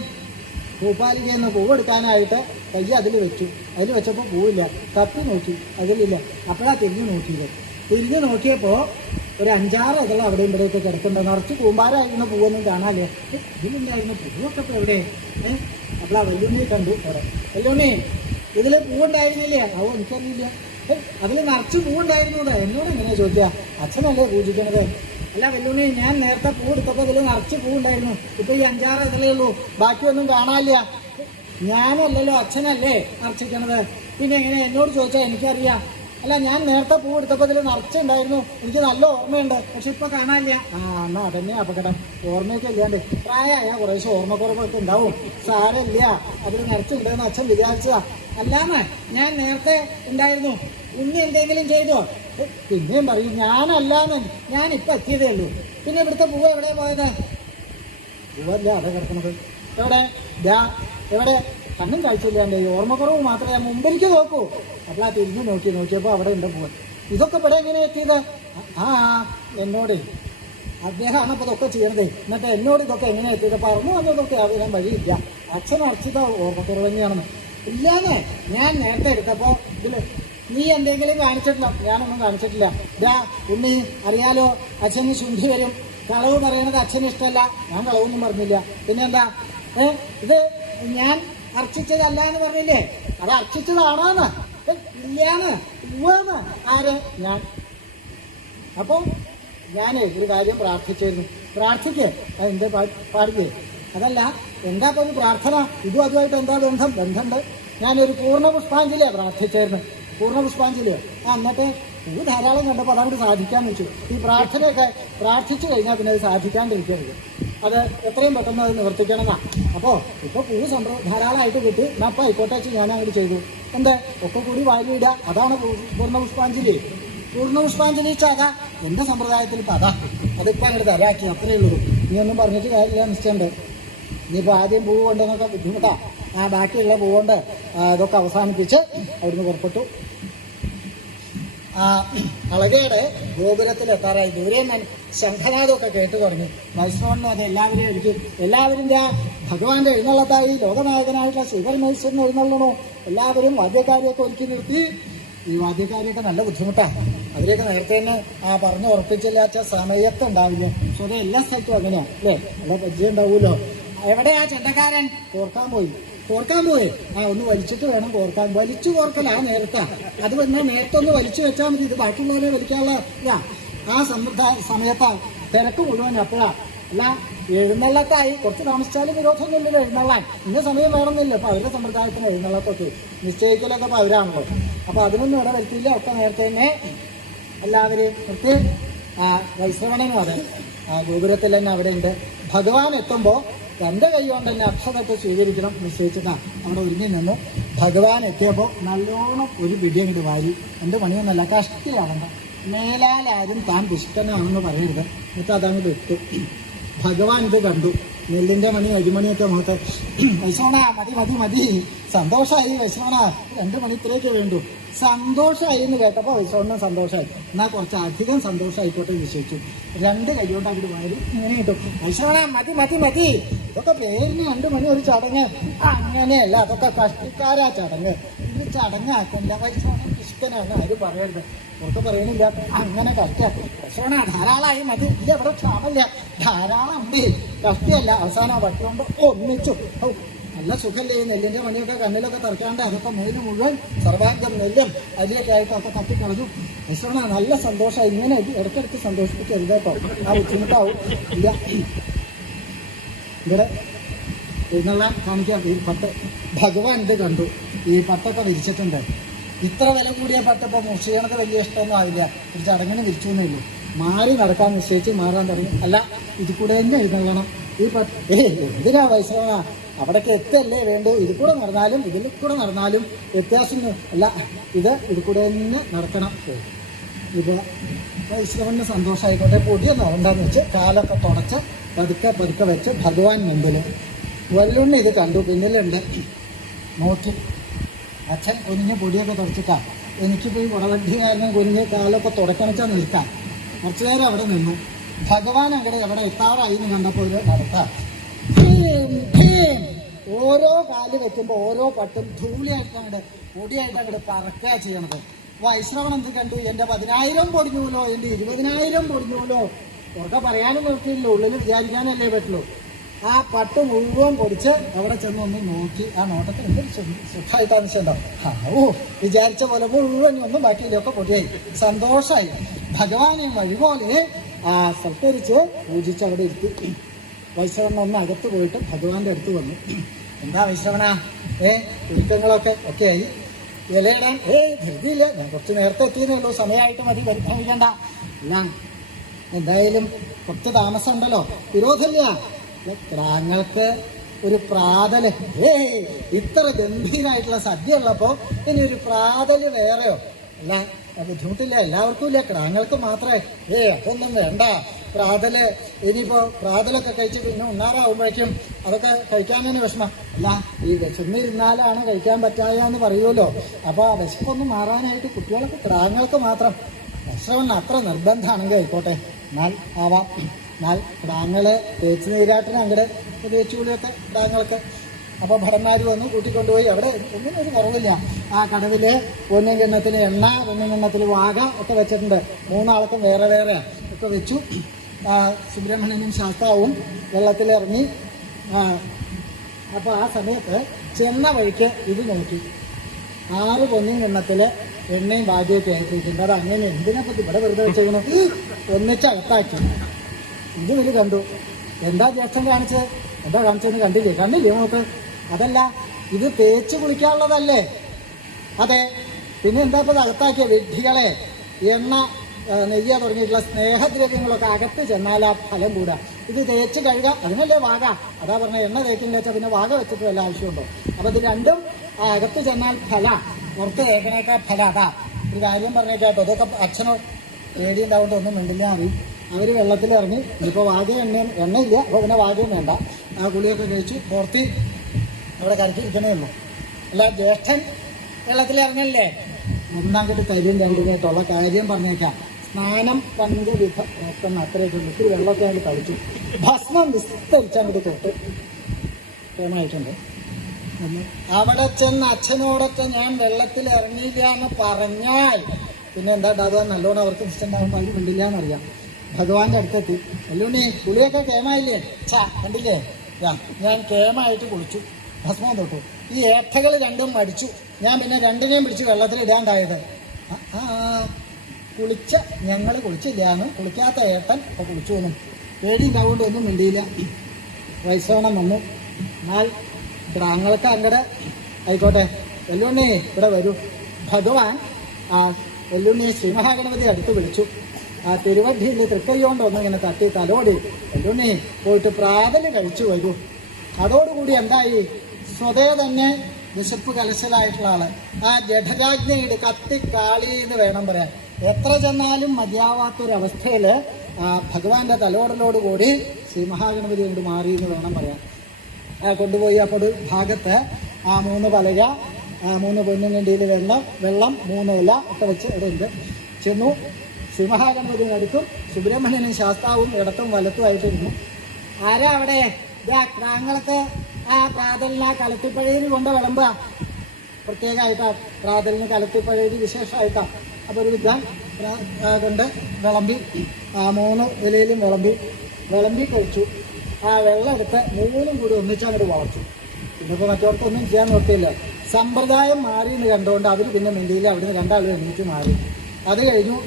പൂപ്പാലികയിൽ നിന്ന് പൂവെടുക്കാനായിട്ട് കൈ അതിൽ വെച്ചു. അതിൽ വെച്ചപ്പോൾ പൂവില്ല. തപ്പി നോക്കി, അതിലില്ല. അപ്പോഴാണ് തിരിഞ്ഞു നോക്കിയപ്പോൾ ഒരു 5-6 ഇതൾ അവിടെയും ഇവിടെയൊക്കെ കിടക്കുന്നുണ്ട്. നിറച്ച് കൂമ്പാരായിരുന്ന പൂവൊന്നും കാണാല്ലേ. ഇതിലുണ്ടായിരുന്ന പൂവൊക്കെ ഇപ്പോൾ എവിടെ? അപ്പോൾ ആ വല്ലുണ്ണിയെ കണ്ടു. അവിടെ വല്ലുണ്ണി ഇതിൽ പൂവുണ്ടായിരുന്നില്ലേ? എനിക്കറിയില്ല. അതിൽ നിറച്ച് പൂവുണ്ടായിരുന്നത് എന്നോട് എങ്ങനെയാ ചോദിക്കുക? അച്ഛനല്ലേ പൂജിക്കണത്? അല്ല വെല്ലുണ്ണി, ഞാൻ നേരത്തെ പൂ എടുത്തപ്പോൾ ഇതിൽ നിറച്ച് പൂ ഉണ്ടായിരുന്നു. ഇപ്പൊ ഈ 5-6 ഇതിലേ ഉള്ളൂ, ബാക്കിയൊന്നും കാണാനില്ല. ഞാനല്ലല്ലോ, അച്ഛനല്ലേ നിറച്ചിരിക്കണത്. പിന്നെ എങ്ങനെ എന്നോട് ചോദിച്ചാൽ എനിക്കറിയാം. അല്ല, ഞാൻ നേരത്തെ പൂ എടുത്തപ്പോൾ ഇതിൽ നിറച്ചുണ്ടായിരുന്നു, എനിക്ക് നല്ല ഓർമ്മയുണ്ട്. പക്ഷെ ഇപ്പൊ കാണാനില്ല. എന്നാ അതന്നെ അപകടം, ഓർമ്മയൊക്കെ ഇല്ലാണ്ട്. പ്രായമായ കുറേശ്ശെ ഓർമ്മക്കുറവൊക്കെ ഉണ്ടാവും. സാരമില്ല, അതിൽ നിറച്ചുണ്ടെന്ന് അച്ഛൻ വിചാരിച്ചതാ. അല്ലാന്ന് ഞാൻ നേരത്തെ ഉണ്ടായിരുന്നു. ഉണ്ണി എന്തെങ്കിലും ചെയ്തോ? പിന്നെയും പറയും ഞാനല്ലാന്ന്. ഞാനിപ്പൊ എത്തിയതേ ഉള്ളൂ. പിന്നെ ഇവിടുത്തെ പൂവ് എവിടെ പോയത്? പൂവല്ല അവിടെ കിടക്കുന്നത്. എവിടെ? എവിടെ? കണ്ണും കാഴ്ചയില്ലാണ്ട് ഓർമ്മക്കുറവ് മാത്രമേ. മുമ്പിലേക്ക് നോക്കൂ. അപ്പോഴാ തിരിഞ്ഞു നോക്കിയപ്പോൾ അവിടെ ഉണ്ട് പൂവ്. ഇതൊക്കെ ഇവിടെ എങ്ങനെ എത്തിയത്? എന്നോട് അദ്ദേഹമാണ് അപ്പോൾ ഇതൊക്കെ ചെയ്യണതേ. എന്നിട്ട് എന്നോട് ഇതൊക്കെ എങ്ങനെ എത്തിയത്? പറഞ്ഞു വന്നതൊക്കെ അറിയാൻ വഴിയില്ല. അച്ഛൻ അടച്ചത് ഓർമ്മക്കുറവ് തന്നെയാണെന്ന്. ഇല്ലാന്നേ, ഞാൻ നേരത്തെ എടുത്തപ്പോൾ ഇതില് നീ എന്തെങ്കിലും കാണിച്ചിട്ടില്ല? ഞാനൊന്നും കാണിച്ചിട്ടില്ല. ഉണ്ണി അറിയാലോ, അച്ഛന് ശുദ്ധി വരും. കളവ് പറയണത് അച്ഛന് ഇഷ്ടമല്ല. ഞാൻ കളവൊന്നും പറഞ്ഞില്ല. പിന്നെന്താ? ഇത് ഞാൻ അർച്ചിച്ചതല്ല എന്ന് പറഞ്ഞില്ലേ? അത് അർച്ചിച്ചതാണോന്ന്? ഇല്ലാന്ന്. ഉവ്വെന്ന്. ആര്? ഞാൻ. അപ്പോൾ ഞാൻ ഒരു കാര്യം പ്രാർത്ഥിച്ചിരുന്നു. പ്രാർത്ഥിക്കേ? അതെന്താ പാടില്ലേ? അതല്ല, എന്താ ഇപ്പൊ ഒരു പ്രാർത്ഥന? ഇതും അതുമായിട്ട് എന്താ ബന്ധമുണ്ട്? ഞാനൊരു പൂർണ്ണ പുഷ്പാഞ്ജലിയാണ് പ്രാർത്ഥിച്ചായിരുന്നു. പൂർണ്ണ പുഷ്പാഞ്ജലിയോ? എന്നിട്ട് പൂ ധാരാളം കണ്ടപ്പോൾ അതങ്ങോട്ട് സാധിക്കാന്ന് വെച്ചു. ഈ പ്രാർത്ഥനയൊക്കെ പ്രാർത്ഥിച്ചു കഴിഞ്ഞാൽ പിന്നെ അത് സാധിക്കാണ്ടിരിക്കരുത്. അത് എത്രയും പെട്ടെന്ന് അത് നിവർത്തിക്കണമെന്നാ. അപ്പോൾ ഇപ്പോൾ പൂ ധാരാളമായിട്ട് കിട്ടി. അപ്പം ആയിക്കോട്ടെ വെച്ച് ഞാൻ അങ്ങോട്ട് ചെയ്തു. എന്താ ഒക്കെ കൂടി വായിലിടുക, അതാണ് പൂർണ്ണ പുഷ്പാഞ്ജലി. പൂർണ്ണ പുഷ്പാഞ്ജലി വെച്ചാൽ അതാ എൻ്റെ സമ്പ്രദായത്തിൽ ഇപ്പം അതാ. അതിപ്പോൾ അങ്ങോട്ട് തരാക്കി, അത്രയേ ഉള്ളൂ. നീ ഒന്നും പറഞ്ഞിട്ട് കാര്യമില്ല, നിശ്ചയുണ്ട്. ഇനിയിപ്പോൾ ആദ്യം പൂ കൊണ്ടെന്നൊക്കെ ബുദ്ധിമുട്ടാ. ബാക്കിയുള്ള പൂ കൊണ്ട് ഇതൊക്കെ അവസാനിപ്പിച്ച് അവിടുന്ന് പുറപ്പെട്ടു. അളകയുടെ ഗോപുരത്തിലെത്താറായി. ദൂരെ ശംഖനാദമൊക്കെ കേട്ടു തുടങ്ങി. വൈഷ്ണവനും അത് എല്ലാവരും ഭഗവാന്റെ എഴുന്നള്ളത്തായി ലോകനായകനായിട്ടുള്ള ശ്രീപരമേശ്വരൻ എഴുന്നള്ളണോ. എല്ലാവരും വാദ്യക്കാരെയൊക്കെ ഒരുക്കി നിർത്തി. ഈ വാദ്യക്കാരെയൊക്കെ നല്ല ബുദ്ധിമുട്ടാണ്. അതിലേക്ക് നേരത്തെ തന്നെ പറഞ്ഞു ഉറപ്പിച്ചില്ലാച്ച സമയത്തുണ്ടാവില്ല. പക്ഷെ അത് എല്ലാ സ്ഥലത്തും അങ്ങനെയാണ് അല്ലേ? നല്ല പരിചയം ഉണ്ടാവുമല്ലോ. എവിടെയാ ചെണ്ടക്കാരൻ? കോർക്കാൻ പോയി. ഒന്ന് വലിച്ചിട്ട് വേണം കോർക്കാൻ. വലിച്ചു കോർക്കലാ നേരത്തെ. അത് പിന്നെ നേരത്തെ ഒന്ന് വലിച്ചു വെച്ചാൽ മതി. ഇത് ബാക്കിയുള്ളവരെ വലിക്കാനുള്ള ആ സമയത്താ തിരക്ക് മുഴുവൻ. അപ്പോഴാ അല്ല എഴുന്നള്ളത്തായി. കുറച്ച് താമസിച്ചാലും വിരോധമൊന്നുമില്ലല്ലോ എഴുന്നള്ളാൻ. ഇന്ന സമയം വേണമെന്നില്ല. അപ്പൊ അവരുടെ സമ്പ്രദായത്തിന് എഴുന്നള്ളത്തൊക്കെ നിശ്ചയിക്കലൊക്കെ അപ്പൊ അവരാണല്ലോ. അപ്പൊ അതിനൊന്നും ഇവിടെ വരുത്തില്ല. ഒക്കെ നേരത്തെ തന്നെ എല്ലാവരെയും നിർത്തി. വൈശ്രവണനും അതെ ഗോപുരത്തിൽ തന്നെ അവിടെ ഉണ്ട്. ഭഗവാൻ എത്തുമ്പോൾ 2 കൈ കൊണ്ട് തന്നെ അക്ഷരത്തെ സ്വീകരിക്കണം നിശ്ചയിച്ചിട്ടാണ് അവിടെ ഒരുങ്ങി നിന്നു. ഭഗവാൻ എത്തിയപ്പോൾ നല്ലോണം ഒരു പിടി അങ്ങോട്ട് വാരി. എൻ്റെ പണിയൊന്നല്ല, കഷ്ടിയാണെന്ന്. മേലാലാരും താൻ ദുഷ്ടനാണെന്ന് പറയരുത്. എന്നിട്ട് അതങ്ങോട്ട് ഇട്ടു. ഭഗവാൻ ഇത് കണ്ടു. നെല്ലിൻ്റെ മണി അരിമണിയൊക്കെ മുഖത്ത്. വൈശ്രവണ മതി സന്തോഷമായി. വൈശ്രവണ 2 മണി ഇത്രയൊക്കെ വേണ്ടു. സന്തോഷമായി എന്ന് കേട്ടപ്പോൾ വൈശ്രവണനും സന്തോഷമായി. എന്നാൽ കുറച്ച് അധികം സന്തോഷമായിക്കോട്ടെ നിശ്ചയിച്ചു. 2 കൈ കൊണ്ട് അങ്ങോട്ട് വാരി ഇങ്ങനെ കിട്ടും. വൈശ്രവണ മതി ഇതൊക്കെ പേരിന് 2 മണി ഒരു ചടങ്ങ്. അങ്ങനെയല്ല, അതൊക്കെ കഷ്ടിക്കാരാ ചടങ്ങ്. ഇത് ചടങ്ങാക്കണ്ട. വൈശ്രവണൻ ഇഷ്ടനാണ്, ആരും പറയരുത്. ഒക്കെ പറയണില്ല. അങ്ങനെ കഷ്ടാക്കി. വൈശ്രവണ ധാരാളമായി മതി. ഇല്ല, ഇവിടെ ക്ഷാമല്ല, ധാരാളം ഉണ്ട്. കഷ്ടിയല്ല. അവസാനം വട്ടുകൊണ്ട് ഒന്നിച്ചു. നല്ല സുഖല്ലേ? നെല്ലിൻ്റെ മണിയൊക്കെ കണ്ണിലൊക്കെ തറക്കാണ്ട് അതൊക്കെ മേല് മുഴുവൻ സർവാംഗം നെല്ലും അരിയൊക്കെ ആയിട്ടൊക്കെ തട്ടിക്കളഞ്ഞു. വൈശ്രവണ നല്ല സന്തോഷമായി. ഇങ്ങനെ ഇടയ്ക്കിടയ്ക്ക് സന്തോഷിപ്പിക്കരുത് കേട്ടോ, ആ ബുദ്ധിമുട്ടാവും. ഇല്ല, ഇവിടെ എന്നുള്ള കാണിക്കാം. ഈ പട്ട് ഭഗവാൻ ഇത് കണ്ടു. ഈ പട്ടൊക്കെ വിരിച്ചിട്ടുണ്ട്. ഇത്ര വില കൂടിയ പട്ട് ഇപ്പോൾ മുഷിയണത് വലിയ ഇഷ്ടമൊന്നും ആവില്ല. ഒരു ചടങ്ങിന് വിരിച്ചു എന്നേ ഉള്ളൂ. മാറി നടക്കാൻ നിശ്ചയിച്ച് മാറാൻ തുടങ്ങി. അല്ല, ഇത് കൂടെ തന്നെ എഴുന്നള്ളണം. ഈ പട്ട് എന്തിനാ വൈശ്രവണ? അവിടേക്ക് എത്തല്ലേ വേണ്ടു. ഇതിൽ കൂടെ നടന്നാലും വ്യത്യാസം അല്ല. ഇത് കൂടെ തന്നെ നടക്കണം. ഇത് വൈശ്രവന് സന്തോഷമായിക്കോട്ടെ. പൊടിയൊന്നും ഉണ്ടാന്ന് വെച്ച് കാലൊക്കെ തുടച്ച് പതുക്കെ വെച്ച് ഭഗവാൻ മുമ്പിൽ. വല്ലുണ്ണി ഇത് കണ്ടു. പിന്നിലുണ്ട്. നോക്കി. അച്ഛൻ കുനിഞ്ഞ് പൊടിയൊക്കെ തുടച്ചിട്ടാ. എനിക്ക് പോയി കുടവണ്ടി കാരണം കുനിഞ്ഞ് കാലൊക്കെ തുടക്കണിച്ചാൽ നിൽക്കാം. കുറച്ചു നേരം അവിടെ നിന്നു. ഭഗവാൻ അങ്ങോട്ട് എവിടെ എത്താറായി എന്ന് കണ്ടപ്പോൾ ഇത് നടത്താം. ഓരോ കാല് വെക്കുമ്പോൾ ഓരോ പട്ടും ധൂളിയായിട്ട് പൊടിയായിട്ട് പറക്കുക ചെയ്യണത്. വൈശ്രവൺ എന്ത് കണ്ടു? എൻ്റെ 10,000 പൊടിഞ്ഞൂലോ, എൻ്റെ 20,000 പൊടിഞ്ഞൂലോ. ഒക്കെ പറയാനും നിർത്തിയില്ല, ഉള്ളിൽ വിചാരിക്കാനല്ലേ പറ്റുള്ളൂ. ആ പട്ട് മുഴുവൻ പൊടിച്ച് അവിടെ ചെന്ന് ഒന്ന് നോക്കി. ആ നോട്ടത്തിൽ എന്തൊരു സുഖമായിട്ടാന്ന് വെച്ചിട്ടുണ്ടോ? വിചാരിച്ച പോലെ മുഴുവൻ ഒന്നും ബാക്കിയില്ല, ഒക്കെ പൊടിയായി. സന്തോഷമായി. ഭഗവാനെ വഴിപോലെ സൽക്കരിച്ച് പൂജിച്ച് അവിടെ ഇരുത്തി. വൈശ്രവണൻ ഒന്ന് അകത്ത് പോയിട്ട് ഭഗവാന്റെ അടുത്ത് വന്നു. എന്താ വൈശ്രവണ, ഒരുക്കങ്ങളൊക്കെ ഒക്കെ ആയി, ഇലയിടാൻ ധൃതിയില്ല, ഞാൻ കുറച്ച് നേരത്തെ എത്തിയതേ ഉള്ളൂ, സമയമായിട്ട് മതി, പരിഭ്രമിക്കണ്ട. അല്ല എന്തായാലും കുറച്ച് താമസം ഉണ്ടല്ലോ, വിരോധമില്ല. താങ്കൾക്ക് ഒരു പ്രാതല്, ഇത്ര ഗംഭീരായിട്ടുള്ള സദ്യ ഉള്ളപ്പോ ഇനി ഒരു പ്രാതല് വേറെയോ? അല്ല ബുദ്ധിമുട്ടില്ല, എല്ലാവർക്കും ഇല്ല, താങ്കൾക്ക് മാത്രമേ. അതൊന്നും വേണ്ട, പ്രാതല് ഇനിയിപ്പോ പ്രാതലൊക്കെ കഴിച്ച് പിന്നെ ഉണ്ണാറാവുമ്പോഴേക്കും അതൊക്കെ കഴിക്കാൻ തന്നെ വിഷമം. അല്ല ഈ വിശന്നിരുന്നാലാണ് കഴിക്കാൻ പറ്റായ എന്ന് പറയുമല്ലോ. അപ്പൊ ആ വിശപ്പൊന്നും മാറാനായിട്ട് കുട്ടികൾക്ക് കിടാങ്ങൾക്ക് മാത്രം. വിശ്രവണ്ണ അത്ര നിർബന്ധമാണെങ്കിൽ ആയിക്കോട്ടെ, എന്നാൽ ആവാം. എന്നാൽ കിടാങ്ങള് തേച്ച് നീരാട്ടിന് അങ്ങടെ തേച്ചുകൂടിയൊക്കെ കിടാങ്ങൾക്ക്. അപ്പോൾ ഭടന്മാർ വന്നു കൂട്ടിക്കൊണ്ടുപോയി. അവിടെ ഒന്നിനും ഒരു കുറവില്ല. ആ കടവില് പൊന്നും കിണ്ണത്തിന് എണ്ണ, പൊന്നും കിണ്ണത്തിൽ വാക ഒക്കെ വെച്ചിട്ടുണ്ട്. മൂന്നാൾക്കും വേറെ വേറെ ഒക്കെ വെച്ചു. സുബ്രഹ്മണ്യനും ശാസ്താവും വെള്ളത്തിലിറങ്ങി. അപ്പോൾ ആ സമയത്ത് ചെന്ന വഴിക്ക് ഇത് നോക്കി, 6 പൊന്നും കിണ്ണത്തില് എണ്ണയും വാദ്യമൊക്കെ ആയിട്ടുണ്ട്. അത് അങ്ങനെ എന്തിനെപ്പറ്റി ഇവിടെ വെറുതെ വെച്ചേക്കുന്നത്, ഒന്നിച്ചകത്താക്കി. ഇത് ഇവര് കണ്ടു. എന്താ ജ്യേഷ്ഠൻ കാണിച്ചത്, എന്താ കാണിച്ചതെന്ന് കണ്ടില്ലേ നമുക്ക്? അതല്ല, ഇത് തേച്ച് കുളിക്കാനുള്ളതല്ലേ? അതെ, പിന്നെ എന്താ ഇപ്പം അകത്താക്കിയ വിഡ്ഢികളെ? എണ്ണ, നെയ്യ തുടങ്ങിയിട്ടുള്ള സ്നേഹദ്രവ്യങ്ങളൊക്കെ അകത്ത് ചെന്നാൽ ആ ഫലം കൂടാ. ഇത് തേച്ച് കഴുകുക, അതിനല്ലേ വാക. അതാ പറഞ്ഞ എണ്ണ തേക്കില്ല വെച്ചാൽ പിന്നെ വാക വെച്ചിട്ട് വല്ല ആവശ്യമുണ്ടോ? അപ്പൊ ഇത് രണ്ടും അകത്ത് ചെന്നാൽ ഫല, പുറത്ത് തേക്കണേക്കാൾ ഫല. അതാ ഒരു കാര്യം പറഞ്ഞേക്കാട്ടോ. ഇതൊക്കെ അച്ഛനോ പേടിയുണ്ടാവുകൊണ്ട് ഒന്നും വേണ്ടില്ല അറിയും. അവർ വെള്ളത്തിലിറങ്ങി. ഇപ്പോൾ വാകയും എണ്ണയില്ല, അപ്പോൾ പിന്നെ വാകയും വേണ്ട. ആ കുളിയൊക്കെ കഴിച്ചു പുറത്തി അവിടെ കരക്കിരിക്കണേ ഉള്ളൂ. അല്ല ജ്യേഷ്ഠൻ വെള്ളത്തിലിറങ്ങല്ലേ, ഒന്നാങ്കട്ട് തരും രണ്ടിനായിട്ടുള്ള കാര്യം പറഞ്ഞേക്കാം. സ്നാനം പഞ്ചവിധം നോക്കുന്ന അത്രയൊക്കെ ഉള്ളൂ. ഇത്തിരി വെള്ളമൊക്കെ അങ്ങോട്ട് കളിച്ചു, ഭസ്മം വിസ്തരിച്ചങ്ങോട്ട് തൊട്ട് ഫോണായിട്ടുണ്ട്. അവിടെ ചെന്ന് അച്ഛനോടൊക്കെ ഞാൻ വെള്ളത്തിൽ ഇറങ്ങിയില്ല എന്ന് പറഞ്ഞാൽ പിന്നെ എന്താ ഉണ്ടാവുക? നല്ലോണം അവർക്ക് ഇഷ്ടമുണ്ടാകുമ്പോൾ അവർ മിണ്ടില്ല എന്നറിയാം. ഭഗവാന്റെ അടുത്തെത്തി. അല്ലുണ്ണി കുളിയൊക്കെ കേമായില്ലേ? കണ്ടില്ലേ, ഞാൻ കേമായിട്ട് കുളിച്ചു, ഭസ്മം തൊട്ടു. ഈ ഏട്ടകൾ രണ്ടും മടിച്ചു. ഞാൻ പിന്നെ രണ്ടിനെയും പിടിച്ച് വെള്ളത്തിൽ ഇടാണ്ടായത്. ഞങ്ങൾ കുളിച്ചില്ല എന്ന് കുളിക്കാത്ത ഏട്ടൻ ഇപ്പൊ കുളിച്ചു വന്നു. പേടിയുണ്ടാവുകൊണ്ട് ഒന്നും മിണ്ടിയില്ല. വൈശ്രവണം വന്നു. എന്നാൽ ഗ്രാമങ്ങൾക്ക് അങ്ങടെ ആയിക്കോട്ടെ, വെല്ലുണ്ണി ഇവിടെ വരൂ. ഭഗവാൻ വെല്ലുണ്ണി ശ്രീമഹാഗണപതി അടുത്ത് വിളിച്ചു. തിരുവഡിയിൽ തൃക്കൈകൊണ്ടൊന്നും ഇങ്ങനെ തട്ടി തലോടി, വെല്ലുണ്ണി പോയിട്ട് പ്രാതല് കഴിച്ചു വരൂ. അതോടുകൂടി എന്തായി? സ്വതേ തന്നെ വിശപ്പ് കലശലായിട്ടുള്ള ആള് ജഠരാഗ്നിയുടെ കത്തിക്കാളി എന്ന് വേണം പറയാൻ. എത്ര ചെന്നാലും മതിയാവാത്തൊരവസ്ഥയില് ഭഗവാന്റെ തലോടലോടുകൂടി ശ്രീ മഹാഗണപതി കൊണ്ട് മാറി എന്ന് വേണം പറയാൻ. കൊണ്ടുപോയി അപ്പോൾ ഒരു ഭാഗത്ത് 3 പലക, 3 പൊന്നുകണ്ടിയിൽ വെള്ളം 3 ഇല ഒക്കെ വെച്ച് ഇവിടെ ഉണ്ട്. ചെന്നു. ശ്രീ മഹാഗണപതിയുടെ അടുത്തും സുബ്രഹ്മണ്യനും ശാസ്താവും ഇടത്തും വലത്തുമായിട്ടിരുന്നു. ആരാ അവിടെ? താങ്കൾക്ക് പ്രാതലിന് കലത്തിപ്പഴയിൽ കൊണ്ട് വിളമ്പുക. പ്രത്യേകമായിട്ടാ പ്രാതലിന് കലത്തിപ്പഴയിൽ വിശേഷമായിട്ടാ. അപ്പോൾ ഒരു വിദ്വാൻ കൊണ്ട് വിളമ്പി, 3 ഇലയിലും വിളമ്പി കഴിച്ചു. വെള്ളം എടുത്ത് 3ഉം കൂടി ഒന്നിച്ചങ്ങോട്ട് വളച്ചു. പിന്നിപ്പോൾ മറ്റവർക്കൊന്നും ചെയ്യാൻ നോക്കിയില്ല. സമ്പ്രദായം മാറി എന്ന് കണ്ടുകൊണ്ട് അവർ പിന്നെ മിണ്ടിയില്ല. അവിടുന്ന് 2 ആളുകൾ എണീറ്റ് മാറി. അത് കഴിഞ്ഞു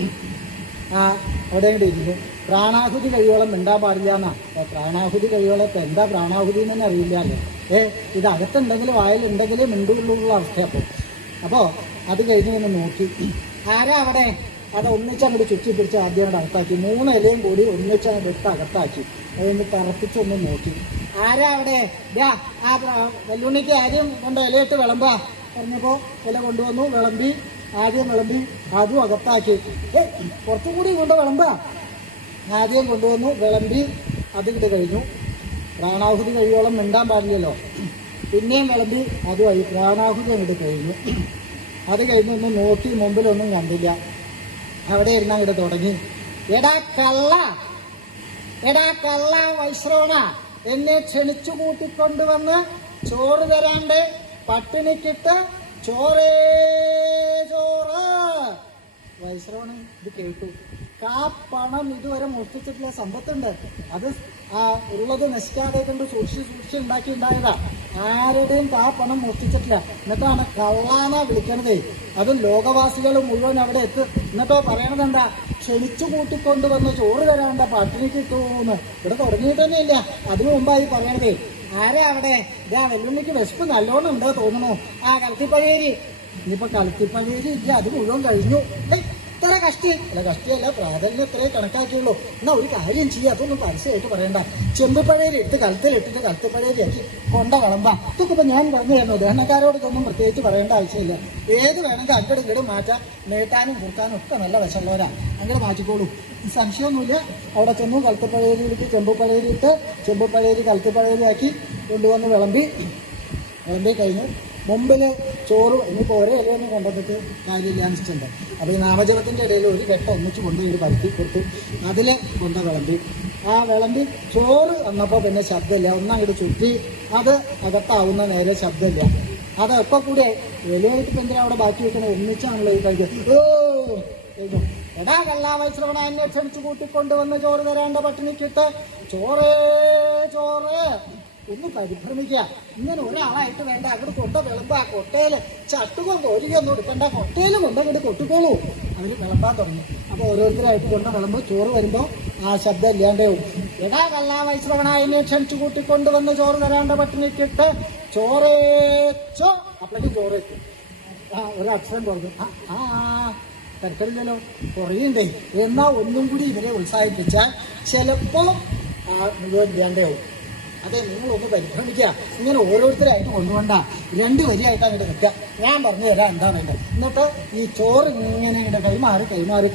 അവിടെ കൂടെ ഇരുന്നു. പ്രാണാഹുതി കഴിയോളം മിണ്ടാൻ പാടില്ല എന്നാ. പ്രാണാഹുതി കഴിയോളം ഇപ്പം എന്താ പ്രാണാഹുതി എന്ന് തന്നെ അറിയില്ലല്ലോ. ഇത് അകത്തുണ്ടെങ്കിൽ വായിലുണ്ടെങ്കിൽ മിണ്ടുള്ള അവസ്ഥയപ്പോൾ. അപ്പോൾ അത് കഴിഞ്ഞ് ഒന്ന് നോക്കി. ആരാ അവിടെ? അത് ഒന്നിച്ചങ്ങോട്ട് ചുറ്റി പിടിച്ച് ആദ്യം അങ്ങോട്ട് അകത്താക്കി. 3 ഇലയും കൂടി ഒന്നിച്ചങ്ങോട്ട് എടുത്ത് അകത്താക്കി. അതൊന്ന് തറപ്പിച്ചൊന്ന് നോക്കി. ആരാ അവിടെ? വെല്ലുണ്ണിക്ക് ആദ്യം കൊണ്ട് ഇലയിട്ട് വിളമ്പാ പറഞ്ഞപ്പോൾ ഇല കൊണ്ടുവന്നു. ആദ്യം വിളമ്പി, അതും അകത്താക്കി. കുറച്ചും കൂടി കൊണ്ട് വിളമ്പാ. ആദ്യം കൊണ്ടുവന്നു, വിളമ്പി, അതിങ്ങോട്ട് കഴിഞ്ഞു. പ്രാണാഹുതി കഴിയോളം മിണ്ടാൻ പാടില്ലല്ലോ. പിന്നെയും വിളമ്പി, അതുമായി പ്രാണാഹുതി അങ്ങോട്ട് കഴിഞ്ഞു. അത് കഴിഞ്ഞൊന്നും നോക്കി മുമ്പിലൊന്നും കണ്ടില്ല. അവിടെ ഇരുന്ന് അങ്ങോട്ട് തുടങ്ങി. എടാ കള്ള വൈശ്രവണ, എന്നെ ക്ഷണിച്ചു കൂട്ടിക്കൊണ്ടുവന്ന് ചോറ് തരാണ്ട് പട്ടിണിക്കിട്ട് ചോറ്. വൈശ്രവണൻ ഇത് കേട്ടു. പണം ഇതുവരെ മോഷ്ടിച്ചിട്ടുള്ള സമ്പത്തുണ്ട്. അത് ഉള്ളത് നശിക്കാതെ കൊണ്ട് സൂക്ഷിച്ച് ഉണ്ടാക്കി ഉണ്ടായതാ. ആരുടെയും ആ പണം മോഷ്ടിച്ചിട്ടില്ല. എന്നിട്ടാണ് കള്ളാന്നാ വിളിക്കണതേ. അതും ലോകവാസികൾ മുഴുവൻ അവിടെ എന്നിട്ടോ പറയണത് എന്താ, ക്ഷണിച്ചു കൂട്ടിക്കൊണ്ടുവന്ന് ചോറ് തരാണ്ട പട്ടിണിക്ക് ഇട്ടുന്ന്. ഇവിടെ തുടങ്ങിയിട്ട് തന്നെ ഇല്ല, അതിനു മുമ്പായി പറയണതേ. ആരാ അവിടെ? ഇതാ വെല്ലുണ്ണിക്ക് വിശപ്പ് നല്ലോണം ഉണ്ടോ തോന്നുന്നു. ആ കലത്തിപ്പഴേരി. ഇനിയിപ്പോ കലത്തിപ്പഴേരി ഇല്ല, അത് മുഴുവൻ കഴിഞ്ഞു. ഇത്ര കഷ്ടിയല്ല, പ്രാധാന്യം ഇത്രേ കണക്കാക്കിയുള്ളൂ. എന്നാ ഒരു കാര്യം ചെയ്യുക, അതൊന്നും പരസ്യമായിട്ട് പറയണ്ട. ചെമ്പുപഴേരി എടുത്ത് കലത്തിലിട്ടിട്ട് കലത്തിപ്പഴേരി ആക്കി കൊണ്ട വിളമ്പാ. ഇതൊക്കെ ഇപ്പൊ ഞാൻ പറഞ്ഞു തരുന്നു. ദഹനക്കാരോട് ഇതൊന്നും പ്രത്യേകിച്ച് പറയേണ്ട ആവശ്യമില്ല. ഏത് വേണമെങ്കിൽ അങ്ങോട്ട് ഇങ്ങോട്ട് മാറ്റാം. നീട്ടാനും കുർത്താനും ഒക്കെ നല്ല വിഷമുള്ളവരാ, അങ്ങനെ മാറ്റിക്കോളൂ, സംശയമൊന്നുമില്ല. അവിടെ ചെന്നു കലത്തിപ്പഴേരിയിലേക്ക് ചെമ്പുപഴേരി ഇട്ട് ചെമ്പുപഴേരി കലത്തിപ്പഴേരി ആക്കി കൊണ്ടുവന്ന് വിളമ്പി കഴിഞ്ഞു. മുമ്പിൽ ചോറ് ഇനിയിപ്പോൾ ഒരേ ഇലയൊന്നും കൊണ്ടുവന്നിട്ട് കാര്യമില്ല അനിച്ചിട്ടുണ്ട്. അപ്പോൾ ഈ നാമജപത്തിൻ്റെ ഇടയിൽ ഒരു ഘട്ട ഒന്നിച്ച് കൊണ്ടുപോയി പരുത്തി കൊടുത്തു. അതിൽ കൊണ്ട് വിളമ്പി. ആ വിളമ്പി ചോറ് വന്നപ്പോൾ പിന്നെ ശബ്ദമില്ല. ഒന്നങ്ങോട്ട് ചുറ്റി അത് അകത്താവുന്ന നേരെ ശബ്ദമില്ല. അതൊക്കെ കൂടെ ഇലയായിട്ട് ഇപ്പം എന്തിനാ അവിടെ ബാക്കി വെക്കണം? ഒന്നിച്ചാണല്ലോ ഈ കഴിക്കുക. കഴിഞ്ഞു. എടാ കള്ളാവൈശ്രവണ എന്നെ ക്ഷണിച്ചു കൂട്ടിക്കൊണ്ടുവന്ന് ചോറ് തരാണ്ട പട്ടിണിക്കിട്ട് ചോറ് ഒന്ന് പരിഭ്രമിക്കുക. ഇങ്ങനെ ഒരാളായിട്ട് വേണ്ട, അങ്ങോട്ട് കൊണ്ട വിളമ്പാ. കൊട്ടയില് ചട്ടുകൊണ്ട് ഒരിക്കൊന്നും എടുക്കണ്ട, കൊട്ടയിലും കൊണ്ടങ്ങോട്ട് കൊട്ടിക്കോളൂ. അവർ വിളമ്പാൻ തുടങ്ങി. അപ്പോൾ ഓരോരുത്തരായിട്ട് കൊണ്ട വിളമ്പ് ചോറ് വരുമ്പോൾ ആ ശബ്ദം ഇല്ലാണ്ടാവും. എടാ കള്ളാവൈശ്രവണ എന്നെ ക്ഷണിച്ചു കൂട്ടിക്കൊണ്ടുവന്ന് ചോറ് തരാണ്ട പട്ടിണിക്കിട്ട് ചോറേച്ചോ. അപ്പോഴേക്കും ചോറെത്തും. ഒരക്ഷരം കുറഞ്ഞു. തിരക്കില്ലല്ലോ, കുറയുണ്ടേ. എന്നാൽ ഒന്നും കൂടി ഇവരെ ഉത്സാഹിപ്പിച്ചാൽ ചിലപ്പോൾ മുഴുവൻ ഇല്ലാണ്ടാവും. അതെ, നിങ്ങളൊന്ന് പരിഭ്രമിക്കുക. ഇങ്ങനെ ഓരോരുത്തരായിട്ട് കൊണ്ടുപോണ്ട, 2 വരിയായിട്ട് അങ്ങോട്ട് നിൽക്കുക. ഞാൻ പറഞ്ഞു തരാം എന്താ വേണ്ടത്. എന്നിട്ട് ഈ ചോറ് ഇങ്ങനെ ഇങ്ങോട്ട് കൈമാറി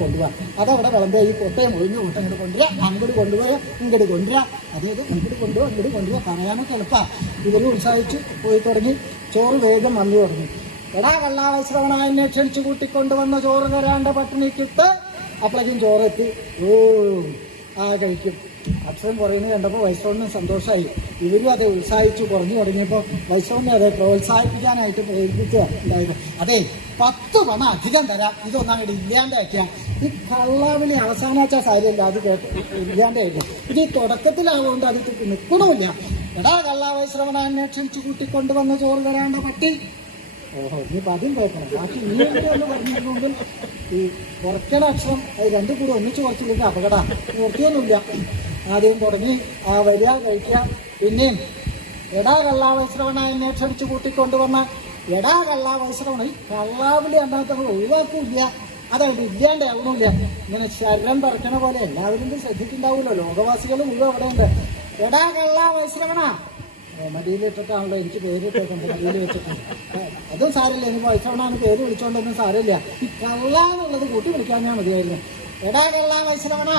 കൊണ്ടുപോകാം. അതവിടെ വിളമ്പോ ഈ കൊട്ടയും ഒഴിഞ്ഞു കൊട്ട ഇങ്ങോട്ട് കൊണ്ടുവരിക, അങ്ങോട്ട് കൊണ്ടുപോയാൽ ഇങ്ങോട്ട് കൊണ്ടുവരിക. അതായത് ഇങ്ങോട്ട് കൊണ്ടുപോകാൻ പറയാനൊക്കെ എളുപ്പമാണ്. ഇവർ ഉത്സാഹിച്ച് പോയി തുടങ്ങി. ചോറ് വേഗം വന്നു തുടങ്ങി. എടാ കള്ളാവൈശ്രവണ എന്നെ ക്ഷണിച്ചു കൂട്ടിക്കൊണ്ടുവന്ന ചോറ് തരാണ്ട പട്ടിണിക്കിട്ട്. അപ്പോഴേക്കും ചോറെത്തി. കഴിക്കും. അക്ഷരം കുറയുന്നത് കണ്ടപ്പോൾ വൈശ്രവണിനും സന്തോഷമായി. ഇവരും അതെ ഉത്സാഹിച്ചു കുറഞ്ഞു തുടങ്ങിയപ്പോൾ വൈശ്രവണിനെ അതെ പ്രോത്സാഹിപ്പിക്കാനായിട്ട് പ്രേരിപ്പിക്കുക ഉണ്ടായത്. അതെ, 10 പണം അധികം തരാം, ഇതൊന്നും അങ്ങോട്ട് ഇല്ലാണ്ടാക്കിയാൽ. ഈ കള്ളാവിളി അവസാനിച്ച കാര്യമല്ല, അത് കേട്ട് ഇല്ലാണ്ടായിരുന്നു. ഇത് ഈ തുടക്കത്തിലാവുകൊണ്ട് അത് നിൽക്കണമില്ല. എടാ കള്ളാവൈശ്രവണ എന്നെ ക്ഷണിച്ചു കൂട്ടിക്കൊണ്ടുവന്ന ചോറ് തരാണ്ട പട്ടി. ഇനിയിപ്പോൾ അതും കേൾക്കണം. ബാക്കി ഇനിയൊക്കെ ഒന്ന് പറഞ്ഞിരുന്നെങ്കിൽ ഈ കുറയ്ക്കണ അക്ഷരം അത് 2 കൂടെ ഒന്നിച്ച് കുറച്ചില്ലെങ്കിൽ അപകടം. നിർത്തിയൊന്നുമില്ല. ആദ്യം തുടങ്ങി വരിക, കഴിക്കുക. പിന്നെയും എടാ കള്ളാവൈശ്രവണ എന്നെ ക്ഷണിച്ചു കൂട്ടിക്കൊണ്ടുവന്ന എടാ കള്ളാവൈശ്രവണ. ഈ കള്ളാവിളി അന്നാത്ത ഒഴിവാക്കൂല്ല, അതവിടെ ഇല്ലാണ്ടാവണമില്ല. ഇങ്ങനെ ശരം പറക്കണ പോലെ എല്ലാവരും ശ്രദ്ധിക്കുന്നുണ്ടാവുമല്ലോ. ലോകവാസികൾ മുഴുവൻ അവിടെ ഉണ്ട്. എടാ കള്ളാവൈശ്രവണ. മടിയിലിട്ടിട്ടാണല്ലോ എനിക്ക് പേരിട്ടേക്കുന്നത്, മടിയിൽ വെച്ചിട്ടുണ്ട്. അതും സാരമില്ല, എനിക്ക് വൈശ്രവണാണ് പേര് വിളിച്ചോണ്ടൊന്നും സാരമില്ല. ഈ കള്ളാന്നുള്ളത് കൂട്ടി വിളിക്കാനാ മതിയായിരുന്നു. എടാ കള്ളാവൈശ്രവണ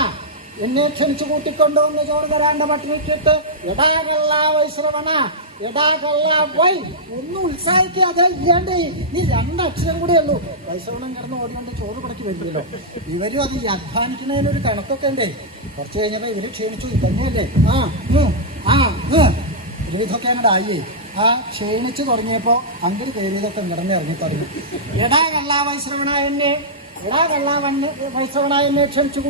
എന്നെ ക്ഷണിച്ചു കൂട്ടിക്കൊണ്ടുവന്ന് ചോറ് തരാണ്ട പട്ടിണിക്കിട്ട്. എടാ കള്ളാവൈശ്രവണ. എടാ കള്ളാ വൈ. ഒന്നും ഉത്സാഹിക്കാതെ ഇല്ലാണ്ടേ. നീ 2 അക്ഷരം കൂടെ ഉള്ളൂ. വൈശ്രവണം കിടന്ന് ഓടിക്കൊണ്ട് ചോറ് പടക്കി വരില്ലല്ലോ. ഇവരും അത് അധ്വാനിക്കുന്നതിനൊരു കണക്കൊക്കെ ഉണ്ടേ. കുറച്ച് കഴിഞ്ഞപ്പോൾ ഇവര് ക്ഷീണിച്ചു തന്നെയല്ലേ. ഇതൊക്കെ അങ്ങോട്ട് ആയി. ക്ഷീണിച്ചു തുടങ്ങിയപ്പോൾ അങ്ങോട്ട് കയറിയതൊക്കെ കിടന്നിറങ്ങി തുടങ്ങി. എടാ കള്ളാവൈശ്രവണ എന്നെ ക്ഷണിച്ചു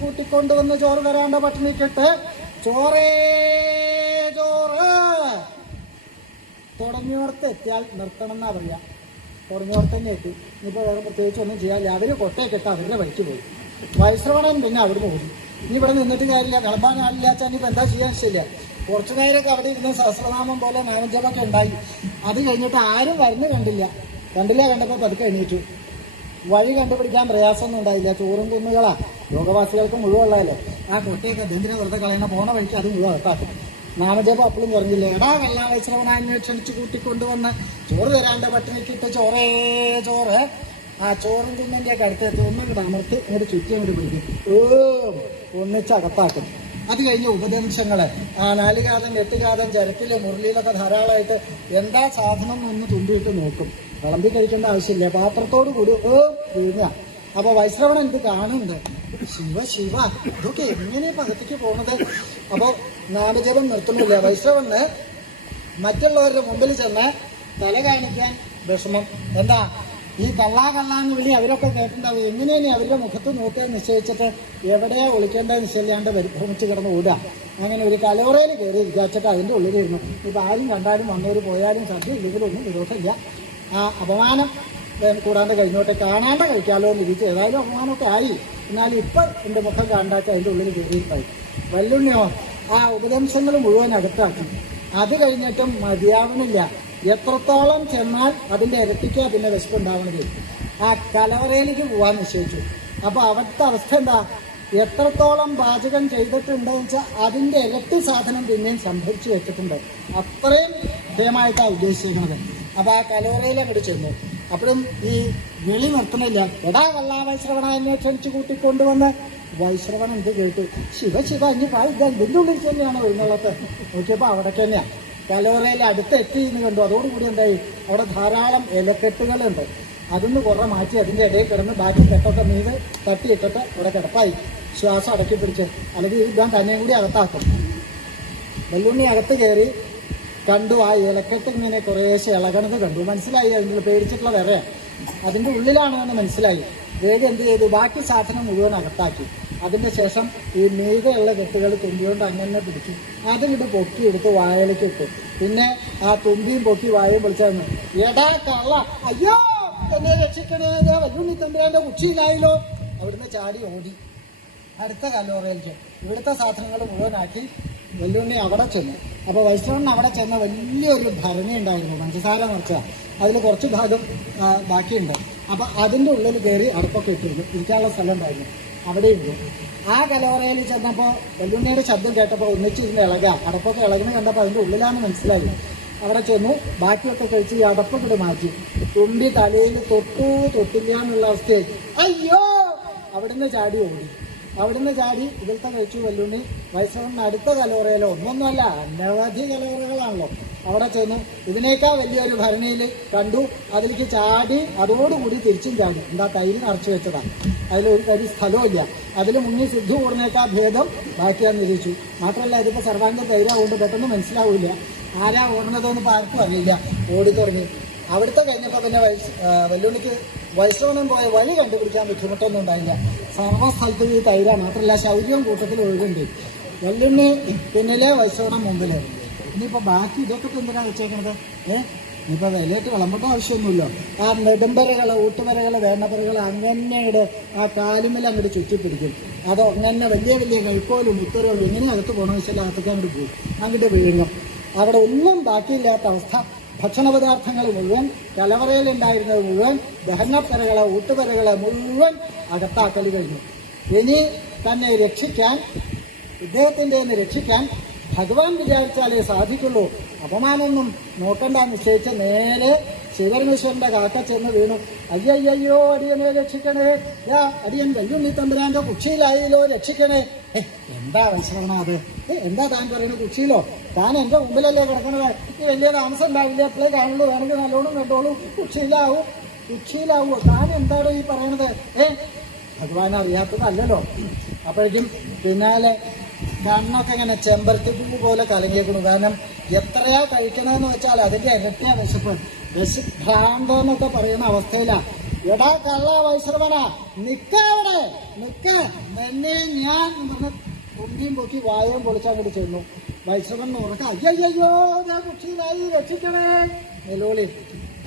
കൂട്ടിക്കൊണ്ടുവന്ന് ചോറ് തരാണ്ട പട്ടിണിക്കിട്ട് ചോറ് തുടങ്ങിയോടത്ത് എത്തിയാൽ നിർത്തണം എന്നാ പറയാ. തുടങ്ങിയോടത്ത് തന്നെ എത്തി. ഇനിയിപ്പോൾ വേറെ പ്രത്യേകിച്ച് ഒന്നും ചെയ്യാനില്ല. അവർ കൊട്ടയൊക്കെ അവരുടെ വഴിക്ക് പോയി. വൈശ്രവണൻ പിന്നെ അവിടുന്ന് പോയി. ഇനി ഇവിടെ നിന്നിട്ട് കാര്യമില്ല, കളമ്പാൻ ആളില്ലാച്ചാൽ ഇനിയിപ്പോൾ എന്താ ചെയ്യാൻ ശരിയില്ല. കുറച്ചു നേരമൊക്കെ അവിടെ ഇരുന്ന് സഹസ്രനാമം പോലെ നാമജപമൊക്കെ ഉണ്ടായി. അത് കഴിഞ്ഞിട്ട് ആരും കണ്ടപ്പോൾ പതുക്കെ എണീറ്റു. വഴി കണ്ടുപിടിക്കാൻ പ്രയാസമൊന്നും ഉണ്ടായില്ല. ചോറും കുന്നുകളാ ലോകവാസികൾക്ക് മുഴുവനുള്ളതല്ലേ. ആ കൊട്ടയൊക്കെ എന്തിനാ വെറുതെ കളയണ, പോണ വഴിക്ക് അത് മുഴുവൻ അകത്താക്കും. നാമജപം അപ്പോഴും കുറഞ്ഞില്ല. എടാ കള്ളാവൈശ്രവണനെ ക്ഷണിച്ചു കൂട്ടിക്കൊണ്ടുവന്ന് ചോറ് തരാണ്ട പട്ടിണിക്കിട്ട് ചോറ്. ആ ചോറും തിന്നൻ്റെയൊക്കെ അടുത്തെത്തി ഒന്നങ്ങോട്ട് അമർത്ത് അങ്ങോട്ട് ചുറ്റി അങ്ങോട്ട് പിടിക്കും. ഒന്നിച്ചകത്താക്കും. അത് കഴിഞ്ഞ് ഉപദേശങ്ങള് 4 കാതം 8 കാതം ചരക്കില് മുരളിയിലൊക്കെ ധാരാളമായിട്ട് എന്താ സാധനം ഒന്ന് തുമ്പിയിട്ട് നോക്കും. വിളമ്പി കഴിക്കേണ്ട ആവശ്യമില്ല. പാത്രത്തോട് കൂടി വീഴുക. അപ്പൊ വൈശ്രവണൻ ഇത് കാണുന്നുണ്ട്. ശിവ ഇതൊക്കെ എങ്ങനെ പകത്തേക്ക് പോണത്? അപ്പോൾ നാമജപം നിർത്തുന്നില്ല. വൈശ്രവന് മറ്റുള്ളവരുടെ മുമ്പിൽ ചെന്ന് തല കാണിക്കാൻ വിഷമം. എന്താ ഈ കള്ളാന്ന് വിളി അവരൊക്കെ കേട്ടിട്ടുണ്ടാവും. എങ്ങനെയാണ് അവരുടെ മുഖത്ത് നോക്കാൻ നിശ്ചയിച്ചിട്ട് എവിടെയാ ഒളിക്കേണ്ടത് നിശ്ചയില്ലാണ്ട് ഭ്രമിച്ച് കിടന്ന് ഓടുക. അങ്ങനെ ഒരു കലോറയിൽ കയറി വിചാരിച്ചിട്ട് അതിൻ്റെ ഉള്ളിലിരുന്നു. ഇപ്പം ആരും കണ്ടാലും വന്നവർ പോയാലും സദ്യ ഇല്ലെങ്കിലൊന്നും വിരോധമില്ല. ആ അപമാനം കൂടാണ്ട് കഴിഞ്ഞോട്ടെ, കാണാണ്ട് കഴിക്കാമല്ലോ എന്ന് ഇരിച്ചു. ഏതായാലും അപമാനമൊക്കെ ആയി. എന്നാലും ഇപ്പം എൻ്റെ മുഖം കണ്ടാച്ചാൽ അതിൻ്റെ ഉള്ളിൽ കയറിയിട്ടായി. വല്ലുണ്ണിയോ ആ ഉപദേശങ്ങൾ മുഴുവൻ അടുത്താക്കി. അത് കഴിഞ്ഞിട്ടും മതിയാവണില്ല. എത്രത്തോളം ചെന്നാൽ അതിൻ്റെ ഇരട്ടിക്ക് അതിൻ്റെ വിശപ്പുണ്ടാവണത്. ആ കലവറയിലേക്ക് പോകാൻ നിശ്ചയിച്ചു. അപ്പോൾ അവിടുത്തെ അവസ്ഥ എന്താ? എത്രത്തോളം പാചകം ചെയ്തിട്ടുണ്ടെന്ന് വെച്ചാൽ അതിൻ്റെ ഇരട്ടി സാധനം പിന്നെയും സംഭരിച്ചു വെച്ചിട്ടുണ്ട്. അത്രയും ഭയമായിട്ടാണ് ഉദ്ദേശിക്കുന്നത്. അപ്പോൾ ആ കലവറയിൽ അങ്ങോട്ട് ചെന്നു. അപ്പോഴും ഈ വിളി നിർത്തണില്ല. എടാ വൈശ്രവണ എന്നെ ക്ഷണിച്ചു കൂട്ടിക്കൊണ്ടുവന്ന്. വൈശ്രവൺ എന്ത് കേട്ടു? ശിവ ഇനി ഇതിൻ്റെ ഉള്ളിൽ തന്നെയാണോ എന്നുള്ളത് നോക്കിയപ്പോൾ അവിടെ തന്നെയാണ്. കലോറയിൽ അടുത്തെത്തി എന്ന് കണ്ടു. അതോടുകൂടി എന്തായി, അവിടെ ധാരാളം ഇലക്കെട്ടുകളുണ്ട്. അതൊന്ന് കുറേ മാറ്റി അതിൻ്റെ ഇടയിൽ കിടന്ന് ബാക്കി കെട്ടൊക്കെ മീത് തട്ടിയിട്ടിട്ട് അവിടെ കിടപ്പായി. ശ്വാസം അടക്കി പിടിച്ച്, അല്ലെങ്കിൽ ഇതാൻ തന്നെയും കൂടി അകത്താക്കും. വല്ലുണ്ണി അകത്ത് കയറി കണ്ടു. ആ ഇലക്കെട്ട് ഇങ്ങനെ കുറേശ്ശെ ഇളകണത് കണ്ടു. മനസ്സിലായി അതിൻ്റെ പേടിച്ചിട്ടുള്ള വിറയാണ് അതിൻ്റെ ഉള്ളിലാണെന്ന് മനസ്സിലായി. വേഗം എന്ത് ചെയ്തു? ബാക്കി സാധനം മുഴുവൻ അകത്താക്കി. അതിൻ്റെ ശേഷം ഈ മീതെയുള്ള കെട്ടുകൾ തുമ്പിയോണ്ട് അങ്ങനെ പിടിച്ചു. അതിലിട്ട് പൊക്കി എടുത്ത് വായലേക്ക് ഇട്ടു. പിന്നെ ആ തുമ്പിയും പൊക്കി വായയും വിളിച്ചായിരുന്നു. എടാ കള്ള, അയ്യോ എന്നെ രക്ഷിക്കണേ, വല്ലുണ്ണി തമ്പുരാന്റെ ഉച്ചിയിലായല്ലോ. അവിടുന്ന് ചാടി ഓടി അടുത്ത കലോറയിലേക്ക്. ഇവിടുത്തെ സാധനങ്ങൾ മുഴുവനാക്കി വല്ലുണ്ണി അവിടെ ചെന്നു. അപ്പോൾ വൈഷ്ണവൻ അവിടെ ചെന്ന വലിയൊരു ഭരണി ഉണ്ടായിരുന്നു, പഞ്ചസാര നിറച്ച. അതിൽ കുറച്ച് ഭാഗം ബാക്കിയുണ്ട്. അപ്പോൾ അതിൻ്റെ ഉള്ളിൽ കയറി അടുപ്പൊക്കെ ഇട്ടിരുന്നു. ഇരിക്കാനുള്ള സ്ഥലം ഉണ്ടായിരുന്നു. അവിടെ ഇരുന്നു. ആ കലോറയിൽ ചെന്നപ്പോൾ വല്ലുണ്ണിയുടെ ശബ്ദം കേട്ടപ്പോൾ ഒന്നിച്ചിരുന്ന് ഇളകുക. അടപ്പൊക്കെ ഇളകുന്ന കണ്ടപ്പോൾ അതിൻ്റെ ഉള്ളിലാണെന്ന് മനസ്സിലായി. അവിടെ ചെന്നു. ബാക്കിയൊക്കെ കഴിച്ച് ഈ അടപ്പൊക്കെ മാറ്റി. തുമ്പി തലയിൽ തൊട്ടില്ല എന്നുള്ള അവസ്ഥയിൽ അയ്യോ അവിടുന്ന് ചാടി ഓടി. അവിടുന്ന് ചാടി ഇതിലത്തെ കഴിച്ചു വല്ലുണ്ണി. വൈഷ്ണവന് അടുത്ത കലോറയിലോ ഒന്നൊന്നുമല്ല, അനവധി കലോറകളാണല്ലോ. അവിടെ ചെന്നു. ഇതിനേക്കാൾ വലിയൊരു ഭരണിയിൽ കണ്ടു. അതിലേക്ക് ചാടി അതോടുകൂടി തിരിച്ചും ചാടി. എന്താ തൈര് നിറച്ചു വെച്ചതാണ്. അതിലൊരു തരി സ്ഥലമില്ല. അതിൽ മുങ്ങി സിദ്ധു കൂടുന്നേക്കാൾ ഭേദം ബാക്കിയാന്ന് നിരീക്ഷിച്ചു. മാത്രമല്ല ഇതിപ്പോൾ സർവാംഗ തൈരാവുകൊണ്ട് പെട്ടെന്ന് മനസ്സിലാവില്ല ആരാ ഓടുന്നതെന്ന് ആർക്കും അറിയില്ല. ഓടി തുടങ്ങി. അവിടുത്തെ കഴിഞ്ഞപ്പോൾ പിന്നെ വല്ലുണ്ണിക്ക് വൈഷ്ണവനം പോയ വഴി കണ്ടുപിടിക്കാൻ ബുദ്ധിമുട്ടൊന്നും ഉണ്ടായില്ല. സർവ്വസ്ഥലത്ത് ഈ തൈരാണ്. മാത്രമല്ല ശൗര്യവും കൂട്ടത്തിൽ ഒഴുകുണ്ട്. വല്ലുണ്ണി പിന്നിലെ വൈഷ്ണവനം മുമ്പില്. ഇനിയിപ്പോൾ ബാക്കി ഇതൊക്കെ എന്തിനാണ് വെച്ചേക്കുന്നത്? ഇനിയിപ്പോൾ വിലയിട്ട് വിളമ്പേണ്ട ആവശ്യമൊന്നുമില്ല. ആ നെടുമ്പരകൾ, ഊട്ടുവരകൾ, വേണ്ടപ്പരകൾ അങ്ങനെയുടെ ആ കാലുമേൽ അങ്ങോട്ട് ചുറ്റിപ്പിടിക്കും. അതോ അങ്ങനെ വലിയ വലിയ കഴുക്കോലും മുത്തറുകളും എങ്ങനെ അകത്ത് പോകണമെന്ന് വെച്ചാൽ അകത്തൊക്കെ അങ്ങോട്ട് പോകും. അങ്ങോട്ട് വിഴുങ്ങും. അവിടെ ഒന്നും ബാക്കിയില്ലാത്ത അവസ്ഥ. ഭക്ഷണപദാർത്ഥങ്ങൾ മുഴുവൻ, കലവറയിലുണ്ടായിരുന്നത് മുഴുവൻ, ദഹനപ്പരകള്, ഊട്ടുപരകള് മുഴുവൻ അകത്താക്കൽ കഴിഞ്ഞു. ഇനി തന്നെ രക്ഷിക്കാൻ, ഇദ്ദേഹത്തിൻ്റെ രക്ഷിക്കാൻ ഭഗവാൻ വിചാരിച്ചാലേ സാധിക്കുള്ളൂ. അപമാനമൊന്നും നോക്കണ്ട നിശ്ചയിച്ച് നേരെ ശിവരമേശ്വരന്റെ കാക്ക ചെന്ന് വീണു. അയ്യയ്യോ അടിയനെ രക്ഷിക്കണേ, അടിയൻ വല്ലുണ്ണി തമ്പുരാന്റെ കുക്ഷിയിലായല്ലോ, രക്ഷിക്കണേ. എന്താ വൈഷ്ണവന അത്? എന്താ താൻ പറയുന്നത്? കുക്ഷിയിലോ? താൻ എൻ്റെ മുമ്പിലല്ലേ കിടക്കണത്? ഈ വലിയ താമസം ഉണ്ടാവില്ല, എപ്പോഴേ കാണുള്ളൂ, വേണമെങ്കിൽ നല്ലോണം കണ്ടോളൂ. കുക്ഷിയിലാവോ? താൻ എന്താണോ ഈ പറയണത്? ഭഗവാൻ അറിയാത്തതല്ലല്ലോ. അപ്പോഴേക്കും പിന്നാലെ കണ്ണൊക്കെ ഇങ്ങനെ ചെമ്പരത്തിപ്പൂ പോലെ കലങ്ങിയേക്കണു. കാരണം എത്രയാ കഴിക്കണമെന്ന് വെച്ചാൽ അതിൻ്റെ ഇരട്ടിയാ വിശപ്പ്. ഭ്രാന്തെന്നൊക്കെ പറയുന്ന അവസ്ഥയിലാ. എടാ കള്ള വൈശ്രവന, നിക്കവിടെ നിക്ക, എന്നെ ഞാൻ പറഞ്ഞ കുണ്ടിയും പൊക്കി വായവും പൊളിച്ചങ്ങോട്ട് ചെന്നു. വൈശ്രവൻ ഉറക്ക അയ്യോ ഞാൻ കുക്ഷിയിലായി, രക്ഷിക്കണേ നിലോളി.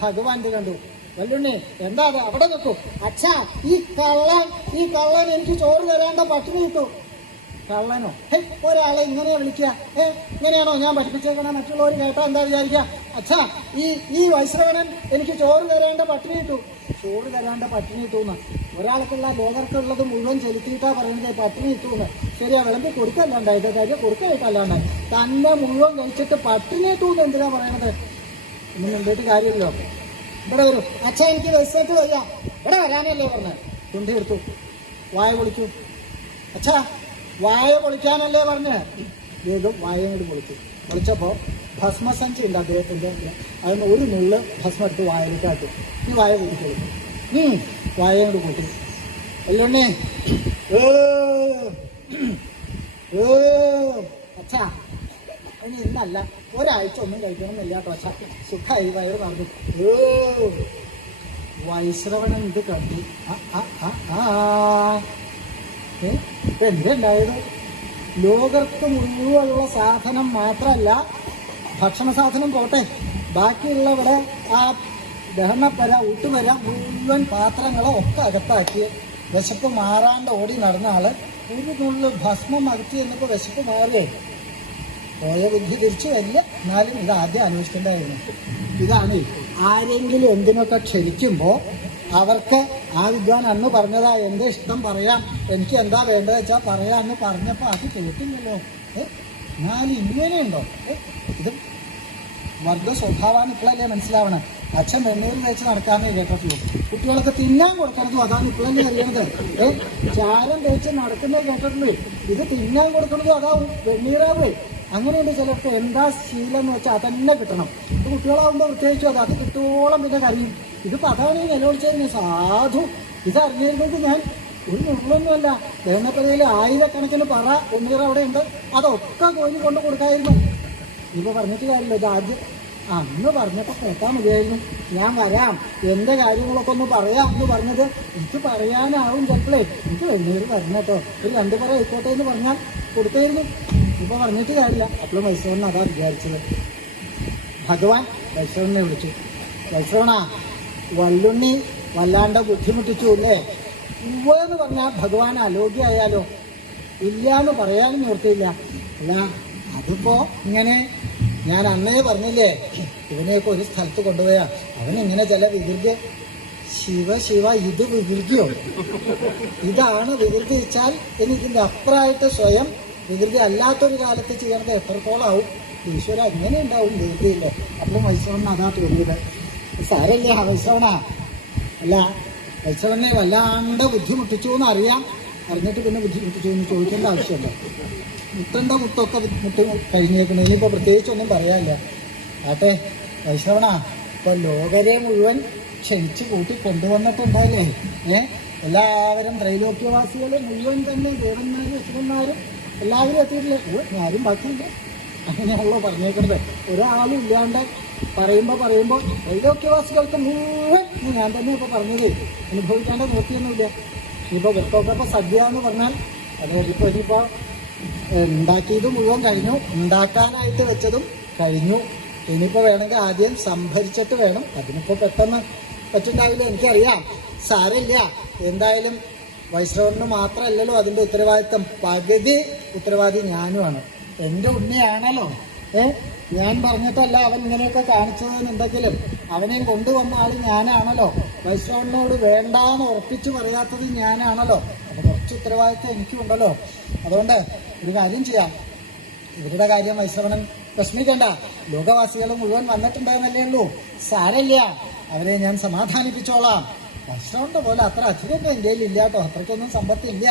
ഭഗവാൻ കണ്ടു. വല്ലുണ്ണി എന്താ അത്? അവിടെ നിൽക്കൂ. അച്ഛാ ഈ കള്ളൻ എനിക്ക് ചോറ് തരാണ്ട പട്ടിണി കിട്ടു. കള്ളനോ? ഒരാളെ ഇങ്ങനെയാ വിളിക്കുക? ഇങ്ങനെയാണോ ഞാൻ പഠിപ്പിച്ചേക്കണേ? മറ്റുള്ളവർ കേട്ടാ എന്താ വിചാരിക്കുക? അച്ഛാ ഈ വൈശ്രവണൻ എനിക്ക് ചോറ് തരേണ്ട പട്ടിണി കിട്ടു. ചോറ് തരാണ്ട പട്ടിണി കിട്ടൂന്ന് ഒരാൾക്കുള്ള ലോകർക്കുള്ളത് മുഴുവൻ ചെലുത്തിയിട്ടാ പറയുന്നത് പട്ടിണി കിട്ടൂന്ന്. ശരിയാ, വിളമ്പി കൊടുക്കല്ലാണ്ടായത്, കാര്യം കൊടുക്കായിട്ടല്ലാണ്ടായി. തന്നെ മുഴുവൻ കഴിച്ചിട്ട് പട്ടിണി കിട്ടൂന്ന് എന്തിനാ പറയണത്? ഇനി മുമ്പോട്ട് കാര്യമില്ലല്ലോ. ഇവിടെ വരൂ. അച്ഛാ എനിക്ക് വെച്ചിട്ട് വയ്യ. ഇവിടെ വരാനല്ലേ പറഞ്ഞത്? തുണ്ടി എടുത്തു. വായ പൊളിക്കൂ. അച്ഛാ വായ പൊളിക്കാനല്ലേ പറഞ്ഞ്? വേഗം വായ കൂടി പൊളിച്ചു. പൊളിച്ചപ്പോൾ ഭസ്മസഞ്ചി ഉണ്ട് അദ്ദേഹത്തിൻ്റെ. അതിന് ഒരു നുള്ള് ഭസ്മം എടുത്ത് വായയിലേക്ക് ആട്ടി. നീ വായ പൊളിക്കോളൂ. വായ കൂടി പൊട്ടി. അല്ലുണ്ണി അച്ഛാ ഇനി ഇന്നല്ല, ഒരാഴ്ച ഒന്നും കഴിക്കണമെന്നില്ല കേട്ടോ അച്ഛാ. സുഖമായി വയറ് നടന്നു. വൈശ്രവണൻ ഇത് കണ്ടു. ഇപ്പൊ എന്തുണ്ടായത്? ലോകർക്ക് മുഴുവനുള്ള സാധനം മാത്രമല്ല, ഭക്ഷണ സാധനം പോട്ടെ, ബാക്കിയുള്ളവിടെ ആ ദഹനപ്പര ഊട്ടുവര മുഴുവൻ പാത്രങ്ങളും ഒക്കെ അകത്താക്കി വിശപ്പ് മാറാണ്ട് ഓടി നടന്ന ആള് ഒരു നുള്ളു ഭസ്മം അകറ്റി എന്നപ്പോൾ വിശപ്പ് മാറിയേ. പോയ ബുദ്ധി തിരിച്ചു വരില്ല. എന്നാലും ഇത് ആദ്യം അന്വേഷിക്കേണ്ടായിരുന്നു. ഇതാണ് ആരെങ്കിലും എന്തിനൊക്കെ ക്ഷണിക്കുമ്പോൾ അവർക്ക് ആ വിദ്വാൻ അന്ന് പറഞ്ഞതാ എൻ്റെ ഇഷ്ടം പറയാം, എനിക്ക് എന്താ വേണ്ടത് വെച്ചാൽ പറയാമെന്ന് പറഞ്ഞപ്പോൾ അത് കേട്ടില്ലല്ലോ. എന്നാലും ഇങ്ങനെയുണ്ടോ? ഇത് വർഗ സ്വഭാവമാണ്. ഇപ്പോഴല്ലേ മനസ്സിലാവണേ. അച്ഛൻ വെണ്ണൂരിൽ വെച്ച് നടക്കാമെന്നേ കേട്ടിട്ടുള്ളൂ. കുട്ടികളൊക്കെ തിന്നാൻ കൊടുക്കണതും അതാണ് ഇപ്പോഴല്ലേ അറിയണത്. ചാരം തേച്ച് നടക്കുന്നത് കേട്ടിട്ടുള്ളൂ. ഇത് തിന്നാൻ കൊടുക്കണതും അതാവും വെണ്ണീറാവേ. അങ്ങനെയുണ്ട് ചിലർക്ക്. എന്താ ശീലം എന്ന് വെച്ചാൽ അതന്നെ കിട്ടണം. ഇത് കുട്ടികളാകുമ്പോൾ പ്രത്യേകിച്ചും അത് കിട്ടോളം പിന്നെ കരയും. ഇതിപ്പോൾ അതാണ് ഈ നിലവിളിച്ചതിന് സാധു. ഇതറിഞ്ഞിരുന്നത് ഞാൻ ഒരു മുള്ളൊന്നുമല്ല. ദഹനപ്പരയിൽ ആയിരക്കണക്കിന് പറ വെണ്ണീർ അവിടെ ഉണ്ട്. അതൊക്കെ കോഴി കൊണ്ട് കൊടുക്കായിരുന്നു. ഇപ്പോൾ പറഞ്ഞിട്ട് കാര്യമില്ല. ഇത് ആദ്യം അന്ന് പറഞ്ഞപ്പോൾ കേട്ടാൽ മതിയായിരുന്നു. ഞാൻ വരാം, എൻ്റെ കാര്യങ്ങളൊക്കെ ഒന്ന് പറയാം എന്ന് പറഞ്ഞത് എനിക്ക് പറയാനാവും. ചിലപ്പോഴേ എനിക്ക് വെണ്ണീർ വരണം കേട്ടോ, ഒരു 2 പറ ആയിക്കോട്ടെ എന്ന് പറഞ്ഞാൽ കൊടുത്തായിരുന്നു. ഇപ്പോൾ പറഞ്ഞിട്ട് കാര്യമില്ല. അപ്പോഴും വൈശ്രവണൻ അതാ വിചാരിച്ചത്. ഭഗവാൻ വൈശ്രവണനെ വിളിച്ചു. വൈശ്രവണ, വള്ളുണ്ണി വല്ലാണ്ട് ബുദ്ധിമുട്ടിച്ചു അല്ലേ? എന്ന് പറഞ്ഞാൽ ഭഗവാൻ അലോഗ്യായാലോ? ഇല്ല എന്ന് പറയാനും ഓർത്തില്ല. അല്ല, അതിപ്പോ ഇങ്ങനെ ഞാൻ അന്നേ പറഞ്ഞില്ലേ, ഇവനെയൊക്കെ ഒരു സ്ഥലത്ത് കൊണ്ടുപോയാ അവനിങ്ങനെ ചില വികൃതി. ശിവ, ഇത് വികൃതിയോ? ഇതാണ് വികൃതി വെച്ചാൽ ഇനി ഇതിൻ്റെ അപ്പുറമായിട്ട് സ്വയം വികൃതി അല്ലാത്തൊരു കാലത്ത് ചെയ്യണത് എത്രത്തോളാവും? ഈശ്വര, ഇങ്ങനെ ഉണ്ടാവും വികൃതിയില്ലേ? അപ്പം വൈശ്രവണൻ അതാ തോന്നിയത്. സാരല്ല വൈശ്രവണ, അല്ല വൈശ്രവനെ വല്ലാണ്ട് ബുദ്ധിമുട്ടിച്ചു എന്ന് അറിയാം. അറിഞ്ഞിട്ട് പിന്നെ ബുദ്ധിമുട്ടിച്ചു എന്ന് ചോദിക്കേണ്ട ആവശ്യമില്ല. മുട്ടൻ്റെ മുട്ടൊക്കെ മുട്ട് കഴിഞ്ഞേക്കണം. ഇനിയിപ്പോൾ പ്രത്യേകിച്ചൊന്നും പറയാനില്ല. ആട്ടെ വൈശ്രവണ, ഇപ്പോൾ ലോകരെ മുഴുവൻ ക്ഷണിച്ച് കൂട്ടി കൊണ്ടുവന്നിട്ടുണ്ടല്ലേ? എല്ലാവരും ത്രൈലോക്യവാസികൾ മുഴുവൻ തന്നെ ദേവന്മാരും അസുരന്മാരും എല്ലാവരും എത്തിയിട്ടില്ലേ? ആരും ബാക്കിയില്ല. അങ്ങനെയാണല്ലോ പറഞ്ഞേക്കുന്നത്. ഒരാളും ഇല്ലാണ്ട് പറയുമ്പോൾ ത്രൈലോക്യവാസികൾക്ക് മുഴുവൻ ഞാൻ തന്നെ ഇപ്പോൾ പറഞ്ഞത് അനുഭവിക്കാണ്ട് നോക്കിയൊന്നുമില്ല. ഇനിയിപ്പോൾ വെട്ടോക്കപ്പോൾ സദ്യ എന്ന് പറഞ്ഞാൽ അതായത് ഇനിയിപ്പോൾ ഉണ്ടാക്കിയത് മുഴുവൻ കഴിഞ്ഞു, ഉണ്ടാക്കാനായിട്ട് വെച്ചതും കഴിഞ്ഞു. ഇനിയിപ്പോൾ വേണമെങ്കിൽ ആദ്യം സംഭരിച്ചിട്ട് വേണം. അതിനിപ്പോൾ പെട്ടെന്ന് പറ്റുണ്ടാവില്ല, എനിക്കറിയാം. സാരമില്ല. എന്തായാലും വൈശ്രവണന് മാത്രമല്ലല്ലോ അതിൻ്റെ ഉത്തരവാദിത്തം. പകുതി ഉത്തരവാദി ഞാനുമാണ്. എൻ്റെ ഉണ്ണിയാണല്ലോ. ഞാൻ പറഞ്ഞിട്ടല്ല അവൻ ഇങ്ങനെയൊക്കെ കാണിച്ചതെന്നുണ്ടെങ്കിലും അവനെയും കൊണ്ടുവന്ന ആൾ ഞാനാണല്ലോ. വൈശ്രവണനോട് വേണ്ടാന്ന് ഉറപ്പിച്ച് പറയാത്തത് ഞാനാണല്ലോ. അപ്പോൾ കുറച്ച് ഉത്തരവാദിത്തം എനിക്കുണ്ടല്ലോ. അതുകൊണ്ട് ഒരു കാര്യം ചെയ്യാം. ഇവരുടെ കാര്യം വൈശ്രവണൻ വിഷമിക്കണ്ട. ലോകവാസികൾ മുഴുവൻ വന്നിട്ടുണ്ടെന്നല്ലേ ഉള്ളൂ. സാരമില്ല, അവരെ ഞാൻ സമാധാനിപ്പിച്ചോളാം. വൈശ്രവന്റെ പോലെ അത്ര അധികം എൻ്റെ കയ്യിലില്ല കേട്ടോ. അത്രയ്ക്കൊന്നും സമ്പത്തില്ല.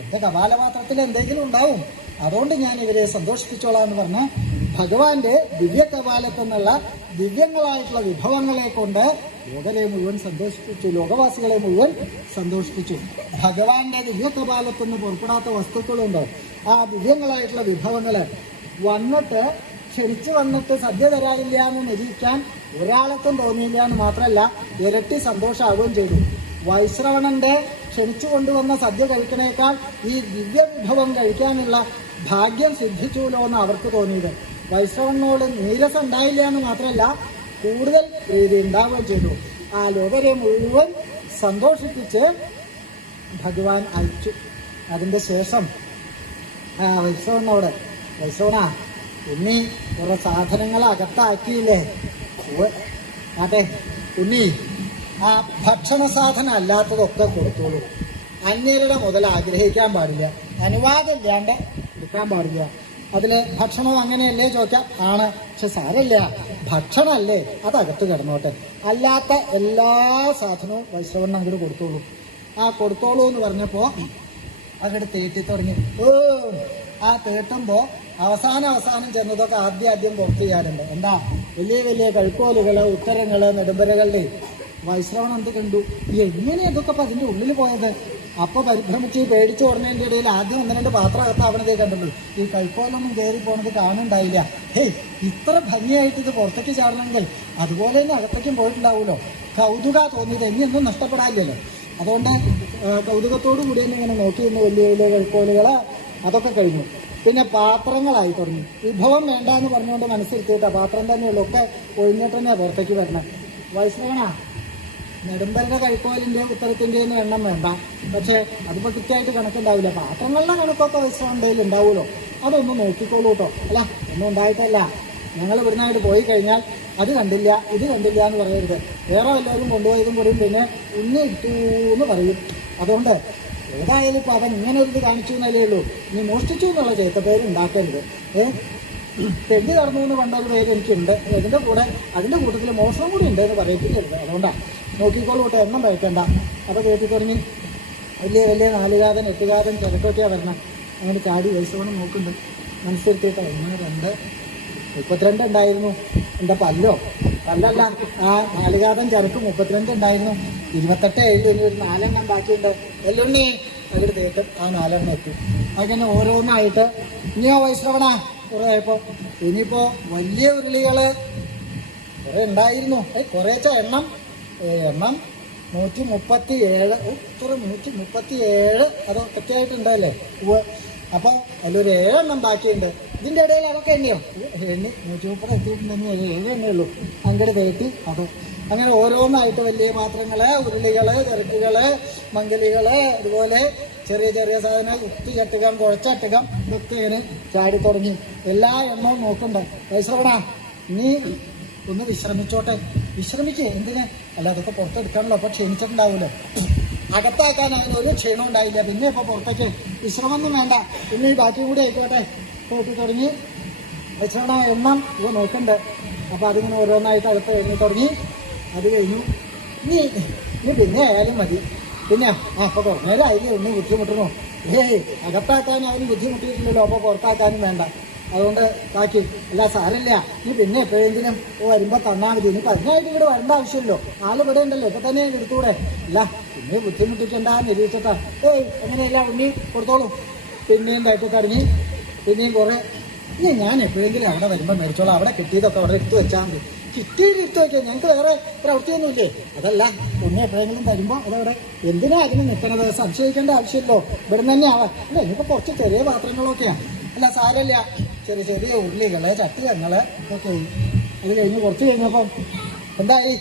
എൻ്റെ കപാലപാത്രത്തിൽ എന്തെങ്കിലും ഉണ്ടാവും. അതുകൊണ്ട് ഞാൻ ഇവരെ സന്തോഷിപ്പിച്ചോളാം എന്ന് പറഞ്ഞ് ഭഗവാന്റെ ദിവ്യ കപാലത്തെന്നുള്ള ദിവ്യങ്ങളായിട്ടുള്ള വിഭവങ്ങളെ കൊണ്ട് ലോകരെ മുഴുവൻ സന്തോഷിപ്പിച്ചു, ലോകവാസികളെ മുഴുവൻ സന്തോഷിപ്പിച്ചു. ഭഗവാന്റെ ദിവ്യ കപാലത്തുനിന്ന് പുറപ്പെടാത്ത വസ്തുക്കളുണ്ടോ, ആ ദിവ്യങ്ങളായിട്ടുള്ള വിഭവങ്ങള് വന്നിട്ട് ക്ഷണിച്ചു വന്നിട്ട് സദ്യ തരാനില്ല എന്ന് നിരീക്ഷിക്കാൻ ഒരാളെത്തും തോന്നിയില്ല എന്ന് മാത്രമല്ല ഇരട്ടി സന്തോഷമാവുകയും ചെയ്തു. വൈശ്രവണന്റെ ക്ഷണിച്ചു കൊണ്ടുവന്ന സദ്യ കഴിക്കണേക്കാൾ ഈ ദിവ്യ വിഭവം കഴിക്കാനുള്ള ഭാഗ്യം സിദ്ധിച്ചുല്ലോ എന്ന് അവർക്ക് തോന്നിയത്. വൈശ്രവണനോട് നീരസം ഉണ്ടായില്ല എന്ന് മാത്രമല്ല കൂടുതൽ പ്രീതി ഉണ്ടാവുകയും ചെയ്തു. ആ ലോകരെ മുഴുവൻ സന്തോഷിപ്പിച്ച് ഭഗവാൻ അയച്ചു. അതിൻ്റെ ശേഷം വൈശ്രവണനോട്, വൈശ്രവണ ഉണ്ണി കുറെ സാധനങ്ങൾ അകത്താക്കിയില്ലേ? അതെ ഉണ്ണി, ആ ഭക്ഷണ സാധനം അല്ലാത്തതൊക്കെ കൊടുത്തോളൂ. അന്യരുടെ മുതൽ ആഗ്രഹിക്കാൻ പാടില്ല, അനുവാദമില്ലാണ്ട് എടുക്കാൻ പാടില്ല. അതിൽ ഭക്ഷണം അങ്ങനെയല്ലേ ചോദിക്കാം? ആണ്. പക്ഷെ സാരമില്ല, ഭക്ഷണമല്ലേ, അതകത്ത് കിടന്നോട്ടെ. അല്ലാത്ത എല്ലാ സാധനവും വൈശ്രവണൻ അങ്ങോട്ട് കൊടുത്തോളൂ. ആ കൊടുത്തോളൂ എന്ന് പറഞ്ഞപ്പോൾ അങ്ങോട്ട് തേട്ടി തുടങ്ങി. ആ തേട്ടുമ്പോൾ അവസാനം ചെന്നതൊക്കെ ആദ്യം പുറത്ത് ചെയ്യാറുണ്ട്. എന്താ വലിയ വലിയ കഴുക്കോലുകള്, ഉത്തരങ്ങള്, നെടുമ്പരകളുടെ. വൈശ്രവണൻ എന്ത് കണ്ടു? എങ്ങനെ ഇതൊക്കെ അപ്പം അതിൻ്റെ ഉള്ളിൽ പോയത്? അപ്പൊ പരിഭ്രമിച്ച് പേടിച്ചു ഓടുന്നതിൻ്റെ ഇടയിൽ ആദ്യം 1-2 പാത്രം അകത്താവണതേ കണ്ടുള്ളൂ. ഈ കഴുക്കോലൊന്നും കയറി പോണത് കാണുന്നുണ്ടായില്ല. ഇത്ര ഭംഗിയായിട്ട് ഇത് പുറത്തേക്ക് ചാടണമെങ്കിൽ അതുപോലെ തന്നെ അകത്തേക്കും പോയിട്ടുണ്ടാവുമല്ലോ. കൗതുക തോന്നിയത് ഇനിയൊന്നും നഷ്ടപ്പെടാനില്ലല്ലോ. അതുകൊണ്ട് കൗതുകത്തോടു കൂടി തന്നെ ഇങ്ങനെ നോക്കി നിന്ന് വലിയ വലിയ കൈക്കോലുകൾ അതൊക്കെ കഴിഞ്ഞു. പിന്നെ പാത്രങ്ങളായി തുടങ്ങി. വിഭവം വേണ്ട എന്ന് പറഞ്ഞുകൊണ്ട് മനസ്സിരുത്തിയിട്ടാ പാത്രം തന്നെയുള്ളൂ. ഒക്കെ ഒഴിഞ്ഞിട്ട് തന്നെയാണ് പുറത്തേക്ക് വരണം. വൈഷ്ണവനാ, നെടുമ്പരുടെ കൈക്കോലിൻ്റെ ഉത്തരത്തിൻ്റെയൊന്നും എണ്ണം വേണ്ട. പക്ഷേ അതിപ്പോൾ കൃത്യമായിട്ട് കണക്കുണ്ടാവില്ല. പാത്രങ്ങളുടെ കണക്കൊക്കെ വൈഷ്ണവൻ്റെയിൽ ഉണ്ടാവുമല്ലോ. അതൊന്നും നോക്കിക്കോളൂ കേട്ടോ. അല്ല, ഒന്നും ഉണ്ടായിട്ടല്ല. ഞങ്ങൾ ഇവിടുന്നായിട്ട് പോയി കഴിഞ്ഞാൽ അത് കണ്ടില്ല ഇത് കണ്ടില്ല എന്ന് പറയരുത്. വേറെ വല്ലവരും കൊണ്ടുപോയതും കൂടിയും പിന്നെ ഉണ്ണി ഇട്ടു എന്ന് പറയും. അതുകൊണ്ട് ഏതായാലും ഇപ്പോൾ അവൻ ഇങ്ങനെ ഒരു ഇത് കാണിച്ചു എന്നല്ലേ ഉള്ളൂ. ഇനി മോഷ്ടിച്ചു എന്നുള്ള പേര് ഉണ്ടാക്കരുത്. തെണ്ടി നടന്നു എന്ന് പണ്ടൊരു പേര് എനിക്കുണ്ട്. അതിൻ്റെ കൂട്ടത്തിൽ മോഷണം കൂടി ഉണ്ട് എന്ന് പറയത്തില്ലരുത്. അതുകൊണ്ടാണ് നോക്കിക്കോളൂ കേട്ടോ, എണ്ണം കഴിക്കണ്ട. അപ്പോൾ കേട്ടി തുടങ്ങി വലിയ വലിയ 4 ഗാതൻ 8 ഗാതൻ ചിരക്കൊക്കെയാണ് വരണം. അങ്ങനെ ചാടി വയസ്സോണം നോക്കുന്നുണ്ട്. മനസ്സിരുത്തിയിട്ട് 1 2 32 ഉണ്ടായിരുന്നു. എൻ്റെ പല്ലല്ല, ആ 4 ഗാതൻ ചരക്ക് 32 ഉണ്ടായിരുന്നു. 28 ഇനി ഒരു 4 എണ്ണം ബാക്കിയുണ്ട്. എല്ലുണ്ണി അതിൽ തേക്കും ആ 4 എണ്ണം എത്തി. അങ്ങനെ ഓരോന്നായിട്ട് ഇനിയോ വൈഷ്ണവനാ കുറേ ആയപ്പോൾ ഇനിയിപ്പോൾ വലിയ ഉരുളികൾ കുറേ ഉണ്ടായിരുന്നു. കുറേച്ച എണ്ണം 137. 137 അത് കൃത്യമായിട്ടുണ്ടല്ലേ? അപ്പോൾ അതിലൊരു 7 എണ്ണം ബാക്കിയുണ്ട്. ഇതിൻ്റെ ഇടയിൽ അതൊക്കെ എണ്ണിയോ? 130 എത്തിയിട്ടുണ്ടെങ്കിൽ 7 എണ്ണയുള്ളൂ. അങ്ങോട്ട് കയറ്റി അത് അങ്ങനെ ഓരോന്നായിട്ട് വലിയ പാത്രങ്ങൾ, ഉരുളികൾ, ചെറുക്കുകൾ, മംഗലികൾ, അതുപോലെ ചെറിയ ചെറിയ സാധനങ്ങൾ, ചട്ടുകം, കുഴച്ചട്ടുകം, ഇതൊക്കെ ഇങ്ങനെ ചാടി തുടങ്ങി. എല്ലാ എണ്ണവും നോക്കണ്ട. വൈശ്രവണ, നീ ഒന്ന് വിശ്രമിച്ചോട്ടെ. വിശ്രമിക്കേ എന്തിന്? അല്ല, അതൊക്കെ പുറത്തെടുക്കാണല്ലോ. അപ്പോൾ ക്ഷീണിച്ചിട്ടുണ്ടാവൂലേ? അകത്താക്കാൻ അവന് ഒരു ക്ഷീണം ഉണ്ടായില്ല. പിന്നെ ഇപ്പോൾ പുറത്തേക്ക് വിശ്രമമൊന്നും വേണ്ട. പിന്നെ ഈ ബാക്കി കൂടി ആയിക്കോട്ടെ. പോയിട്ട് തുടങ്ങി. വൈശ്രവണ എണ്ണം ഇവ നോക്കണ്ട്. അപ്പോൾ അതിങ്ങനെ ഓരോന്നായിട്ട് അകത്ത് എണ്ണി തുടങ്ങി. അത് കഴിഞ്ഞു. ഇനി പിന്നെ ആയാലും മതി. പിന്നെ അപ്പോൾ കുറഞ്ഞേരായില്ലേ ഒന്ന് ബുദ്ധിമുട്ടണോ? അകത്താക്കാൻ അവന് ബുദ്ധിമുട്ടിയിട്ടില്ലല്ലോ. അപ്പോൾ പുറത്താക്കാനും വേണ്ട. അതുകൊണ്ട് ബാക്കി അല്ല, സാരമില്ല. ഇനി പിന്നെ എപ്പോഴെങ്കിലും വരുമ്പോൾ തന്നാൽ മതി. ഇനി അതിനായിട്ട് ഇവിടെ വരേണ്ട ആവശ്യമില്ലോ. ഇവിടെ ഉണ്ടല്ലോ. ഇപ്പം തന്നെ എടുത്തൂടെ? അല്ല, പിന്നെ ബുദ്ധിമുട്ടിക്കണ്ട നിരീക്ഷിച്ചിട്ടാ. അങ്ങനെയല്ല, ഉണ്ണി കൊടുത്തോളൂ. പിന്നെയും തട്ടി തുടങ്ങി. പിന്നെയും കുറേ ഇനി ഞാൻ എപ്പോഴെങ്കിലും അവിടെ വരുമ്പോൾ മേടിച്ചോളാം. അവിടെ കിട്ടിയതൊക്കെ അവിടെ എടുത്തു വെച്ചാൽ മതി. കിട്ടിയിട്ട് എടുത്തു വയ്ക്കാം. ഞങ്ങൾക്ക് വേറെ പ്രവൃത്തിയൊന്നുമില്ലേ? അതല്ല, ഉണ്ണി എപ്പോഴെങ്കിലും തരുമ്പോൾ അതവിടെ എന്തിനാ അതിന് നിൽക്കണത്? സംശയിക്കേണ്ട ആവശ്യമില്ലോ. ഇവിടെ തന്നെ ആവാം. അല്ല, ഇനിയിപ്പോൾ കുറച്ച് ചെറിയ പാത്രങ്ങളൊക്കെയാണ്. അല്ല, സാരമില്ല. ചെറിയ ചെറിയ ഉരുളികൾ, ചട്ടികങ്ങൾ ഒക്കെ. അത് കഴിഞ്ഞ് കുറച്ച് കഴിഞ്ഞപ്പം എന്തായി?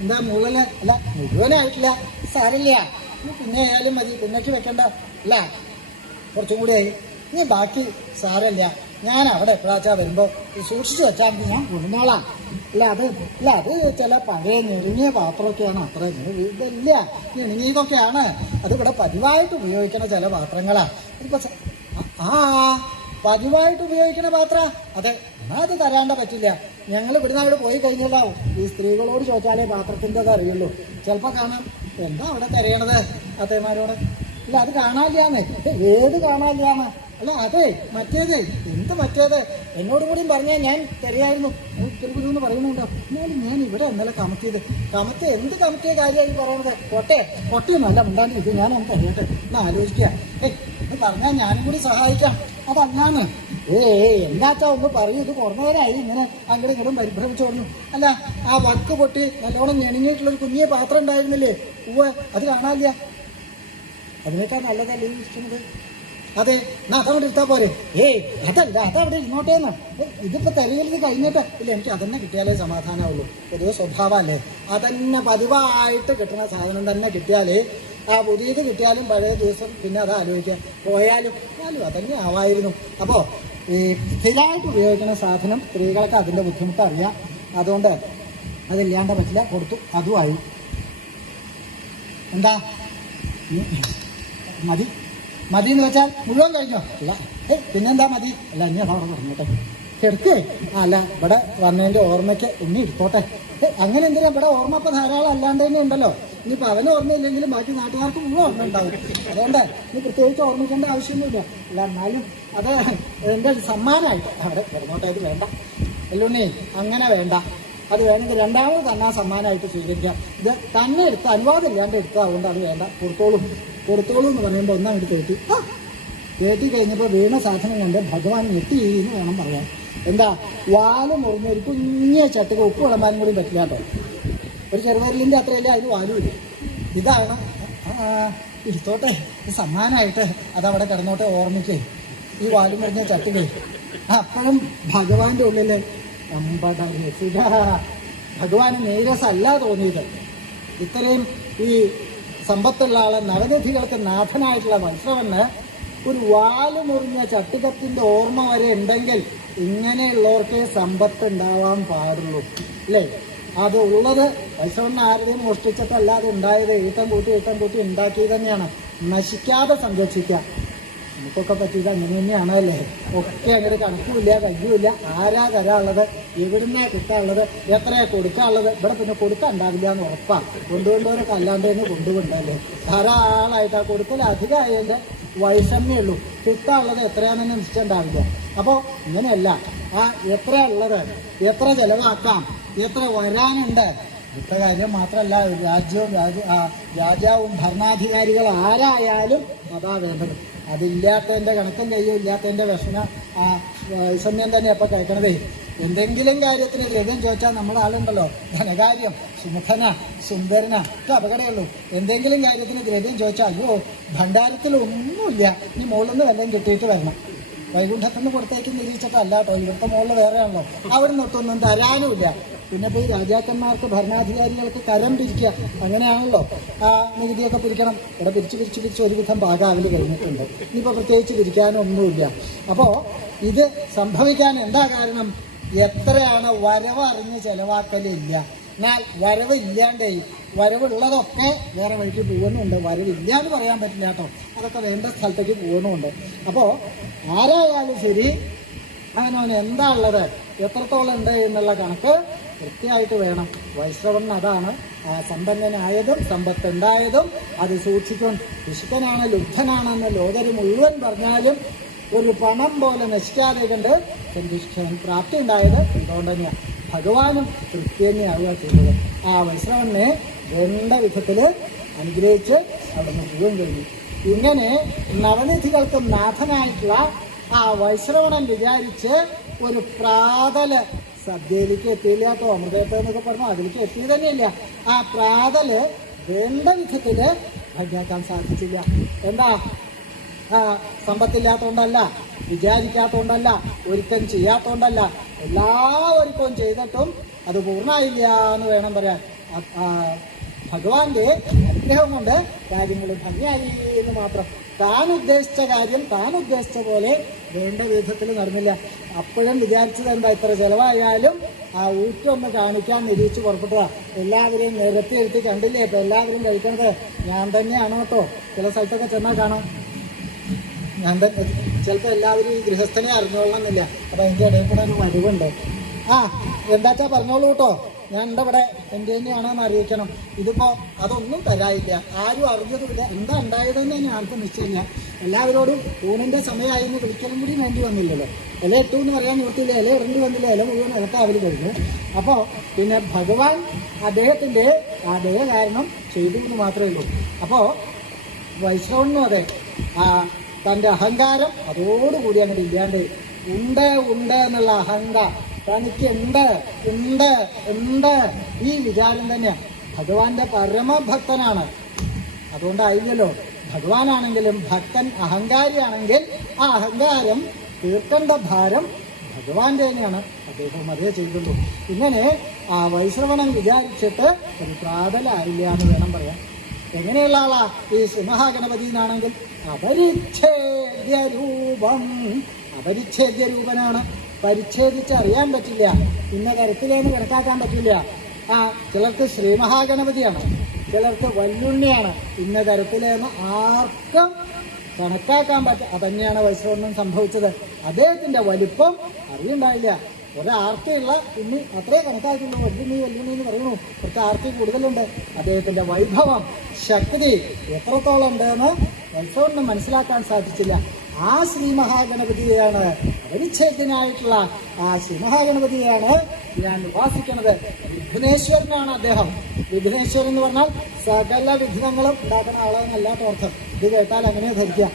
എന്താ മുകളിൽ? അല്ല, മുഴുവനായിട്ടില്ല. സാരമില്ല, പിന്നെ ആയാലും മതി. പിന്നേക്ക് വെക്കണ്ട. അല്ല, കുറച്ചും കൂടി ആയി. ഇനി ബാക്കി സാരമില്ല. ഞാൻ അവിടെ എപ്പോഴാച്ചാ വരുമ്പോൾ സൂക്ഷിച്ച് വെച്ചാൽ മതി. ഞാൻ കൊണ്ടുവന്നോളാം. അത് ചില പഴയ ഞെരുങ്ങിയ പാത്രമൊക്കെയാണ്. അത്ര ഇതല്ല, ഞെരുങ്ങിയതൊക്കെയാണ്. അതിവിടെ പതിവായിട്ട് ഉപയോഗിക്കുന്ന ചില പാത്രങ്ങളാണ്. ഇതിപ്പോൾ പതിവായിട്ട് ഉപയോഗിക്കുന്ന പാത്രം. അതെ, എന്നാൽ അത് തരാണ്ട പറ്റില്ല. ഞങ്ങൾ ഇവിടുന്ന് അവിടെ പോയി കഴിഞ്ഞാലാവും ഈ സ്ത്രീകളോട് ചോദിച്ചാലേ പാത്രത്തിൻ്റെ അത് അറിയുള്ളൂ. ചിലപ്പോൾ കാണാം, എന്താ അവിടെ തിരയണത് അതേമാരോട്? അല്ല, അത് കാണാനില്ലാന്ന്. ഏത് കാണാനില്ലാന്ന്? അല്ല, അതെ മറ്റേത്. എന്ത് മറ്റേത്? എന്നോടും കൂടിയും പറഞ്ഞാൽ ഞാൻ തരികയായിരുന്നു. എന്ന് പറയുന്നുണ്ടോ? എന്നാലും ഞാൻ ഇവിടെ ഇന്നലെ കമത്തിയത്. എന്ത് കമത്തിയ കാര്യമായി പറയണത്? കൊട്ടയൊന്നുമല്ല ഉണ്ടാകും. ഇത് ഞാൻ ഒന്ന് തരട്ടെ എന്ന് ആലോചിക്കുക. ഇത് പറഞ്ഞാൽ ഞാനും കൂടി സഹായിക്കാം. അതല്ലാന്ന്. എന്താച്ചാ ഒന്ന് പറയൂ. ഇത് കുറഞ്ഞവരായി ഇങ്ങനെ അങ്ങോട്ടും ഇങ്ങോട്ടും പരിഭ്രമിച്ചു കൊടുന്നു. അല്ല, ആ വക്ക് പൊട്ടി നല്ലോണം ഞെണിഞ്ഞിട്ടുള്ളൊരു കുഞ്ഞിയ പാത്രം ഉണ്ടായിരുന്നില്ലേ? അത് കാണാനില്ല. അതിനേക്കാൾ നല്ലതല്ലേ ഇരിക്കുന്നത്? അതെ, എന്നാ അതവിടെ എടുത്താൽ പോരെ? അതല്ല, അതവിടെ ഇരുന്നോട്ടേന്ന്. ഇതിപ്പോൾ തിരയൽ കഴിഞ്ഞിട്ട് ഇല്ല, എനിക്ക് അതന്നെ കിട്ടിയാലേ സമാധാനമുള്ളൂ. പൊതുവെ സ്വഭാവമല്ലേ. അതന്നെ പതിവായിട്ട് കിട്ടുന്ന സാധനം തന്നെ കിട്ടിയാലേ, ആ പുതിയത് കിട്ടിയാലും പഴയ ദിവസം പിന്നെ അത് ആലോചിക്കാം. പോയാലും അതന്നെ ആവായിരുന്നു. അപ്പോൾ ഈ സ്ഥിരമായിട്ട് ഉപയോഗിക്കുന്ന സാധനം സ്ത്രീകൾക്ക് അതിൻ്റെ ബുദ്ധിമുട്ട് അറിയാം. അതുകൊണ്ട് അതില്ലാണ്ട് പറ്റില്ല. കൊടുത്തു, അതുമായി. എന്താ മതി എന്ന് വെച്ചാൽ മുഴുവൻ കഴിഞ്ഞോ? അല്ല, പിന്നെന്താ മതി? അല്ല, ഇനി അതവിടെ പറഞ്ഞോട്ടെ. എടുക്കേ. അല്ല, ഇവിടെ വന്നതിൻ്റെ ഓർമ്മയ്ക്ക് ഇനി എടുത്തോട്ടെ. അങ്ങനെ എന്തിനാ? ഇവിടെ ഓർമ്മ ഇപ്പം ധാരാളം അല്ലാണ്ട് തന്നെ ഉണ്ടല്ലോ. ഇനിയിപ്പോൾ അവന് ഓർമ്മയില്ലെങ്കിലും ബാക്കി നാട്ടുകാർക്ക് മുഴുവൻ ഓർമ്മ ഉണ്ടാവും. അതുകൊണ്ട് ഇനി പ്രത്യേകിച്ച് ഓർമ്മിക്കേണ്ട ആവശ്യമൊന്നുമില്ല. അല്ല, എന്നാലും അത് എൻ്റെ സമ്മാനമായിട്ട് അവിടെ കിടന്നോട്ടായിട്ട് വേണ്ട. എല്ലുണ്ണി, അങ്ങനെ വേണ്ട. അത് വേണമെങ്കിൽ രണ്ടാമത് തന്നെ ആ സമ്മാനമായിട്ട് സ്വീകരിക്കാം. ഇത് തന്നെ എടുത്ത് അനുവാദം ഇല്ലാണ്ട് എടുത്തതുകൊണ്ട് അത് വേണ്ട. കൊടുത്തോളൂ എന്ന് പറയുമ്പോൾ ഒന്നങ്ങോട്ട് കയറ്റി കഴിഞ്ഞപ്പോൾ വീണ സാധനം കൊണ്ട് ഭഗവാൻ ഞെട്ടി എന്ന് വേണം പറയാൻ. എന്താ വാല് മുറിഞ്ഞ ഒരു കുഞ്ഞ ചട്ടുക ഉപ്പ് വിളമ്പാനും കൂടി പറ്റില്ല കേട്ടോ. ഒരു ചെറുവരലിൻ്റെ അത്രയല്ലേ അതിന് വാലുമില്ല. ഇതാണ് ഇരുത്തോട്ടെ സമ്മാനമായിട്ട് അതവിടെ കിടന്നോട്ടെ, ഓർമ്മിക്കേ ഈ വാലു മുറിഞ്ഞ ചട്ടുകേ. അപ്പോഴും ഭഗവാന്റെ ഉള്ളിൽ ഭഗവാന് നീരസല്ല തോന്നിയത്. ഇത്രയും ഈ സമ്പത്തുള്ള ആള് നവനിധികൾക്ക് നാഥനായിട്ടുള്ള വത്സവന് ഒരു വാല് മുറിഞ്ഞ ചട്ടുകത്തിൻ്റെ ഓർമ്മ വരെ ഉണ്ടെങ്കിൽ ഇങ്ങനെയുള്ളവർക്കേ സമ്പത്ത് ഉണ്ടാവാൻ പാടുള്ളൂ അല്ലേ. അത് ഉള്ളത് വത്സവന് ആരുടെയും മോഷ്ടിച്ചിട്ടല്ലാതെ ഉണ്ടായത് ഈട്ടം കൂട്ടി ഉണ്ടാക്കിയത് തന്നെയാണ്. നശിക്കാതെ സംരക്ഷിക്കുക. നമുക്കൊക്കെ പറ്റിയത് അങ്ങനെ തന്നെയാണ് അല്ലേ. ഒക്കെ അങ്ങനെ കണക്കുമില്ല കയ്യുമില്ല. ആരാ തരാനുള്ളത്, എവിടുന്നാ കിട്ടാനുള്ളത്, എത്രയാ കൊടുക്കാനുള്ളത്. ഇവിടെ പിന്നെ കൊടുക്കാൻ ഉണ്ടാവില്ല എന്ന് ഉറപ്പാണ്. കൊണ്ടുകൊണ്ടവരൊക്കെ അല്ലാണ്ടേന്ന് കൊണ്ടുകൊണ്ടല്ലേ. ധാരാളമായിട്ട് ആ കൊടുക്കൽ അധികമായതിൻ്റെ വൈഷമ്യേ ഉള്ളൂ. കിട്ടാനുള്ളത് എത്രയാണെന്ന് നിശ്ചയമുണ്ടാവില്ല. അപ്പോൾ ഇങ്ങനെയല്ല, ആ എത്രയാ ഉള്ളത്, എത്ര ചെലവാക്കാം, എത്ര വരാനുണ്ട്. ഇത്ര കാര്യം മാത്രമല്ല, രാജാവും ഭരണാധികാരികൾ ആരായാലും അതാ വേണ്ടത്. അതില്ലാത്തതിൻ്റെ കണക്കും കയ്യും ഇല്ലാത്തതിൻ്റെ വിഷമ വൈഷമ്യം തന്നെ അപ്പം കേൾക്കണതേ. എന്തെങ്കിലും കാര്യത്തിന് ദ്രവ്യം ചോദിച്ചാൽ നമ്മളെ ആളുണ്ടല്ലോ, ധനകാര്യം, സുമുഖന, സുന്ദരന ഒക്കെ അപകടമുള്ളൂ. എന്തെങ്കിലും കാര്യത്തിന് ദ്രവ്യം ചോദിച്ചാൽ അയ്യോ ഭണ്ഡാരത്തിൽ ഒന്നുമില്ല, ഇനി മുകളിൽ നിന്ന് വല്ലതും കിട്ടിയിട്ട് വരണം. വൈകുണ്ഠത്തിൽ നിന്ന് പുറത്തേക്ക് നിരീക്ഷിച്ചിട്ടല്ല കേട്ടോ, ഇവിടുത്തെ മുകളിൽ വേറെയാണല്ലോ. അവിടെ നിന്നൊട്ടൊന്നും തരാനുമില്ല. പിന്നെ ഇപ്പോൾ ഈ രാജാക്കന്മാർക്ക് ഭരണാധികാരികൾക്ക് കരം പിരിക്കുക, അങ്ങനെയാണല്ലോ. ആ നികുതിയൊക്കെ പിരിക്കണം. ഇവിടെ പിരിച്ച് ഒരുവിധം ഭാഗാവിൽ കഴിഞ്ഞിട്ടുണ്ട്. ഇനിയിപ്പോൾ പ്രത്യേകിച്ച് പിരിക്കാനൊന്നുമില്ല. അപ്പോൾ ഇത് സംഭവിക്കാൻ എന്താ കാരണം? എത്രയാണ് വരവ് അറിഞ്ഞ് ചെലവാക്കലില്ല. എന്നാൽ വരവ് ഇല്ലാണ്ടേ വരവുള്ളതൊക്കെ വേറെ വഴിക്ക് പോകുന്നുണ്ട്. വരവില്ല എന്ന് പറയാൻ പറ്റില്ല കേട്ടോ, അതൊക്കെ വേണ്ട സ്ഥലത്തേക്ക് പോകുന്നുമുണ്ട്. അപ്പോൾ ആരായാലും ശരി അവനവന് എന്താ ഉള്ളത്, എത്രത്തോളം ഉണ്ട് എന്നുള്ള കണക്ക് കൃത്യമായിട്ട് വേണം. വൈശ്രവൻ അതാണ് സമ്പന്നനായതും സമ്പത്തുണ്ടായതും അത് സൂക്ഷിക്കും. പിശുക്കനാണ് ലുബ്ധനാണെന്ന് ലോകര് മുഴുവൻ പറഞ്ഞാലും ഒരു പണം പോലെ നശിക്കാതെ കണ്ട് സന്തുഷ്ടൻ പ്രാപ്തി ഉണ്ടായത് അതുകൊണ്ട് തന്നെയാണ്. ഭഗവാനും തൃപ്തി തന്നെയാവുക ചെയ്തത്. ആ വൈശ്രവനെ വേണ്ട വിധത്തിൽ അനുഗ്രഹിച്ച് അവിടെ മുഴുവൻ കഴിഞ്ഞു. ഇങ്ങനെ നവനിധികൾക്കും നാഥനായിട്ടുള്ള ആ വൈശ്രവണൻ വിചാരിച്ച് ഒരു പ്രാതല് സദ്യയിലേക്ക് എത്തിയില്ല കേട്ടോ. അമൃതത്തെ എന്നൊക്കെ പറഞ്ഞു അതിലേക്ക് എത്തി തന്നെയില്ല. ആ പ്രാതല് വേണ്ട വിധത്തില് ഭംഗിയാക്കാൻ സാധിച്ചില്ല. എന്താ? സമ്പത്തില്ലാത്തതുകൊണ്ടല്ല, വിചാരിക്കാത്തതുകൊണ്ടല്ല, ഒരുക്കം ചെയ്യാത്തതുകൊണ്ടല്ല, എല്ലാവർക്കും ചെയ്തിട്ടും അത് പൂർണ്ണമായില്ല എന്ന് വേണം പറയാൻ. ഭഗവാന്റെ അനുഗ്രഹം കൊണ്ട് കാര്യങ്ങൾ ഭംഗിയായി എന്ന് മാത്രം. താൻ ഉദ്ദേശിച്ച കാര്യം താൻ ഉദ്ദേശിച്ച പോലെ വേണ്ട വിധത്തിൽ നടന്നില്ല. അപ്പോഴും വിചാരിച്ചത് എന്താ, ഇത്ര ചിലവായാലും ആ ഊറ്റൊന്ന് കാണിക്കാൻ നിരീക്ഷിച്ച് പുറപ്പെട്ടതാ. എല്ലാവരെയും നിരത്തി കണ്ടില്ലേ ഇപ്പം എല്ലാവരും കഴിക്കണത് ഞാൻ തന്നെയാണ് കേട്ടോ. ചില സ്ഥലത്തൊക്കെ ചെന്നാൽ കാണാം ഞാൻ തന്നെ. ചിലപ്പോൾ എല്ലാവരും ഈ ഗൃഹസ്ഥനെ അറിഞ്ഞോളണമെന്നില്ല. അപ്പം അതിൻ്റെ ഇടയിൽ കൂടെ ഒരു വരവുണ്ട്. എന്താച്ചാ പറഞ്ഞോളൂ കേട്ടോ, ഞാൻ എൻ്റെ ഇവിടെ എൻ്റെ തന്നെയാണെന്ന് അറിയിക്കണം. ഇതിപ്പോൾ അതൊന്നും തരായില്ല, ആരും അറിഞ്ഞതുമില്ല. എന്താ ഉണ്ടായതെന്ന് ഞങ്ങൾക്ക് നിശ്ചയമില്ല. എല്ലാവരോടും ഊണിൻ്റെ സമയമായി എന്ന് വിളിക്കലും കൂടി വേണ്ടി വന്നില്ലല്ലോ. ഇല ഇട്ടു എന്ന് പറയാൻ നിർത്തിയില്ല, ഇല ഇടേണ്ടി വന്നില്ല, ഇല മുഴുവൻ ഇലക്കാവൽ കഴിഞ്ഞു. അപ്പോൾ പിന്നെ ഭഗവാൻ അദ്ദേഹത്തിൻ്റെ ദേഹ കാരണം ചെയ്തു എന്ന് മാത്രമേ ഉള്ളൂ. അപ്പോൾ വൈശ്രവനും അതെ തൻ്റെ അഹങ്കാരം അതോടുകൂടി അങ്ങനെ ഇല്ലാണ്ട് ഉണ്ട് എന്നുള്ള അഹങ്കാരം തനിക്ക് ഉണ്ട് ഈ വിചാരം തന്നെയാണ്. ഭഗവാന്റെ പരമഭക്തനാണ്, അതുകൊണ്ടായില്ലല്ലോ. ഭഗവാനാണെങ്കിലും ഭക്തൻ അഹങ്കാരിയാണെങ്കിൽ ആ അഹങ്കാരം തീർക്കേണ്ട ഭാരം ഭഗവാന്റെ തന്നെയാണ്. അദ്ദേഹം അതേ ചെയ്തുള്ളൂ. ഇങ്ങനെ ആ വൈശ്രവണൻ വിചാരിച്ചിട്ട് ഒരു പ്രാതലായില്ല എന്ന് വേണം പറയാൻ. എങ്ങനെയുള്ള ആളാ ഈ ശ്രീമഹാഗണപതിനാണെങ്കിൽ അപരിച്ഛേദ്യ രൂപനാണ്. പരിച്ഛേദിച്ച് അറിയാൻ പറ്റില്ല, ഇന്ന തരത്തിലേന്ന് കണക്കാക്കാൻ പറ്റില്ല. ചിലർക്ക് ശ്രീമഹാഗണപതിയാണ്, ചിലർക്ക് വല്ലുണ്ണിയാണ്, ഇന്ന തരത്തിലേന്ന് ആർക്കും കണക്കാക്കാൻ പറ്റും. അതന്നെയാണ് വൈശ്രവണൻ സംഭവിച്ചത്. അദ്ദേഹത്തിന്റെ വലിപ്പം അറിയുണ്ടായില്ല. ഒരാർത്തിയുള്ള ഉണ്ണി അത്രേ കണക്കാക്കുള്ളൂ. വല്ലുണ്ണി എന്ന് പറയുന്നു, കുറച്ച് ആർത്തി കൂടുതലുണ്ട്. അദ്ദേഹത്തിന്റെ വൈഭവം, ശക്തി എത്രത്തോളം ഉണ്ടെന്ന് വൈശ്രവണന് മനസ്സിലാക്കാൻ സാധിച്ചില്ല. ആ ശ്രീ മഹാഗണപതിയെയാണ്, അപരിച്ഛേദ്യനായിട്ടുള്ള ആ ശ്രീ മഹാഗണപതിയെയാണ് ഞാൻ ഉപാസിക്കുന്നത്. വിഘ്നേശ്വരനാണ് അദ്ദേഹം. വിഘ്നേശ്വരൻ എന്ന് പറഞ്ഞാൽ സകല വിഘ്നങ്ങളും ഉണ്ടാക്കുന്ന ആളെന്നല്ല അർത്ഥം. ഇത് കേട്ടാൽ അങ്ങനെ ധരിക്കുക.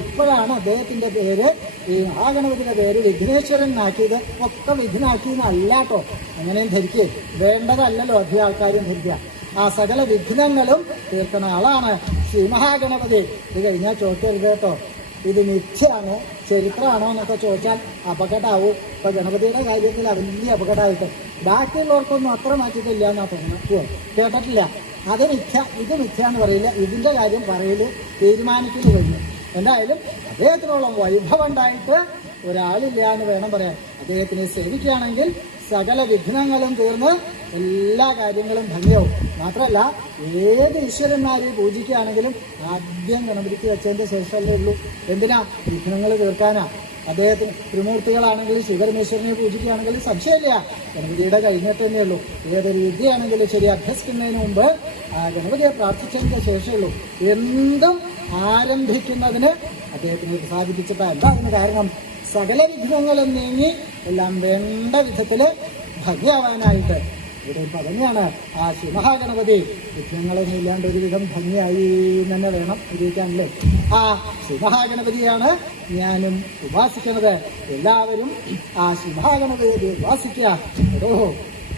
ഇപ്പോഴാണ് അദ്ദേഹത്തിന്റെ പേര്, ഈ മഹാഗണപതിയുടെ പേര് വിഘ്നേശ്വരനാക്കിയത്. ഒക്കെ വിഘ്നാക്കിയെന്നല്ല കേട്ടോ, അങ്ങനെയും ധരിക്കുക വേണ്ടതല്ലല്ലോ അധികം ആൾക്കാരും ധരിക്കുക. ആ സകല വിഘ്നങ്ങളും തീർക്കുന്ന ആളാണ് ശ്രീ മഹാഗണപതി. ഇത് കഴിഞ്ഞാൽ ചോദിക്കരുത് കേട്ടോ, ഇത് മിഥ്യയാണോ ചരിത്രമാണോ എന്നൊക്കെ ചോദിച്ചാൽ അപകടമാവും. ഇപ്പൊ ഗണപതിയുടെ കാര്യത്തിൽ വലിയ അപകടമായിട്ട് ബാക്കിയുള്ളവർക്കൊന്നും അത്ര മാറ്റിയിട്ടില്ല എന്നാ തോന്നുന്നു, കേട്ടിട്ടില്ല. അത് മിഥ്യ, ഇത് മിഥ്യ എന്ന് പറയില്ല, ഇതിന്റെ കാര്യം പറയല് തീരുമാനിക്കുന്നു കഴിഞ്ഞു. എന്തായാലും അദ്ദേഹത്തിനോളം വൈഭവം ഉണ്ടായിട്ട് ഒരാളില്ല എന്ന് വേണം പറയാൻ. അദ്ദേഹത്തിനെ സേവിക്കുകയാണെങ്കിൽ സകല വിഘ്നങ്ങളും തീർന്ന് എല്ലാ കാര്യങ്ങളും ഭംഗിയാവും. മാത്രമല്ല ഏത് ഈശ്വരന്മാരെ പൂജിക്കുകയാണെങ്കിലും ആദ്യം ഗണപതിക്ക് വെച്ചതിന്റെ ശേഷമല്ലേ ഉള്ളൂ. എന്തിനാ? വിഘ്നങ്ങൾ തീർക്കാനാ. അദ്ദേഹത്തിന് ത്രിമൂർത്തികളാണെങ്കിലും ശിവപരമേശ്വരനെ പൂജിക്കുകയാണെങ്കിലും സംശയമില്ല, ഗണപതിയുടെ കഴിഞ്ഞിട്ട് തന്നെയുള്ളൂ. ഏതൊരു വിദ്യയാണെങ്കിലും ശരി, അഭ്യസിക്കുന്നതിന് മുമ്പ് ആ ഗണപതിയെ പ്രാർത്ഥിച്ചതിന്റെ ശേഷമേ ഉള്ളൂ എന്തും ആരംഭിക്കുന്നതിന്. അദ്ദേഹത്തിനെ പ്രസാദിപ്പിച്ചിട്ട് എന്താ അതിന് കാരണം? സകല വിഘ്നങ്ങളും നീങ്ങി എല്ലാം വേണ്ട വിധത്തില് ഭംഗിയാവാനായിട്ട്. ഇവിടെ പറഞ്ഞാണ് ആ ശ്രീമഹാഗണപതി വിഘ്നങ്ങളൊന്നും ഇല്ലാണ്ട് ഒരുവിധം ഭംഗിയായി തന്നെ വേണം ഉപയോഗിക്കാനല്ലേ. ആ ശ്രീമഹാഗണപതിയാണ് ഞാനും ഉപാസിക്കുന്നത്. എല്ലാവരും ആ ശ്രീമഹാഗണപതിയെ ഉപാസിക്കുക. ഓ,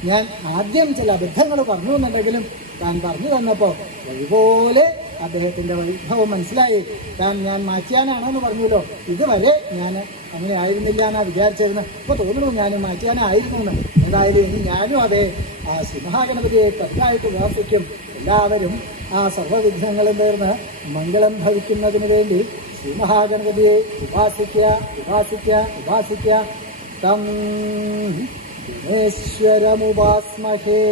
ഞാൻ ആദ്യം ചില അബദ്ധങ്ങൾ പറഞ്ഞു എന്നുണ്ടെങ്കിലും താൻ പറഞ്ഞു തന്നപ്പോൾ അതുപോലെ അദ്ദേഹത്തിന്റെ വൈഭവം മനസ്സിലായി. ഞാൻ മാറ്റിയാനാണെന്ന് പറഞ്ഞല്ലോ, ഇതുവരെ ഞാൻ അങ്ങനെ ആയിരുന്നില്ല എന്നാ വിചാരിച്ചിരുന്നു. ഇപ്പൊ തോന്നുന്നു ഞാനും മാറ്റിയാനായിരുന്നു എന്ന്. എന്തായാലും ഇനി ഞാനും അതെ ആ ശ്രീമഹാഗണപതിയെ കൃത്യമായിട്ട് ഉപാസിക്കും. എല്ലാവരും ആ സർവ്വവിഘ്നങ്ങളും തീർന്ന് മംഗളം ഭവിക്കുന്നതിന് വേണ്ടി ശ്രീമഹാഗണപതിയെ ഉപാസിക്കുക, ഉപാസിക്കുക, ഉപാസിക്കുക. തം വിഘ്നേശ്വരമുപാസ്മഹേ.